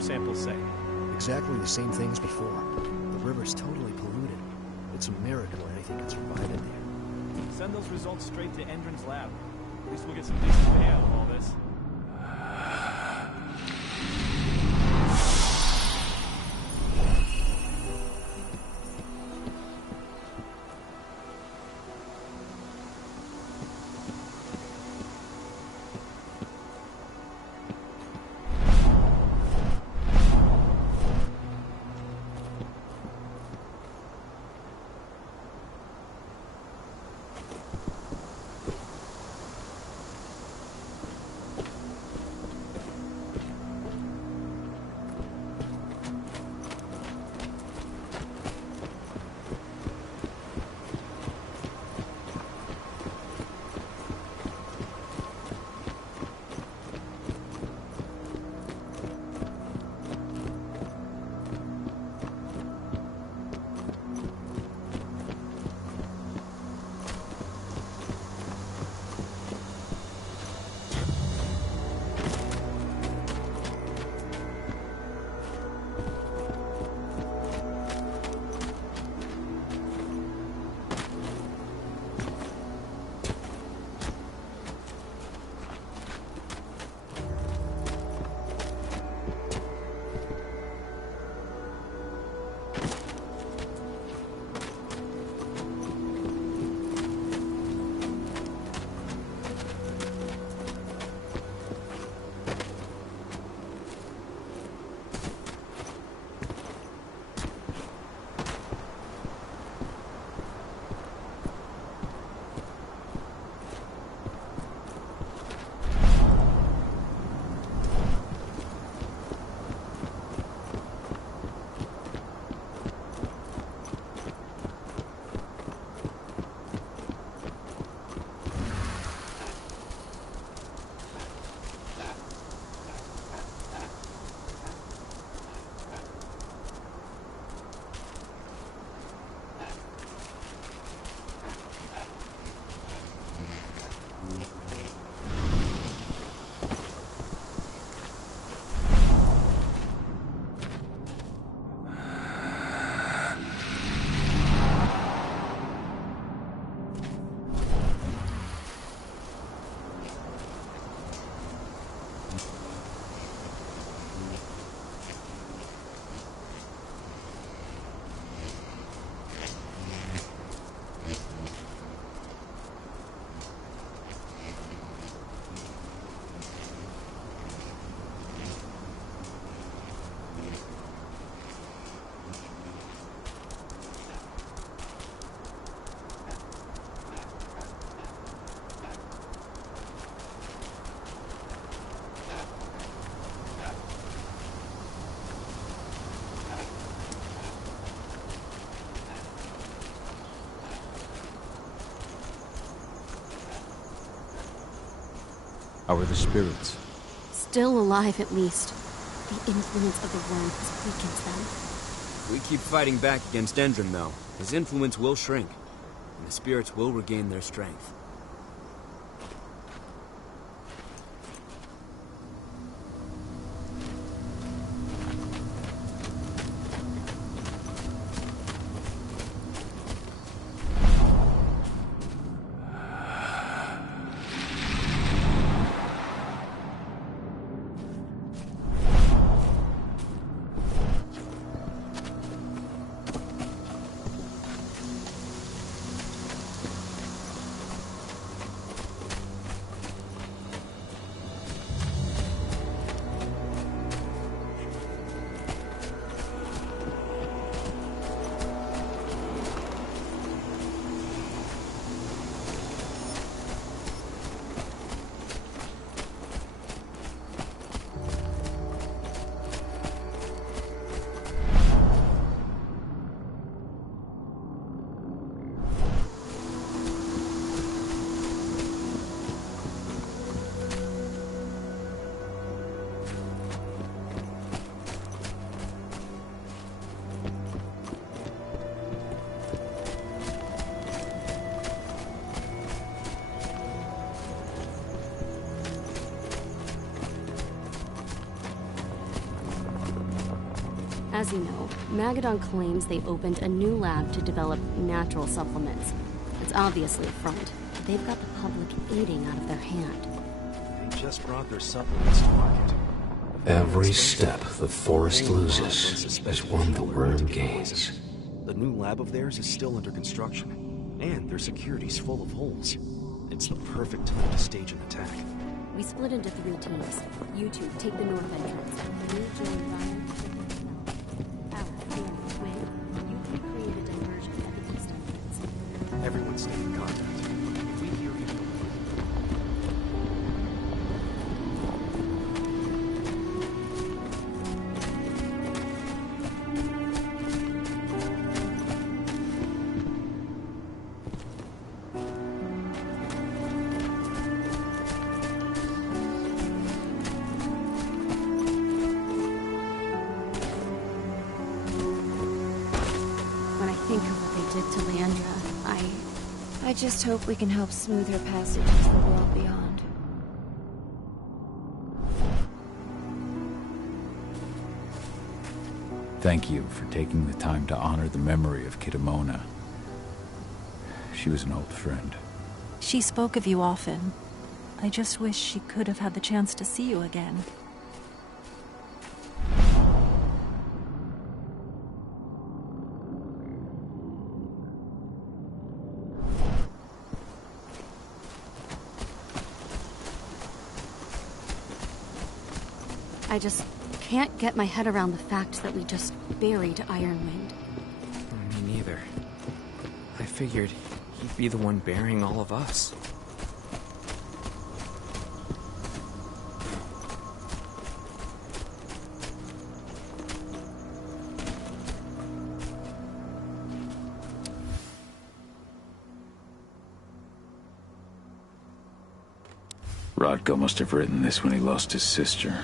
Samples say? Exactly the same thing as before. The river's totally polluted. It's a miracle anything can survive in there. Send those results straight to Endron's lab. At least we'll get some decent pay out of all this. How are the spirits? Still alive, at least. The influence of the Wyrm has weakened them. We keep fighting back against Endron, though. His influence will shrink, and the spirits will regain their strength. As you know, Magadon claims they opened a new lab to develop natural supplements. It's obviously a front. They've got the public eating out of their hand. They just brought their supplements to market. Every step the forest loses is one the Wyrm gains. The new lab of theirs is still under construction, and their security's full of holes. It's the perfect time to stage an attack. We split into 3 teams. You two take the north entrance. You join Ryan. Everyone stay in contact. If we hear you... When I think of what they did to Leandra, I just hope we can help smooth her passage into the world beyond. Thank you for taking the time to honor the memory of Kitamona. She was an old friend. She spoke of you often. I just wish she could have had the chance to see you again. I just can't get my head around the fact that we just buried Ironwind. Me neither. I figured he'd be the one burying all of us. Rodko must have written this when he lost his sister.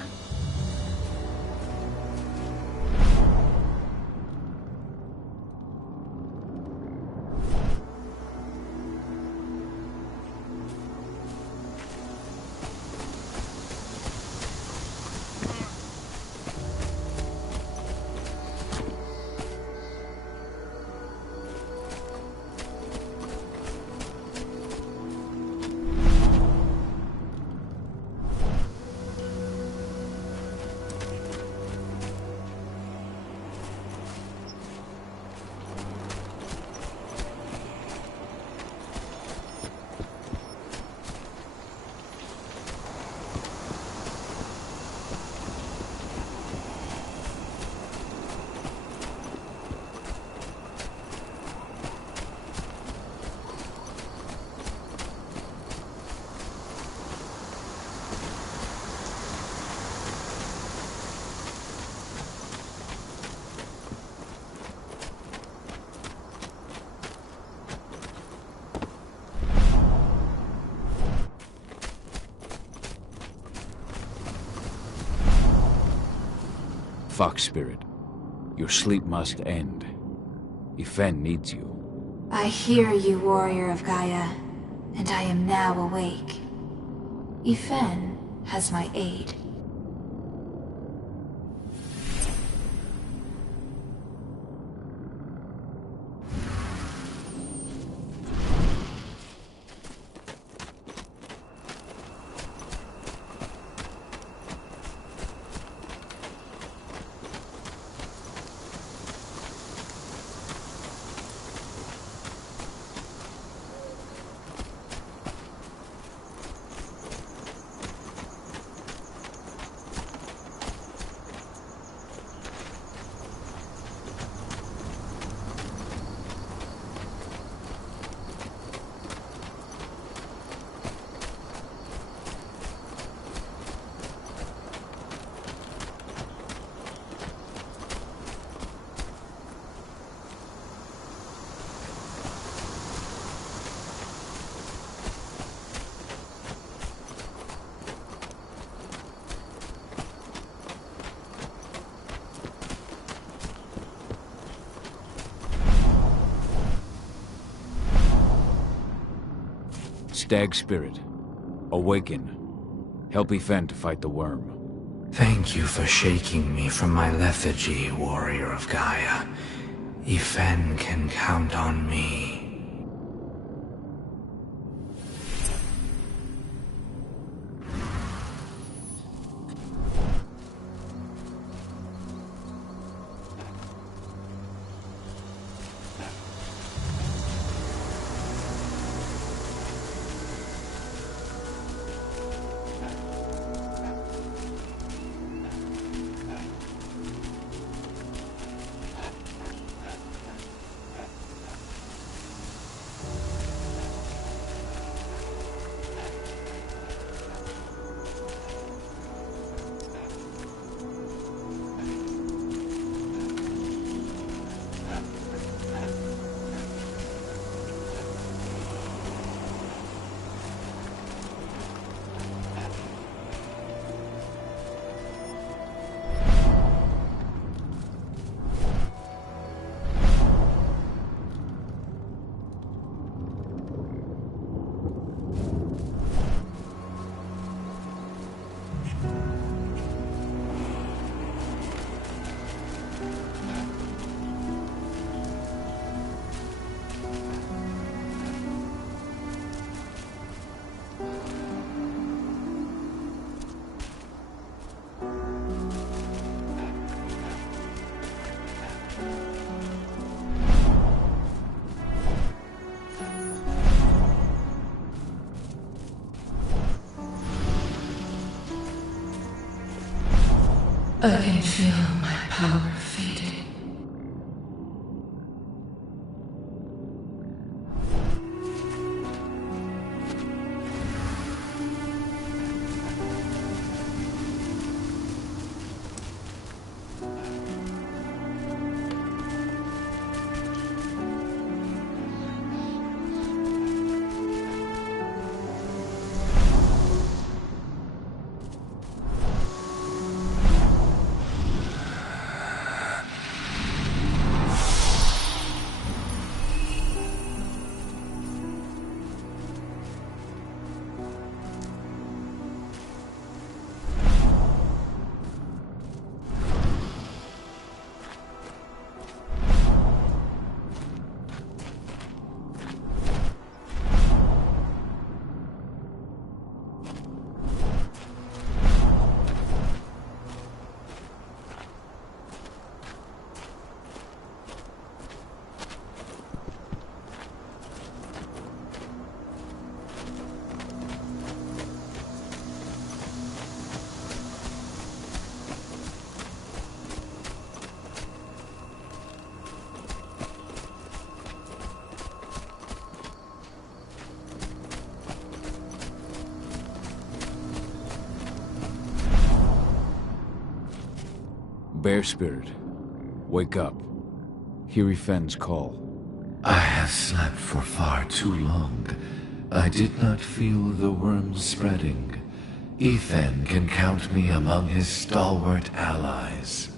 Fox Spirit, your sleep must end. Yfen needs you. I hear you, warrior of Gaia, and I am now awake. Yfen has my aid. Stag Spirit, awaken. Help Yfen to fight the Wyrm. Thank you for shaking me from my lethargy, warrior of Gaia. Yfen can count on me. I can feel my power fading. Bear Spirit, wake up. Hear Yfen's call. I have slept for far too long. I did not feel the worms spreading. Yfen can count me among his stalwart allies.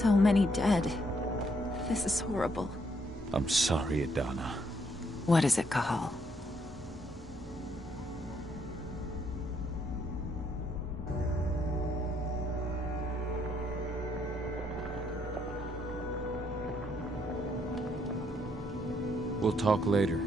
So many dead. This is horrible. I'm sorry, Aedana. What is it, Cahal? We'll talk later.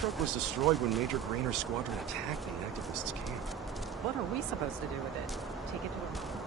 truck was destroyed when Major Graner's squadron attacked the activists' camp. What are we supposed to do with it? Take it to a...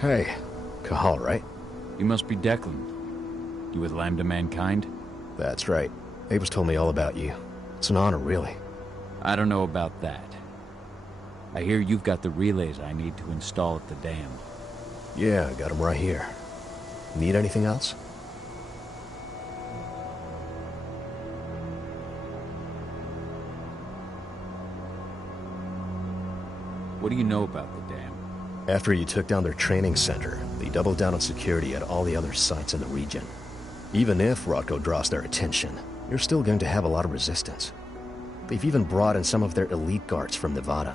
Hey, Cahal, right? You must be Declan. You with Lambda Mankind? That's right. Ava's told me all about you. It's an honor, really. I don't know about that. I hear you've got the relays I need to install at the dam. Yeah, got them right here. Need anything else? What do you know about the dam? After you took down their training center, they doubled down on security at all the other sites in the region. Even if Rodko draws their attention, you're still going to have a lot of resistance. They've even brought in some of their elite guards from Nevada.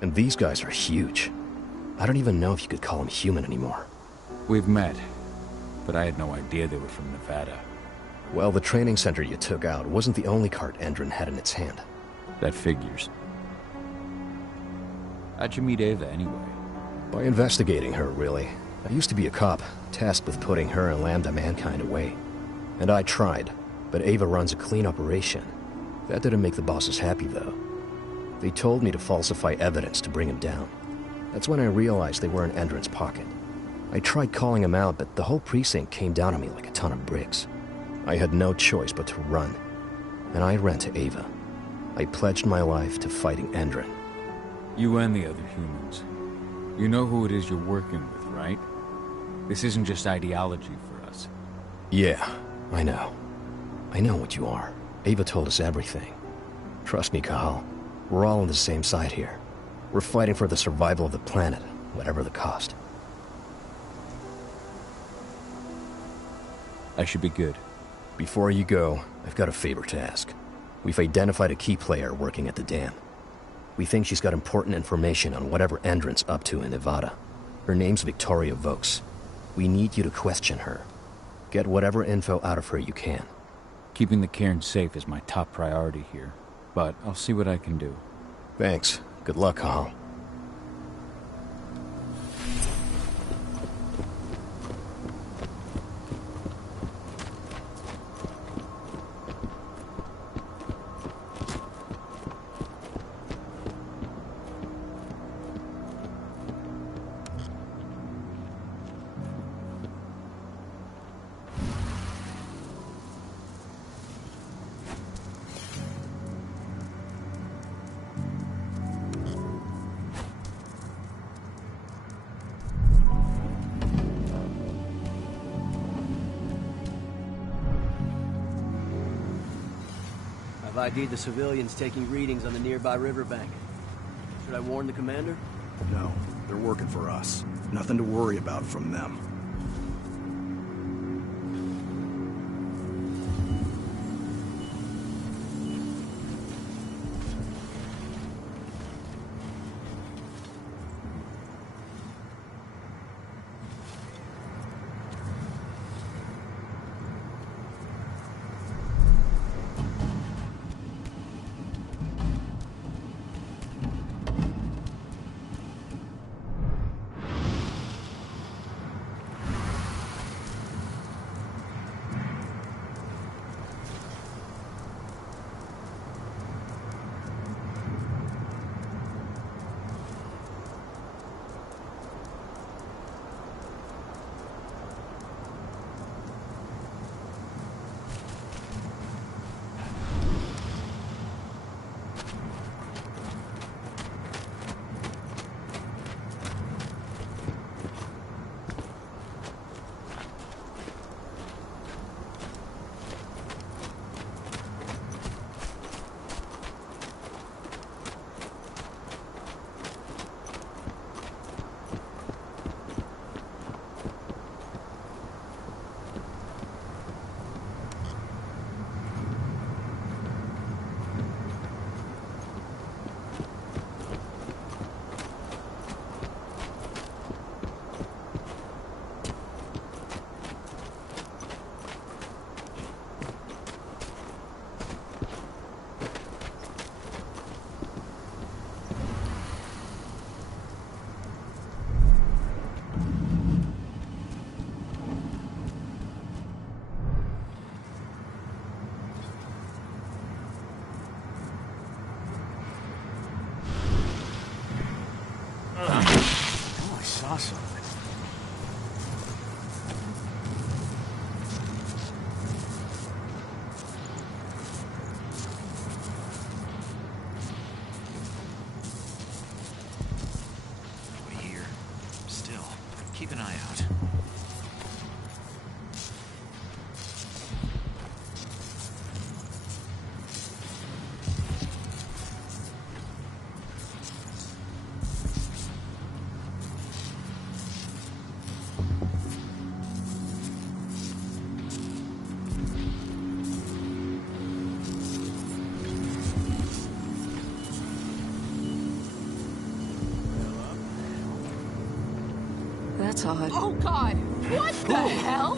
And these guys are huge. I don't even know if you could call them human anymore. We've met, but I had no idea they were from Nevada. Well, the training center you took out wasn't the only cart Endron had in its hand. That figures. How'd you meet Ava, anyway? By investigating her, really. I used to be a cop, tasked with putting her and Lambda Mankind away. And I tried, but Ava runs a clean operation. That didn't make the bosses happy, though. They told me to falsify evidence to bring him down. That's when I realized they were in Endron's pocket. I tried calling him out, but the whole precinct came down on me like a ton of bricks. I had no choice but to run. And I ran to Ava. I pledged my life to fighting Endron. You and the other humans. You know who it is you're working with, right? This isn't just ideology for us. Yeah, I know. I know what you are. Ava told us everything. Trust me, Cahal. We're all on the same side here. We're fighting for the survival of the planet, whatever the cost. I should be good. Before you go, I've got a favor to ask. We've identified a key player working at the dam. We think she's got important information on whatever Endron's up to in Nevada. Her name's Victoria Vokes. We need you to question her. Get whatever info out of her you can. Keeping the cairn safe is my top priority here, but I'll see what I can do. Thanks. Good luck, Cahal. I've ID'd the civilians taking readings on the nearby riverbank. Should I warn the commander? No, they're working for us. Nothing to worry about from them. Saw something. keep an eye out. That's odd. Oh god! What the hell?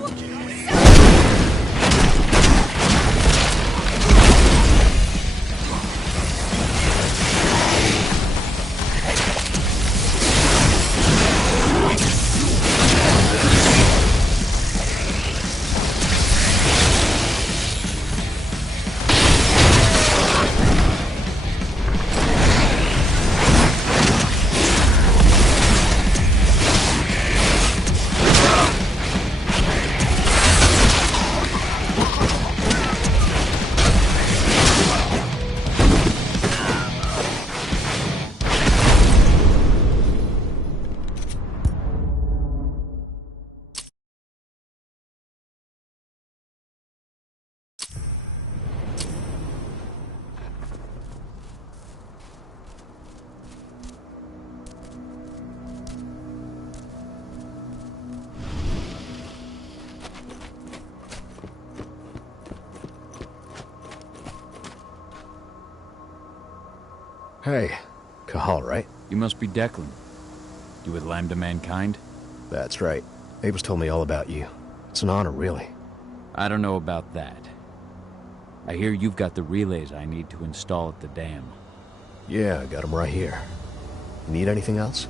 Hey, Cahal, right? You must be Declan. You with Lambda Mankind? That's right. Ava's told me all about you. It's an honor, really. I don't know about that. I hear you've got the relays I need to install at the dam. Yeah, I got them right here. Need anything else?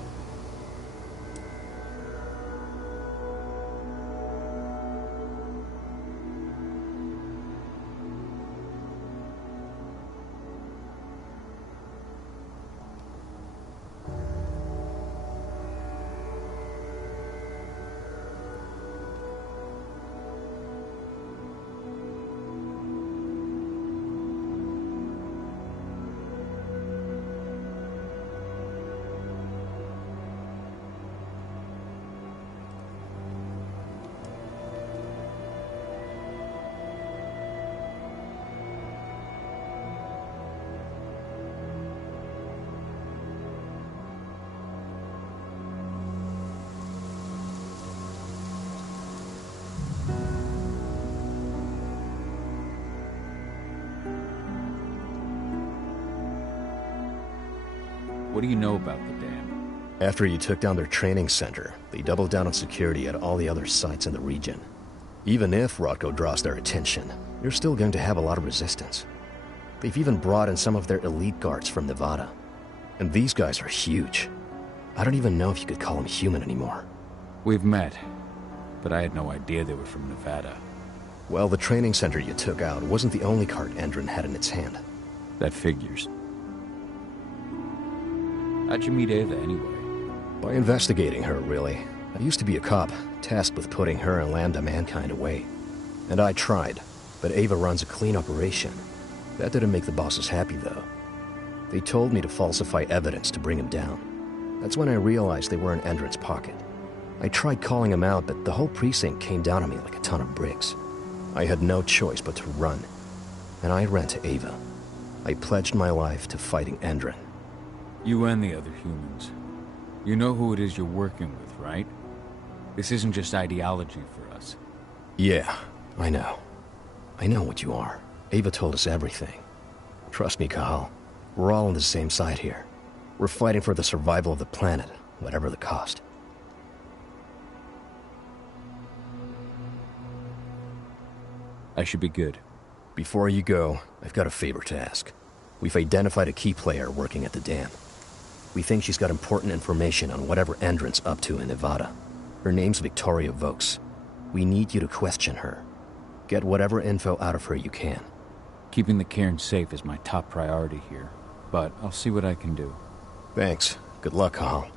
What do you know about the dam? After you took down their training center, they doubled down on security at all the other sites in the region. Even if Rodko draws their attention, you're still going to have a lot of resistance. They've even brought in some of their elite guards from Nevada. And these guys are huge. I don't even know if you could call them human anymore. We've met, but I had no idea they were from Nevada. Well, the training center you took out wasn't the only card Endron had in its hand. That figures. How'd you meet Ava, anyway? By investigating her, really. I used to be a cop, tasked with putting her and Lambda Mankind away. And I tried, but Ava runs a clean operation. That didn't make the bosses happy, though. They told me to falsify evidence to bring him down. That's when I realized they were in Endron's pocket. I tried calling him out, but the whole precinct came down on me like a ton of bricks. I had no choice but to run. And I ran to Ava. I pledged my life to fighting Endron. You and the other humans. You know who it is you're working with, right? This isn't just ideology for us. Yeah, I know. I know what you are. Ava told us everything. Trust me, Cahal. We're all on the same side here. We're fighting for the survival of the planet, whatever the cost. I should be good. Before you go, I've got a favor to ask. We've identified a key player working at the dam. We think she's got important information on whatever Endron's up to in Nevada. Her name's Victoria Vokes. We need you to question her. Get whatever info out of her you can. Keeping the cairn safe is my top priority here, but I'll see what I can do. Thanks. Good luck, Cahal.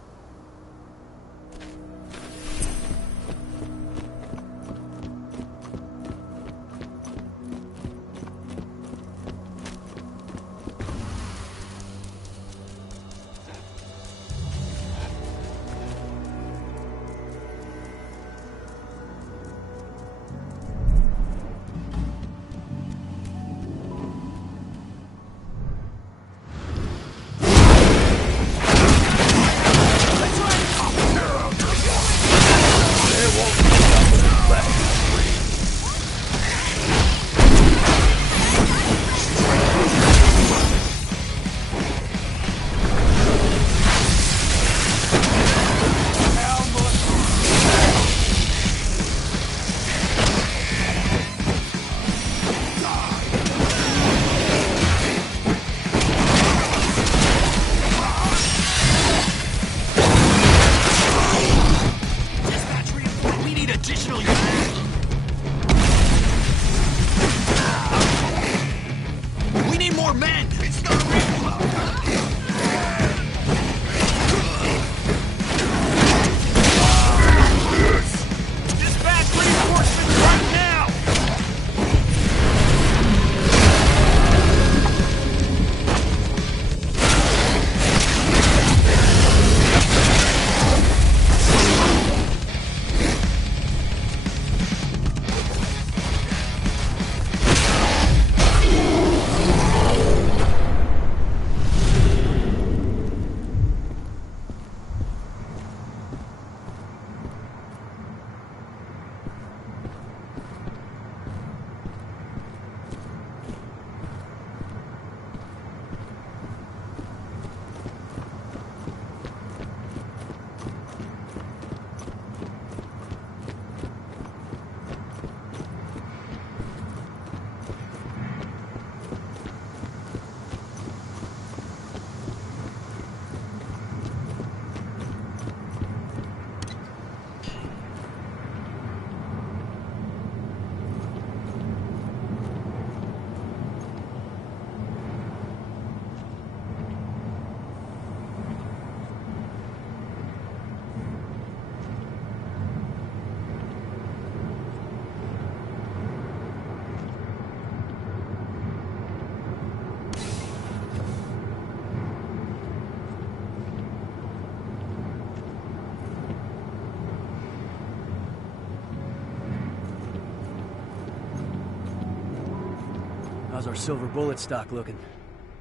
How's our silver bullet stock looking?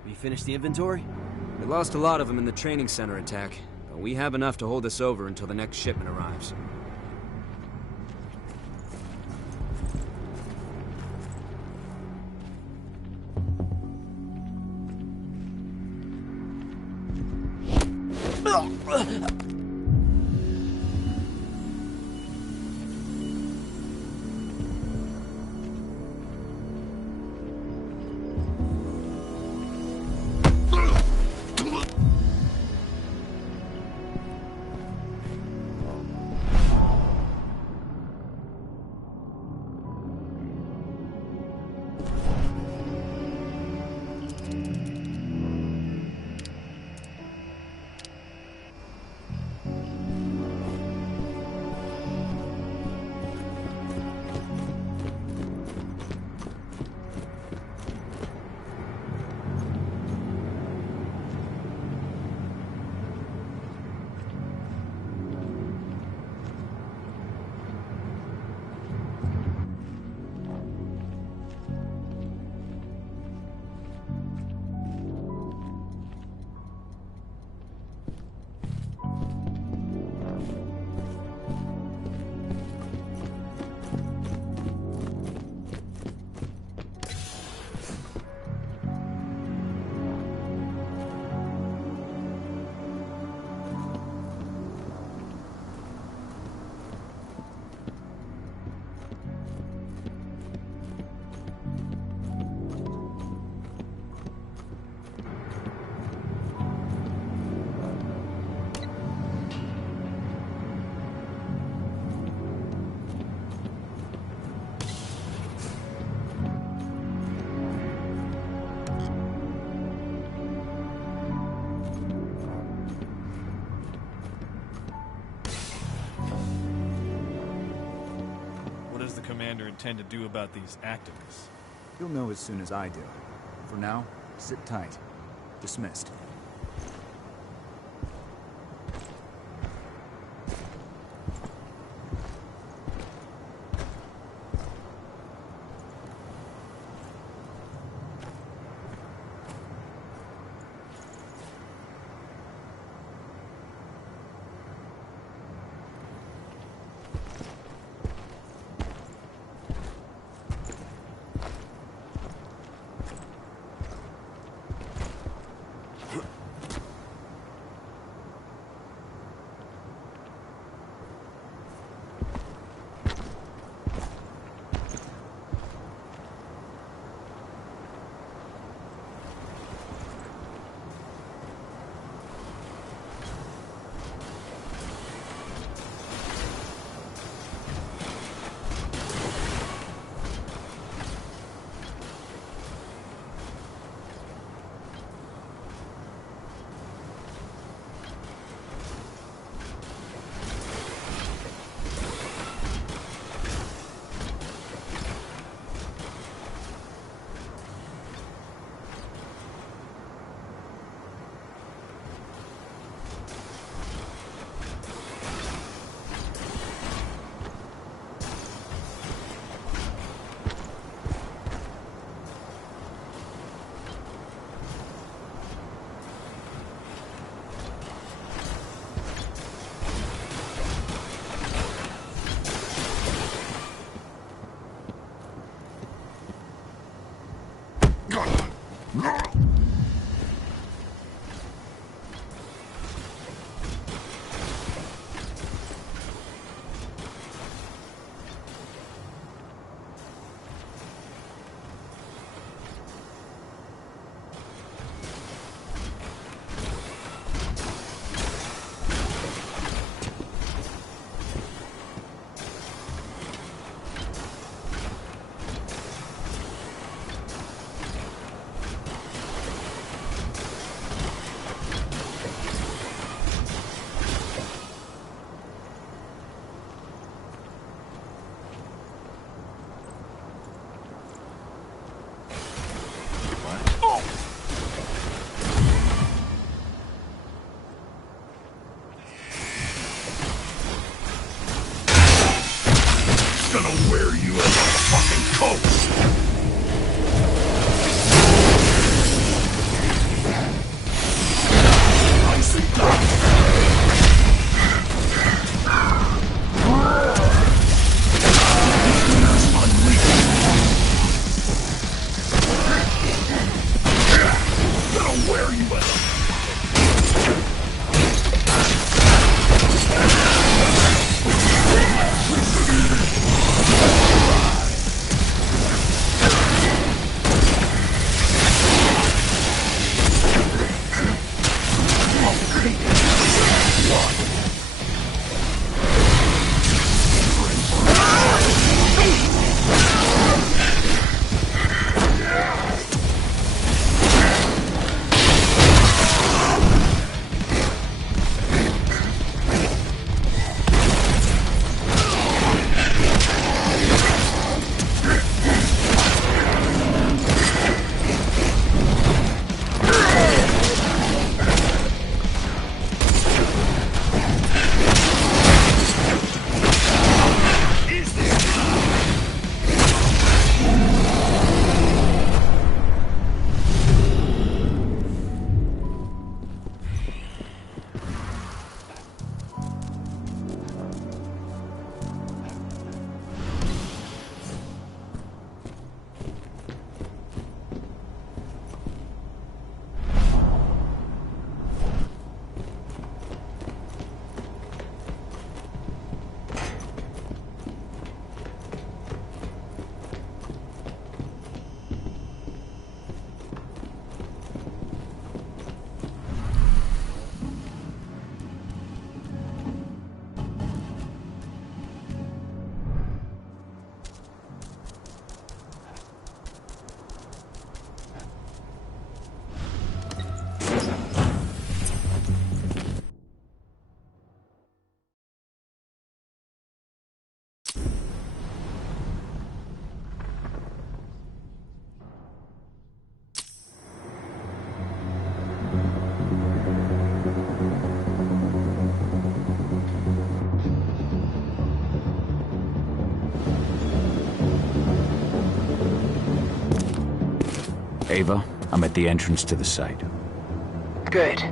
We finished the inventory? We lost a lot of them in the training center attack, but we have enough to hold us over until the next shipment arrives. Commander intend to do about these activists? You'll know as soon as I do. For now, sit tight. Dismissed. Ava, I'm at the entrance to the site. Good.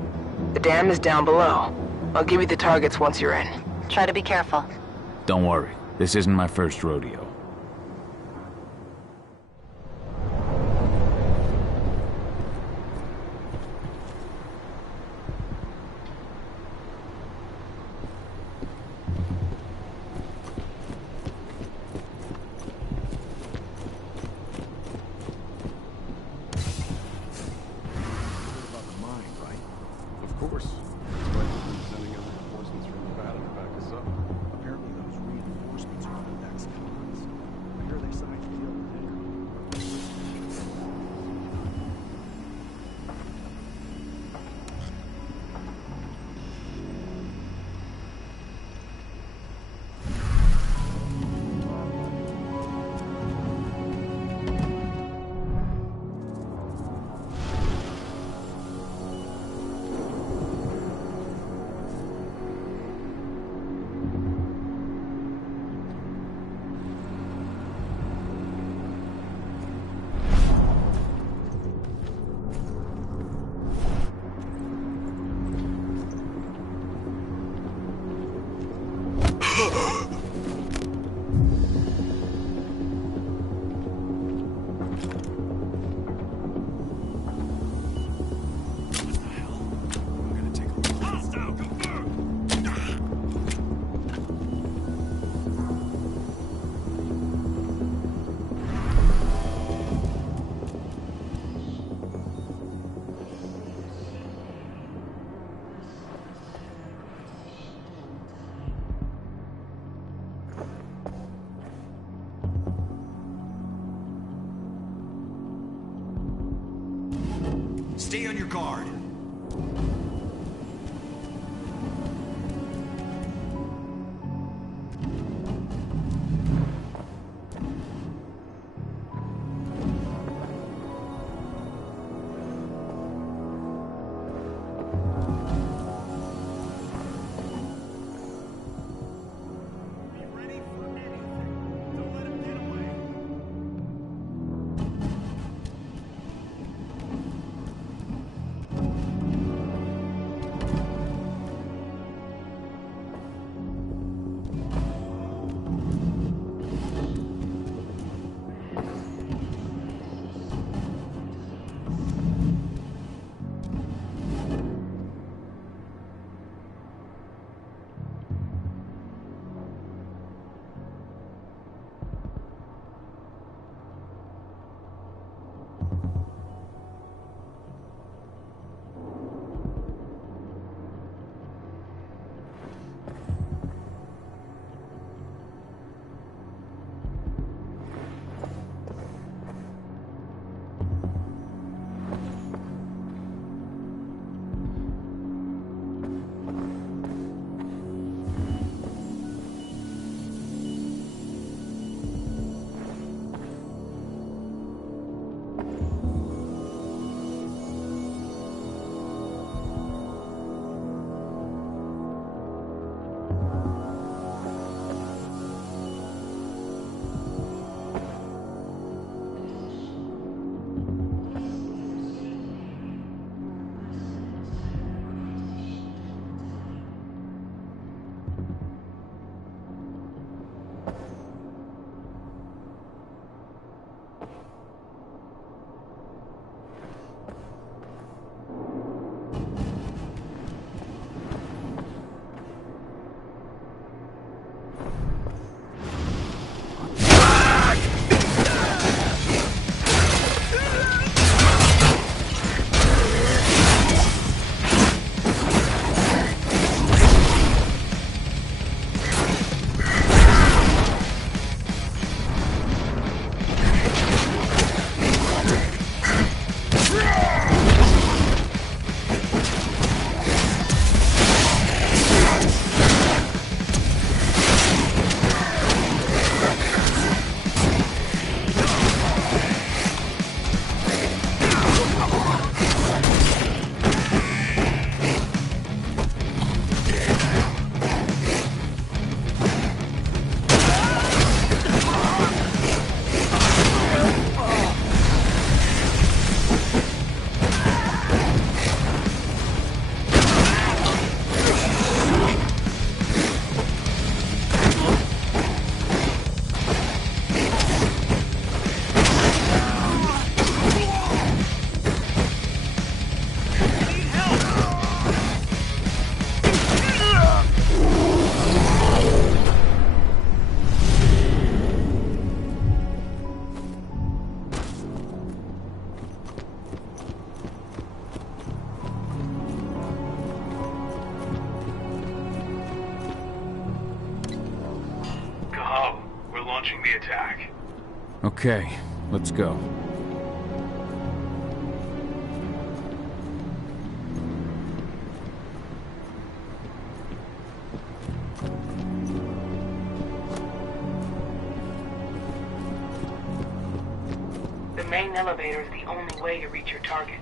The dam is down below. I'll give you the targets once you're in. Try to be careful. Don't worry, this isn't my first rodeo. Stay on your guard. launching the attack. Okay, let's go. The main elevator is the only way to reach your targets.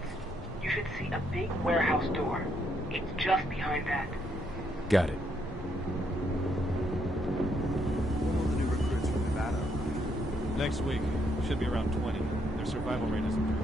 You should see a big warehouse door. It's just behind that. Got it. Next week. Should be around 20. Their survival rate is improved.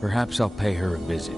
Perhaps I'll pay her a visit.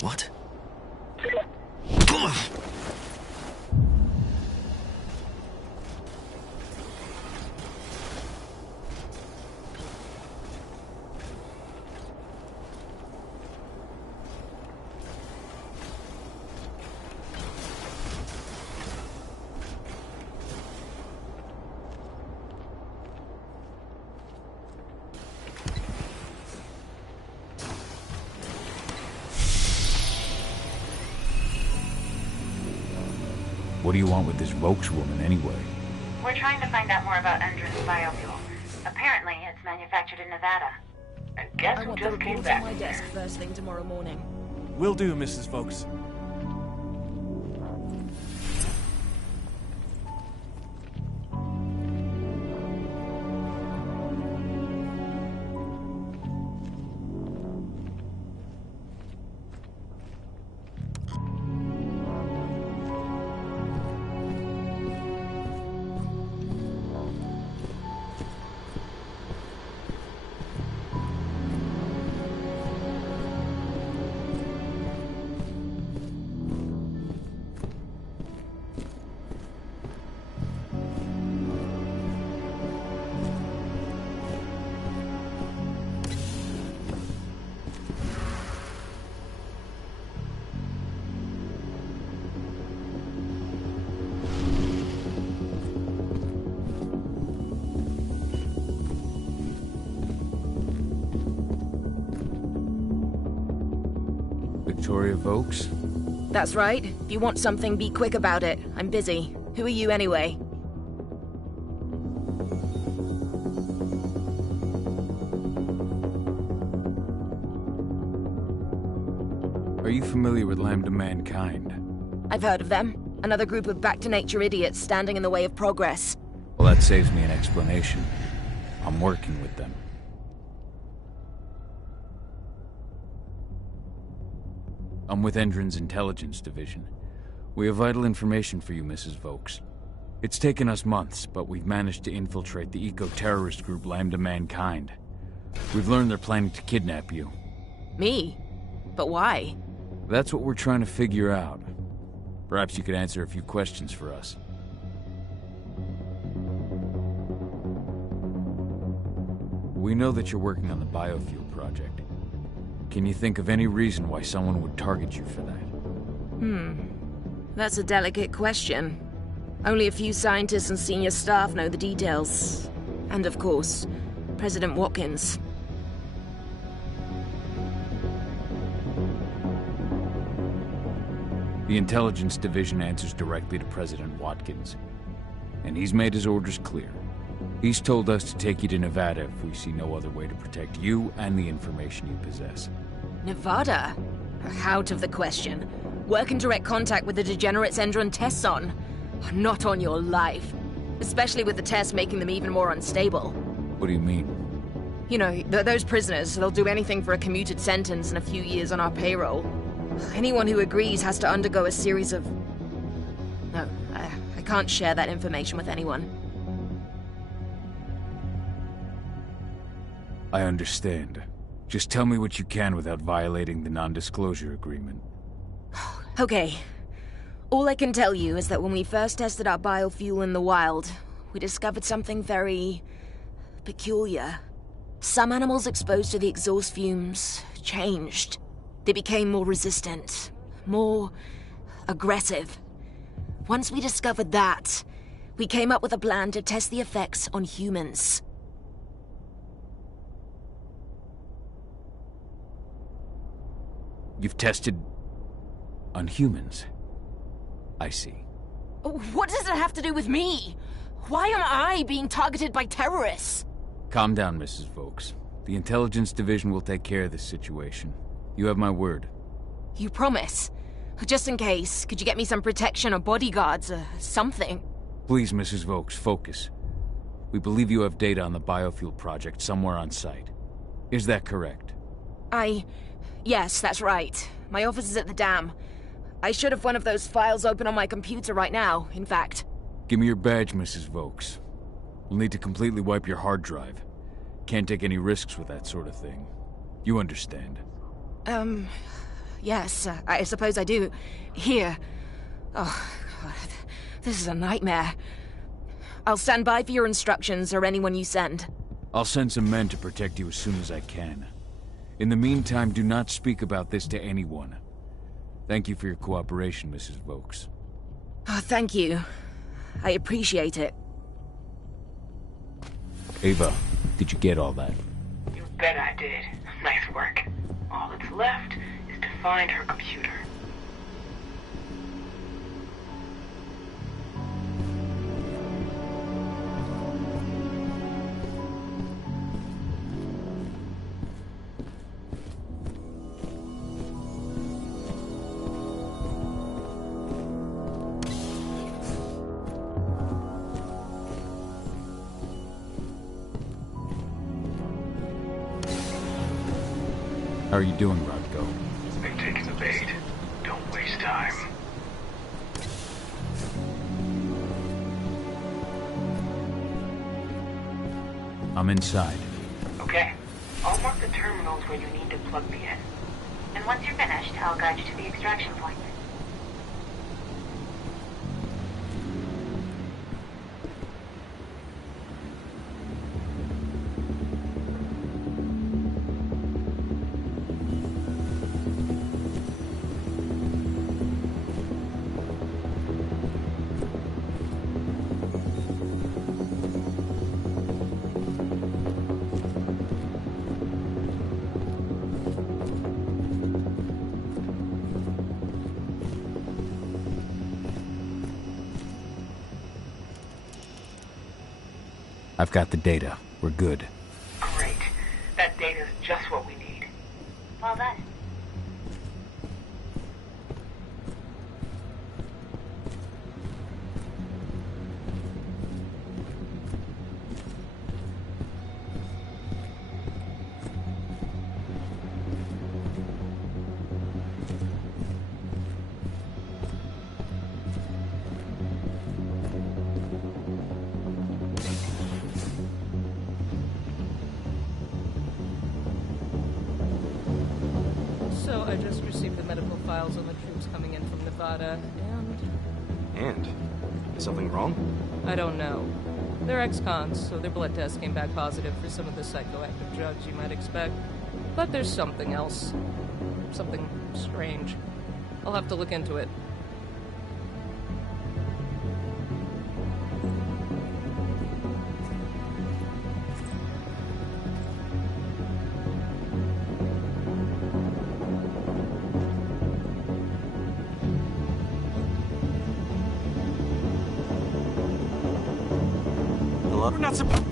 What? What do you want with this Volkswoman anyway? We're trying to find out more about Endron's biofuel. Apparently, it's manufactured in Nevada. And guess who just came back? On my desk first thing tomorrow morning. Will do, Mrs. Folks. Victoria Vokes? That's right. If you want something, be quick about it. I'm busy. Who are you anyway? Are you familiar with Lambda Mankind? I've heard of them. Another group of back-to-nature idiots standing in the way of progress. Well, that saves me an explanation. I'm working with them. I'm with Endron's intelligence division. We have vital information for you, Mrs. Vokes. It's taken us months, but we've managed to infiltrate the eco-terrorist group Lambda Mankind. We've learned they're planning to kidnap you. Me? But why? That's what we're trying to figure out. Perhaps you could answer a few questions for us. We know that you're working on the biofuel project. Can you think of any reason why someone would target you for that? That's a delicate question. Only a few scientists and senior staff know the details. And of course, President Wadkins. The intelligence division answers directly to President Wadkins. And he's made his orders clear. He's told us to take you to Nevada if we see no other way to protect you and the information you possess. Nevada? Out of the question. Work in direct contact with the degenerates Endron tests on. Not on your life. Especially with the tests making them even more unstable. What do you mean? You know, those prisoners, they'll do anything for a commuted sentence and a few years on our payroll. Anyone who agrees has to undergo a series of... No, I can't share that information with anyone. I understand. Just tell me what you can without violating the non-disclosure agreement. Okay. All I can tell you is that when we first tested our biofuel in the wild, we discovered something very... peculiar. Some animals exposed to the exhaust fumes changed. They became more resistant, more aggressive. Once we discovered that, we came up with a plan to test the effects on humans. You've tested... on humans? I see. What does it have to do with me? Why am I being targeted by terrorists? Calm down, Mrs. Vokes. The intelligence division will take care of this situation. You have my word. You promise? Just in case, could you get me some protection or bodyguards or something? Please, Mrs. Vokes, focus. We believe you have data on the biofuel project somewhere on site. Is that correct? Yes, that's right. My office is at the dam. I should have one of those files open on my computer right now, in fact. Give me your badge, Mrs. Vokes. We'll need to completely wipe your hard drive. Can't take any risks with that sort of thing. You understand. Yes, I suppose I do. Here. Oh, God. This is a nightmare. I'll stand by for your instructions or anyone you send. I'll send some men to protect you as soon as I can. In the meantime, do not speak about this to anyone. Thank you for your cooperation, Mrs. Vokes. Oh, thank you. I appreciate it. Ava, did you get all that? You bet I did. Nice work. All that's left is to find her computer. How are you doing, Rodko? I'm taking the bait. Don't waste time. I'm inside. Okay. I'll mark the terminals where you need to plug me in. And once you're finished, I'll guide you to the extraction point. I've got the data. We're good. Great. That data's just what we need. Well done. So I just received the medical files on the troops coming in from Nevada, And? Is something wrong? I don't know. They're ex-cons, so their blood test came back positive for some of the psychoactive drugs you might expect. But there's something else. Something strange. I'll have to look into it. Hello? We're not supposed.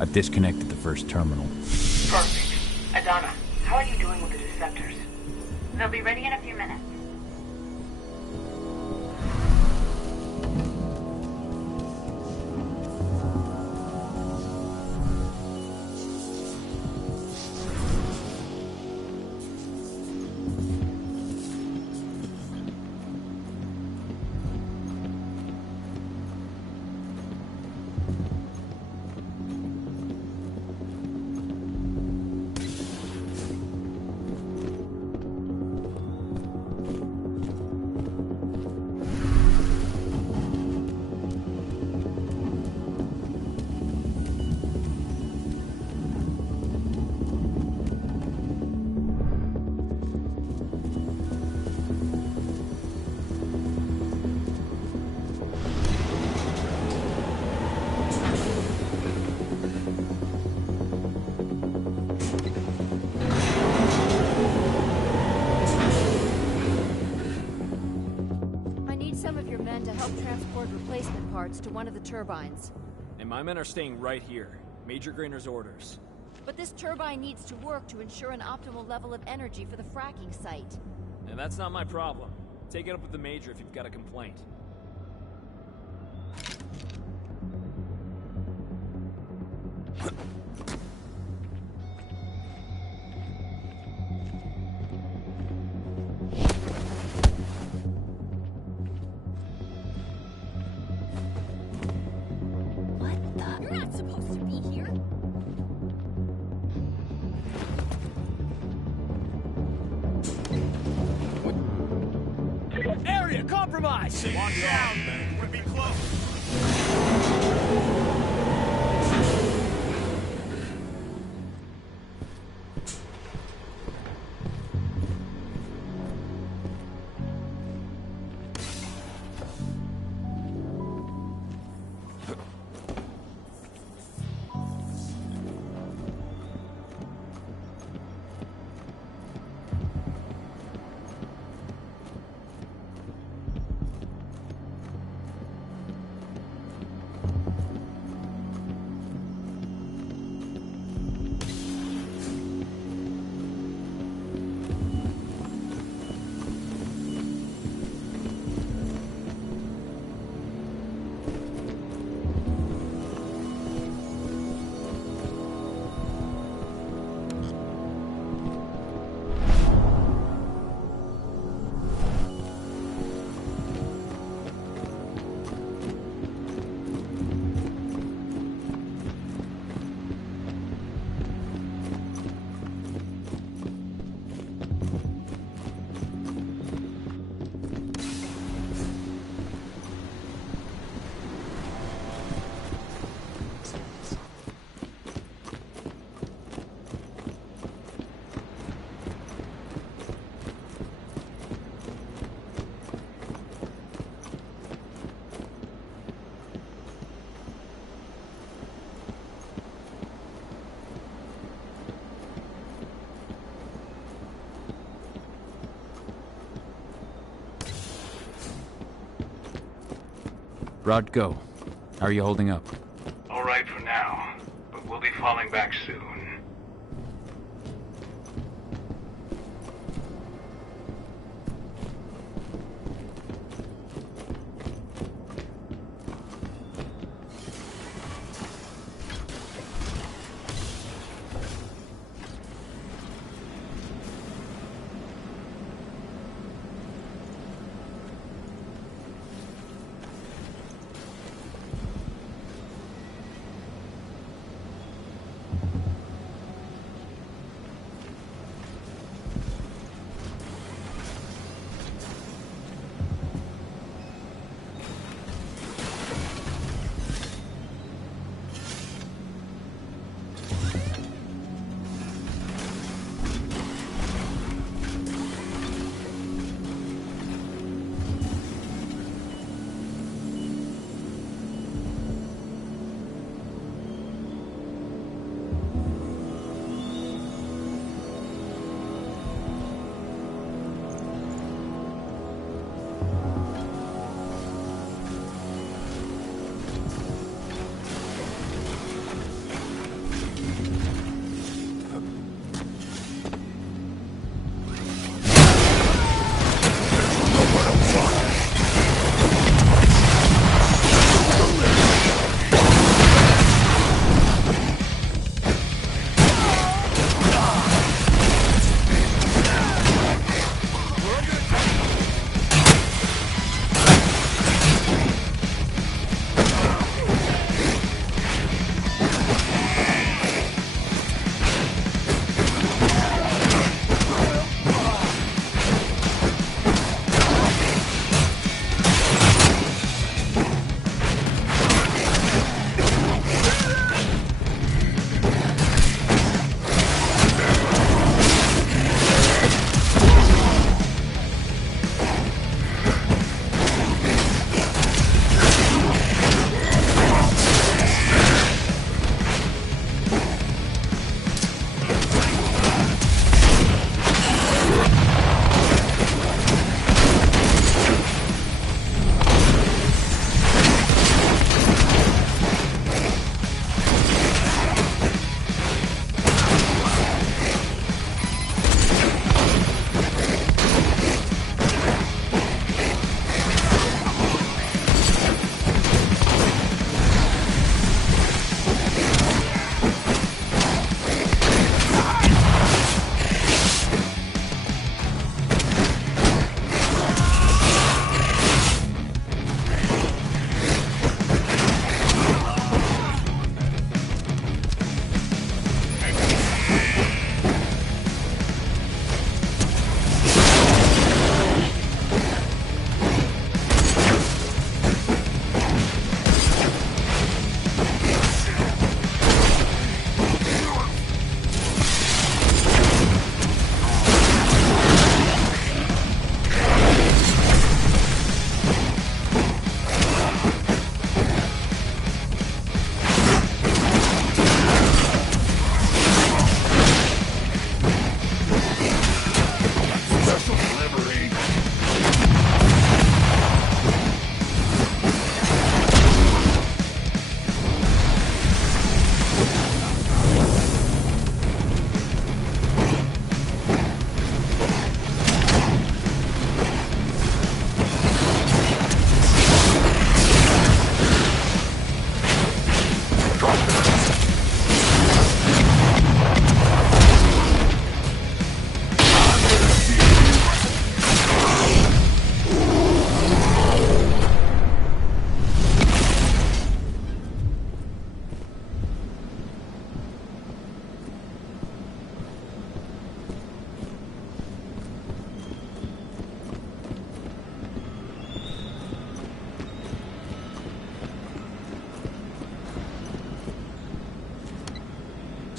I've disconnected the first terminal. Perfect. Aedana, how are you doing with the deceptors? They'll be ready in a few minutes. To one of the turbines. And my men are staying right here. Major Graner's orders. But this turbine needs to work to ensure an optimal level of energy for the fracking site. And that's not my problem. Take it up with the Major if you've got a complaint. Sit down, man. We're be close. Rodko, how are you holding up? All right for now, but we'll be falling back soon.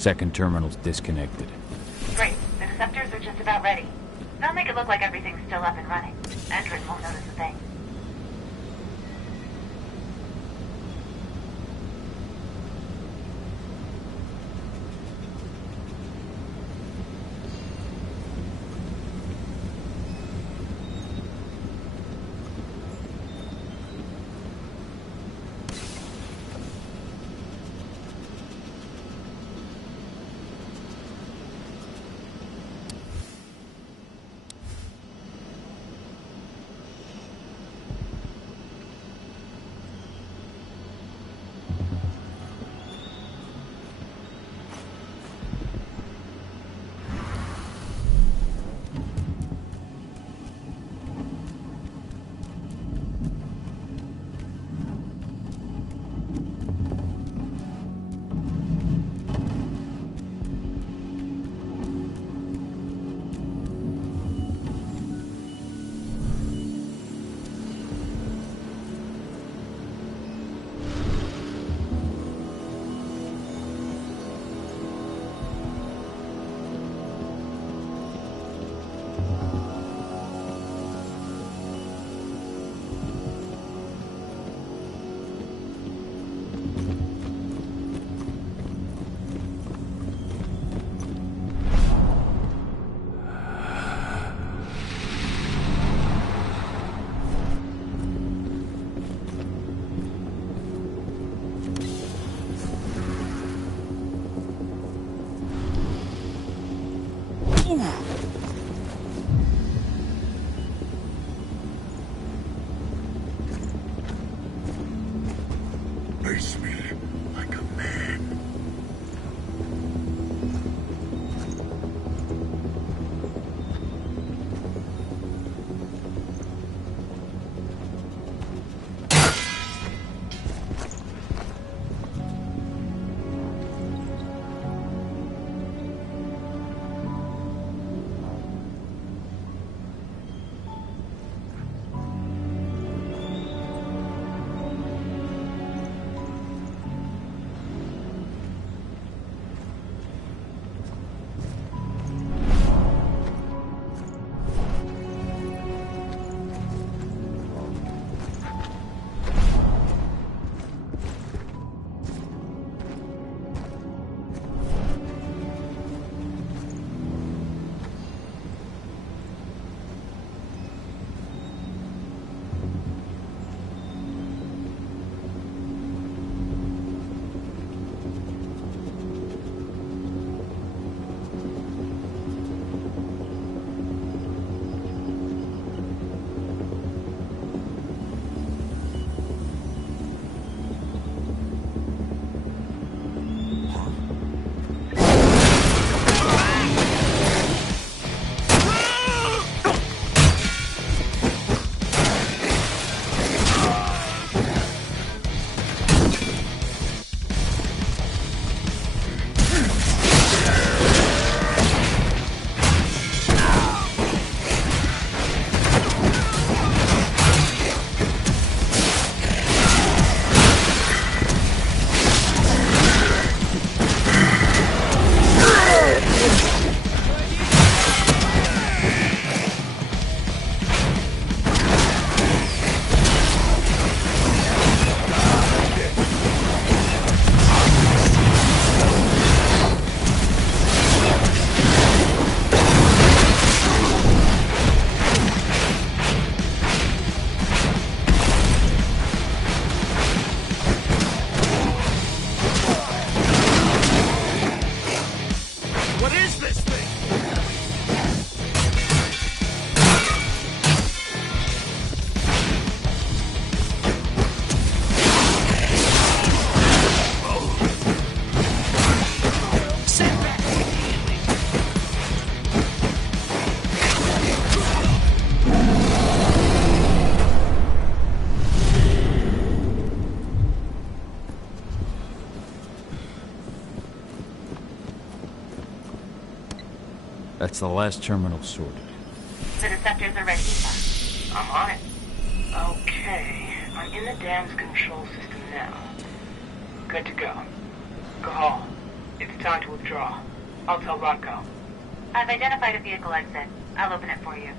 Second terminal's disconnected. Great. The deceptors are just about ready. They'll make it look like everything's still up and running. Endron won't notice a thing. Face me like a man. That's the last terminal sorted. The deceptors are ready, Eva. I'm on it. Okay, I'm in the dam's control system now. Good to go. Cahal, It's time to withdraw. I'll tell Rodko. I've identified a vehicle exit. I'll open it for you.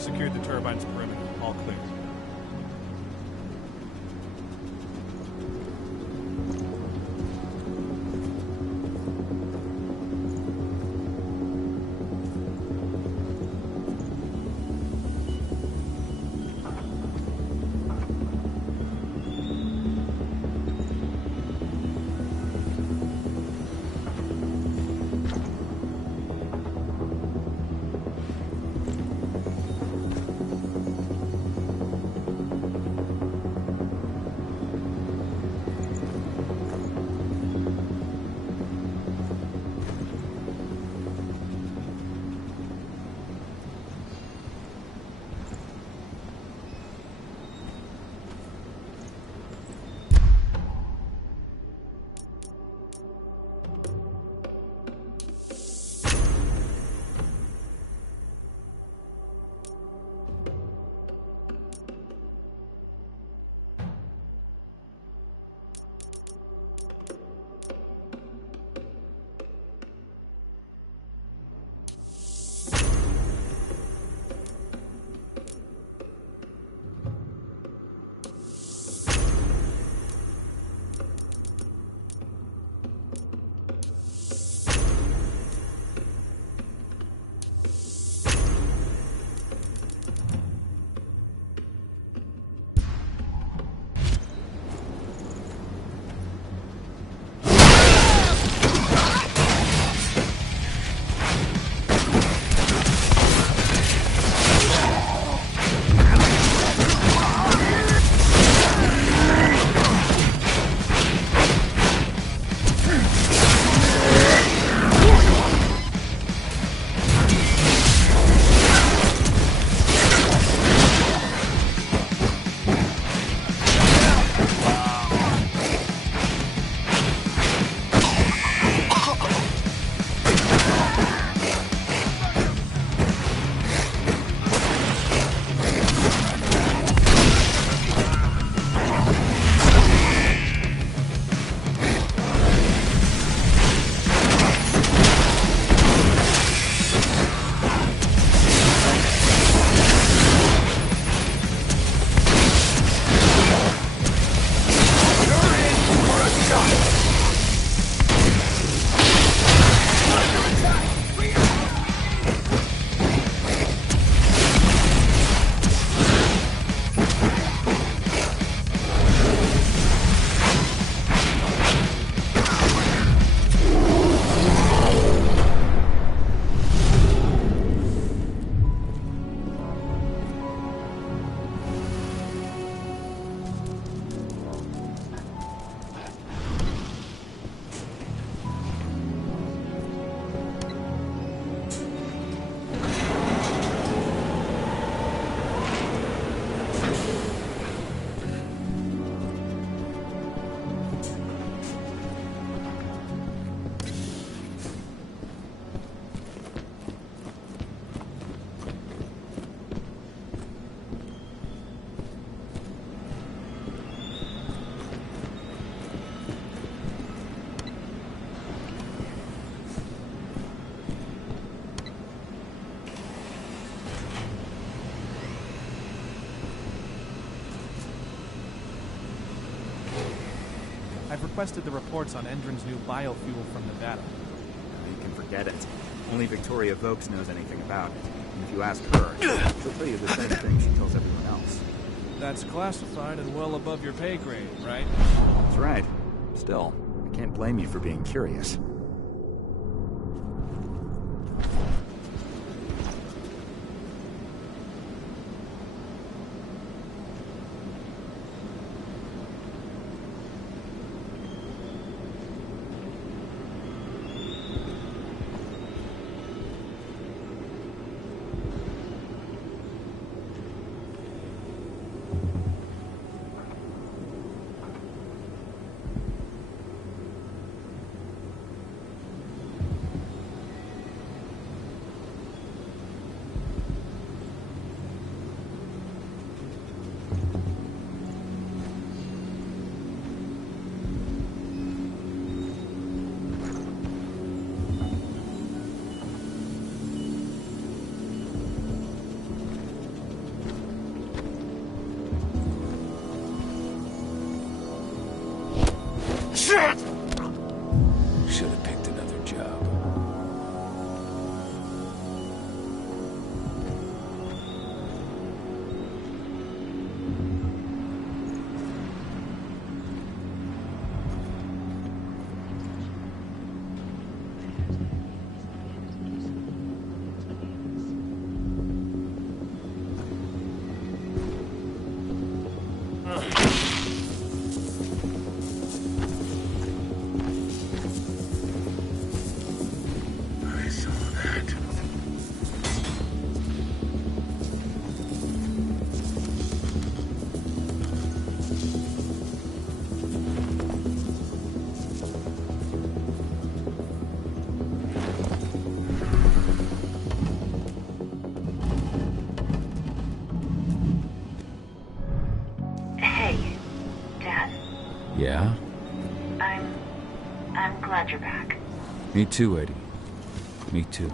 I've secured the turbine's perimeter. All clear. requested the reports on Endron's new biofuel from Nevada. You can forget it. Only Victoria Vokes knows anything about it. And if you ask her, she'll tell you the same thing she tells everyone else. That's classified and well above your pay grade, right? That's right. Still, I can't blame you for being curious. Should have picked another job. Yeah? I'm glad you're back. Me too, Eddie. Me too.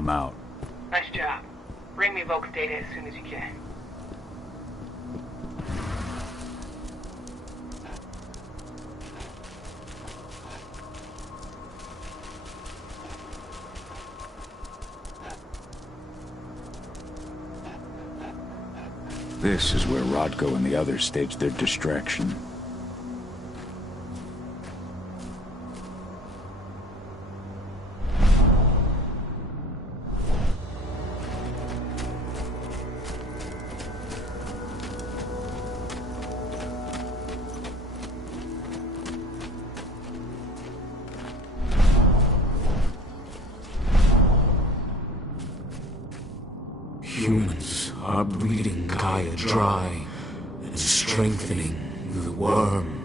I'm out. Nice job. Bring me Volk's data as soon as you can. This is where Rodko and the others staged their distraction. Humans are breeding Gaia dry and strengthening the Wyrm.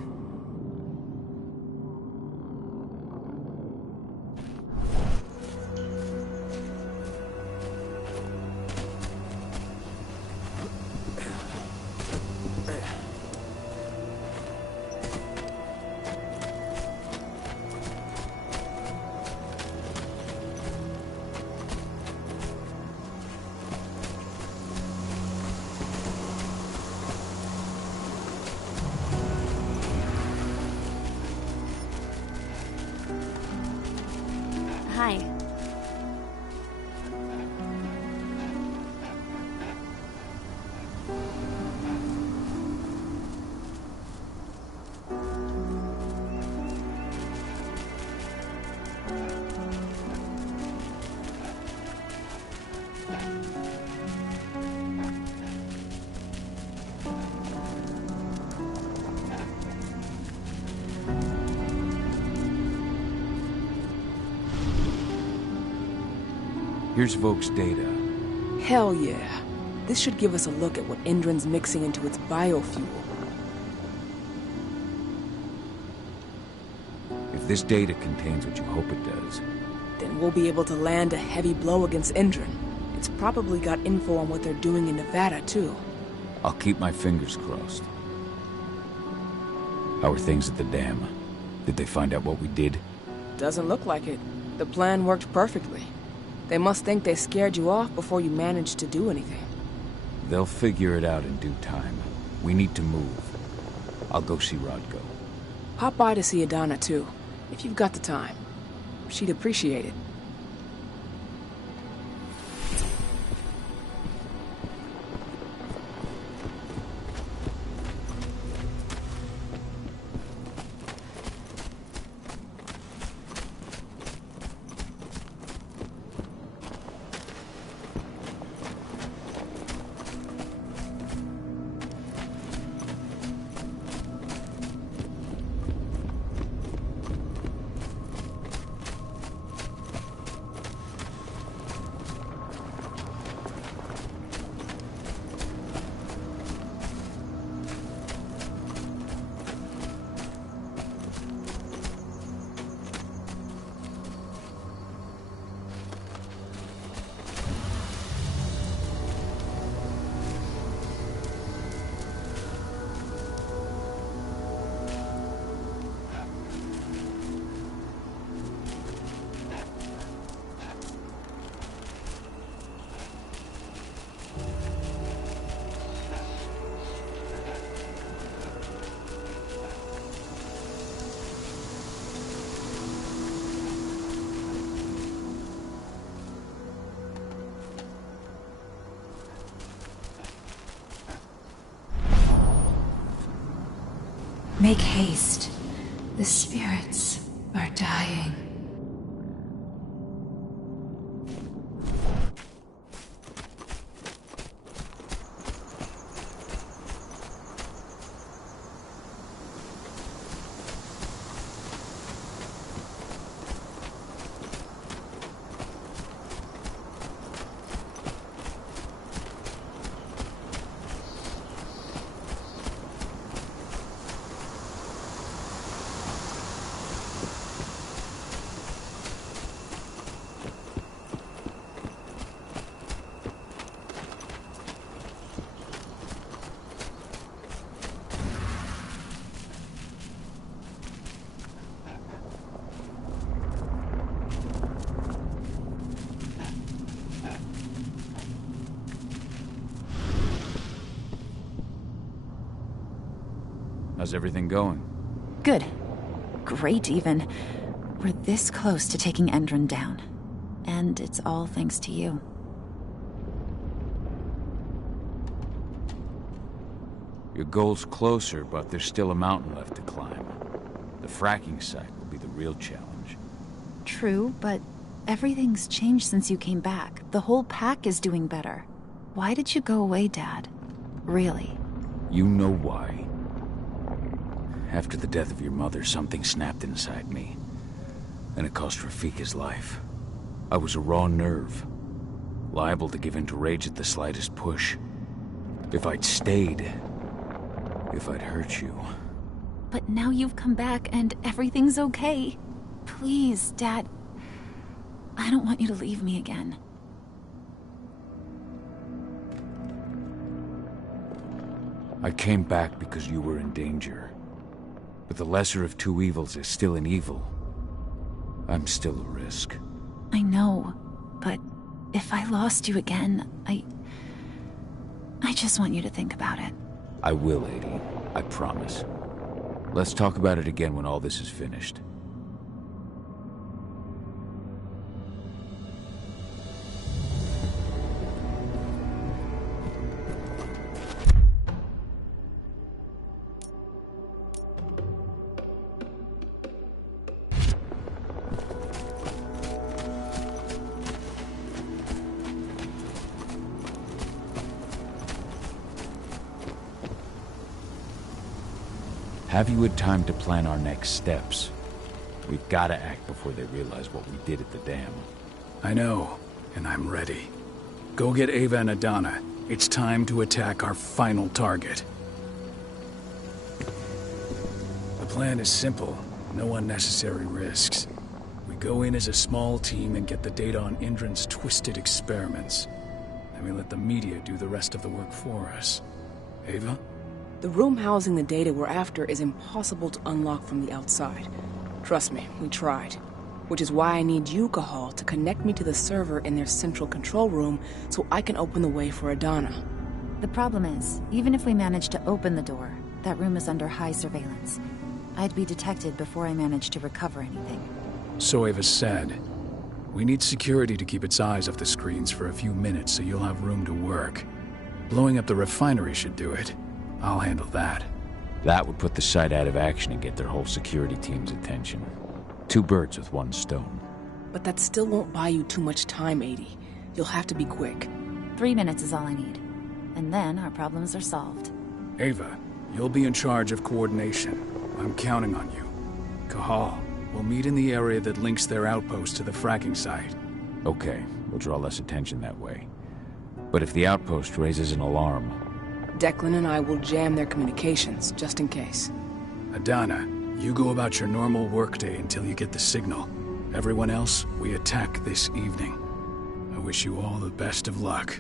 Hi. Here's Volk's data. Hell yeah. This should give us a look at what Endron's mixing into its biofuel. If this data contains what you hope it does, Then we'll be able to land a heavy blow against Endron. It's probably got info on what they're doing in Nevada, too. I'll keep my fingers crossed. How are things at the dam? Did they find out what we did? Doesn't look like it. The plan worked perfectly. They must think they scared you off before you managed to do anything. They'll figure it out in due time. We need to move. I'll go see Rodko. Pop by to see Aedana, too, if you've got the time. She'd appreciate it. Make haste. The spirits are dying. How's everything going? Good. Great, even. We're this close to taking Endron down. And it's all thanks to you. Your goal's closer, but there's still a mountain left to climb. The fracking site will be the real challenge. True, but everything's changed since you came back. The whole pack is doing better. Why did you go away, Dad? Really? You know why. After the death of your mother, something snapped inside me. And it cost Rafiq his life. I was a raw nerve, liable to give in to rage at the slightest push. If I'd stayed, if I'd hurt you. But now you've come back and everything's okay. Please, Dad. I don't want you to leave me again. I came back because you were in danger. But the lesser of two evils is still an evil. I'm still a risk. I know, but if I lost you again, I just want you to think about it. I will, Aedie. I promise. Let's talk about it again when all this is finished. Have you had time to plan our next steps? We've got to act before they realize what we did at the dam. I know, and I'm ready. Go get Ava and Aedana. It's time to attack our final target. The plan is simple. No unnecessary risks. We go in as a small team and get the data on Endron's twisted experiments. Then we let the media do the rest of the work for us. Ava? The room housing the data we're after is impossible to unlock from the outside. Trust me, we tried. Which is why I need you, Cahal, to connect me to the server in their central control room so I can open the way for Aedana. The problem is, even if we manage to open the door, that room is under high surveillance. I'd be detected before I managed to recover anything. So Ava said. We need security to keep its eyes off the screens for a few minutes so you'll have room to work. Blowing up the refinery should do it. I'll handle that. That would put the site out of action and get their whole security team's attention. 2 birds with 1 stone. But that still won't buy you too much time, Aedie. You'll have to be quick. 3 minutes is all I need. And then our problems are solved. Ava, you'll be in charge of coordination. I'm counting on you. Cahal, we'll meet in the area that links their outpost to the fracking site. Okay, we'll draw less attention that way. But if the outpost raises an alarm... Declan and I will jam their communications, just in case. Aedana, you go about your normal workday until you get the signal. Everyone else, we attack this evening. I wish you all the best of luck.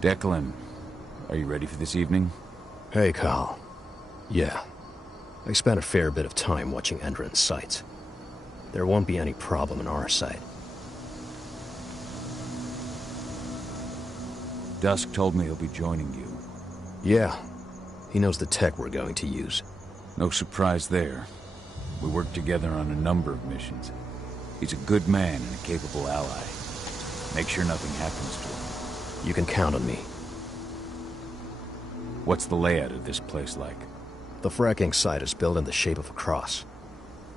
Declan, are you ready for this evening? Hey, Cahal. Yeah. I spent a fair bit of time watching Endron's sites. There won't be any problem on our side. Dusk told me he'll be joining you. Yeah. He knows the tech we're going to use. No surprise there. We worked together on a number of missions. He's a good man and a capable ally. Make sure nothing happens to him. You can count on me. What's the layout of this place like? The fracking site is built in the shape of a cross.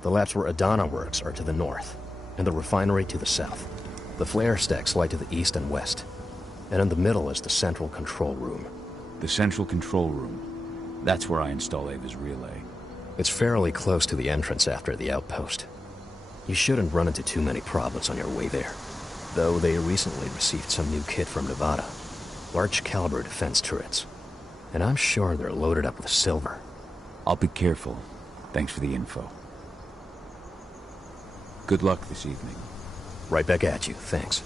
The labs where Aedana works are to the north, and the refinery to the south. The flare stacks lie to the east and west. And in the middle is the central control room. The central control room. That's where I install Ava's relay. It's fairly close to the entrance after the outpost. You shouldn't run into too many problems on your way there. Though they recently received some new kit from Nevada. Large caliber defense turrets. And I'm sure they're loaded up with silver. I'll be careful. Thanks for the info. Good luck this evening. Right back at you, thanks.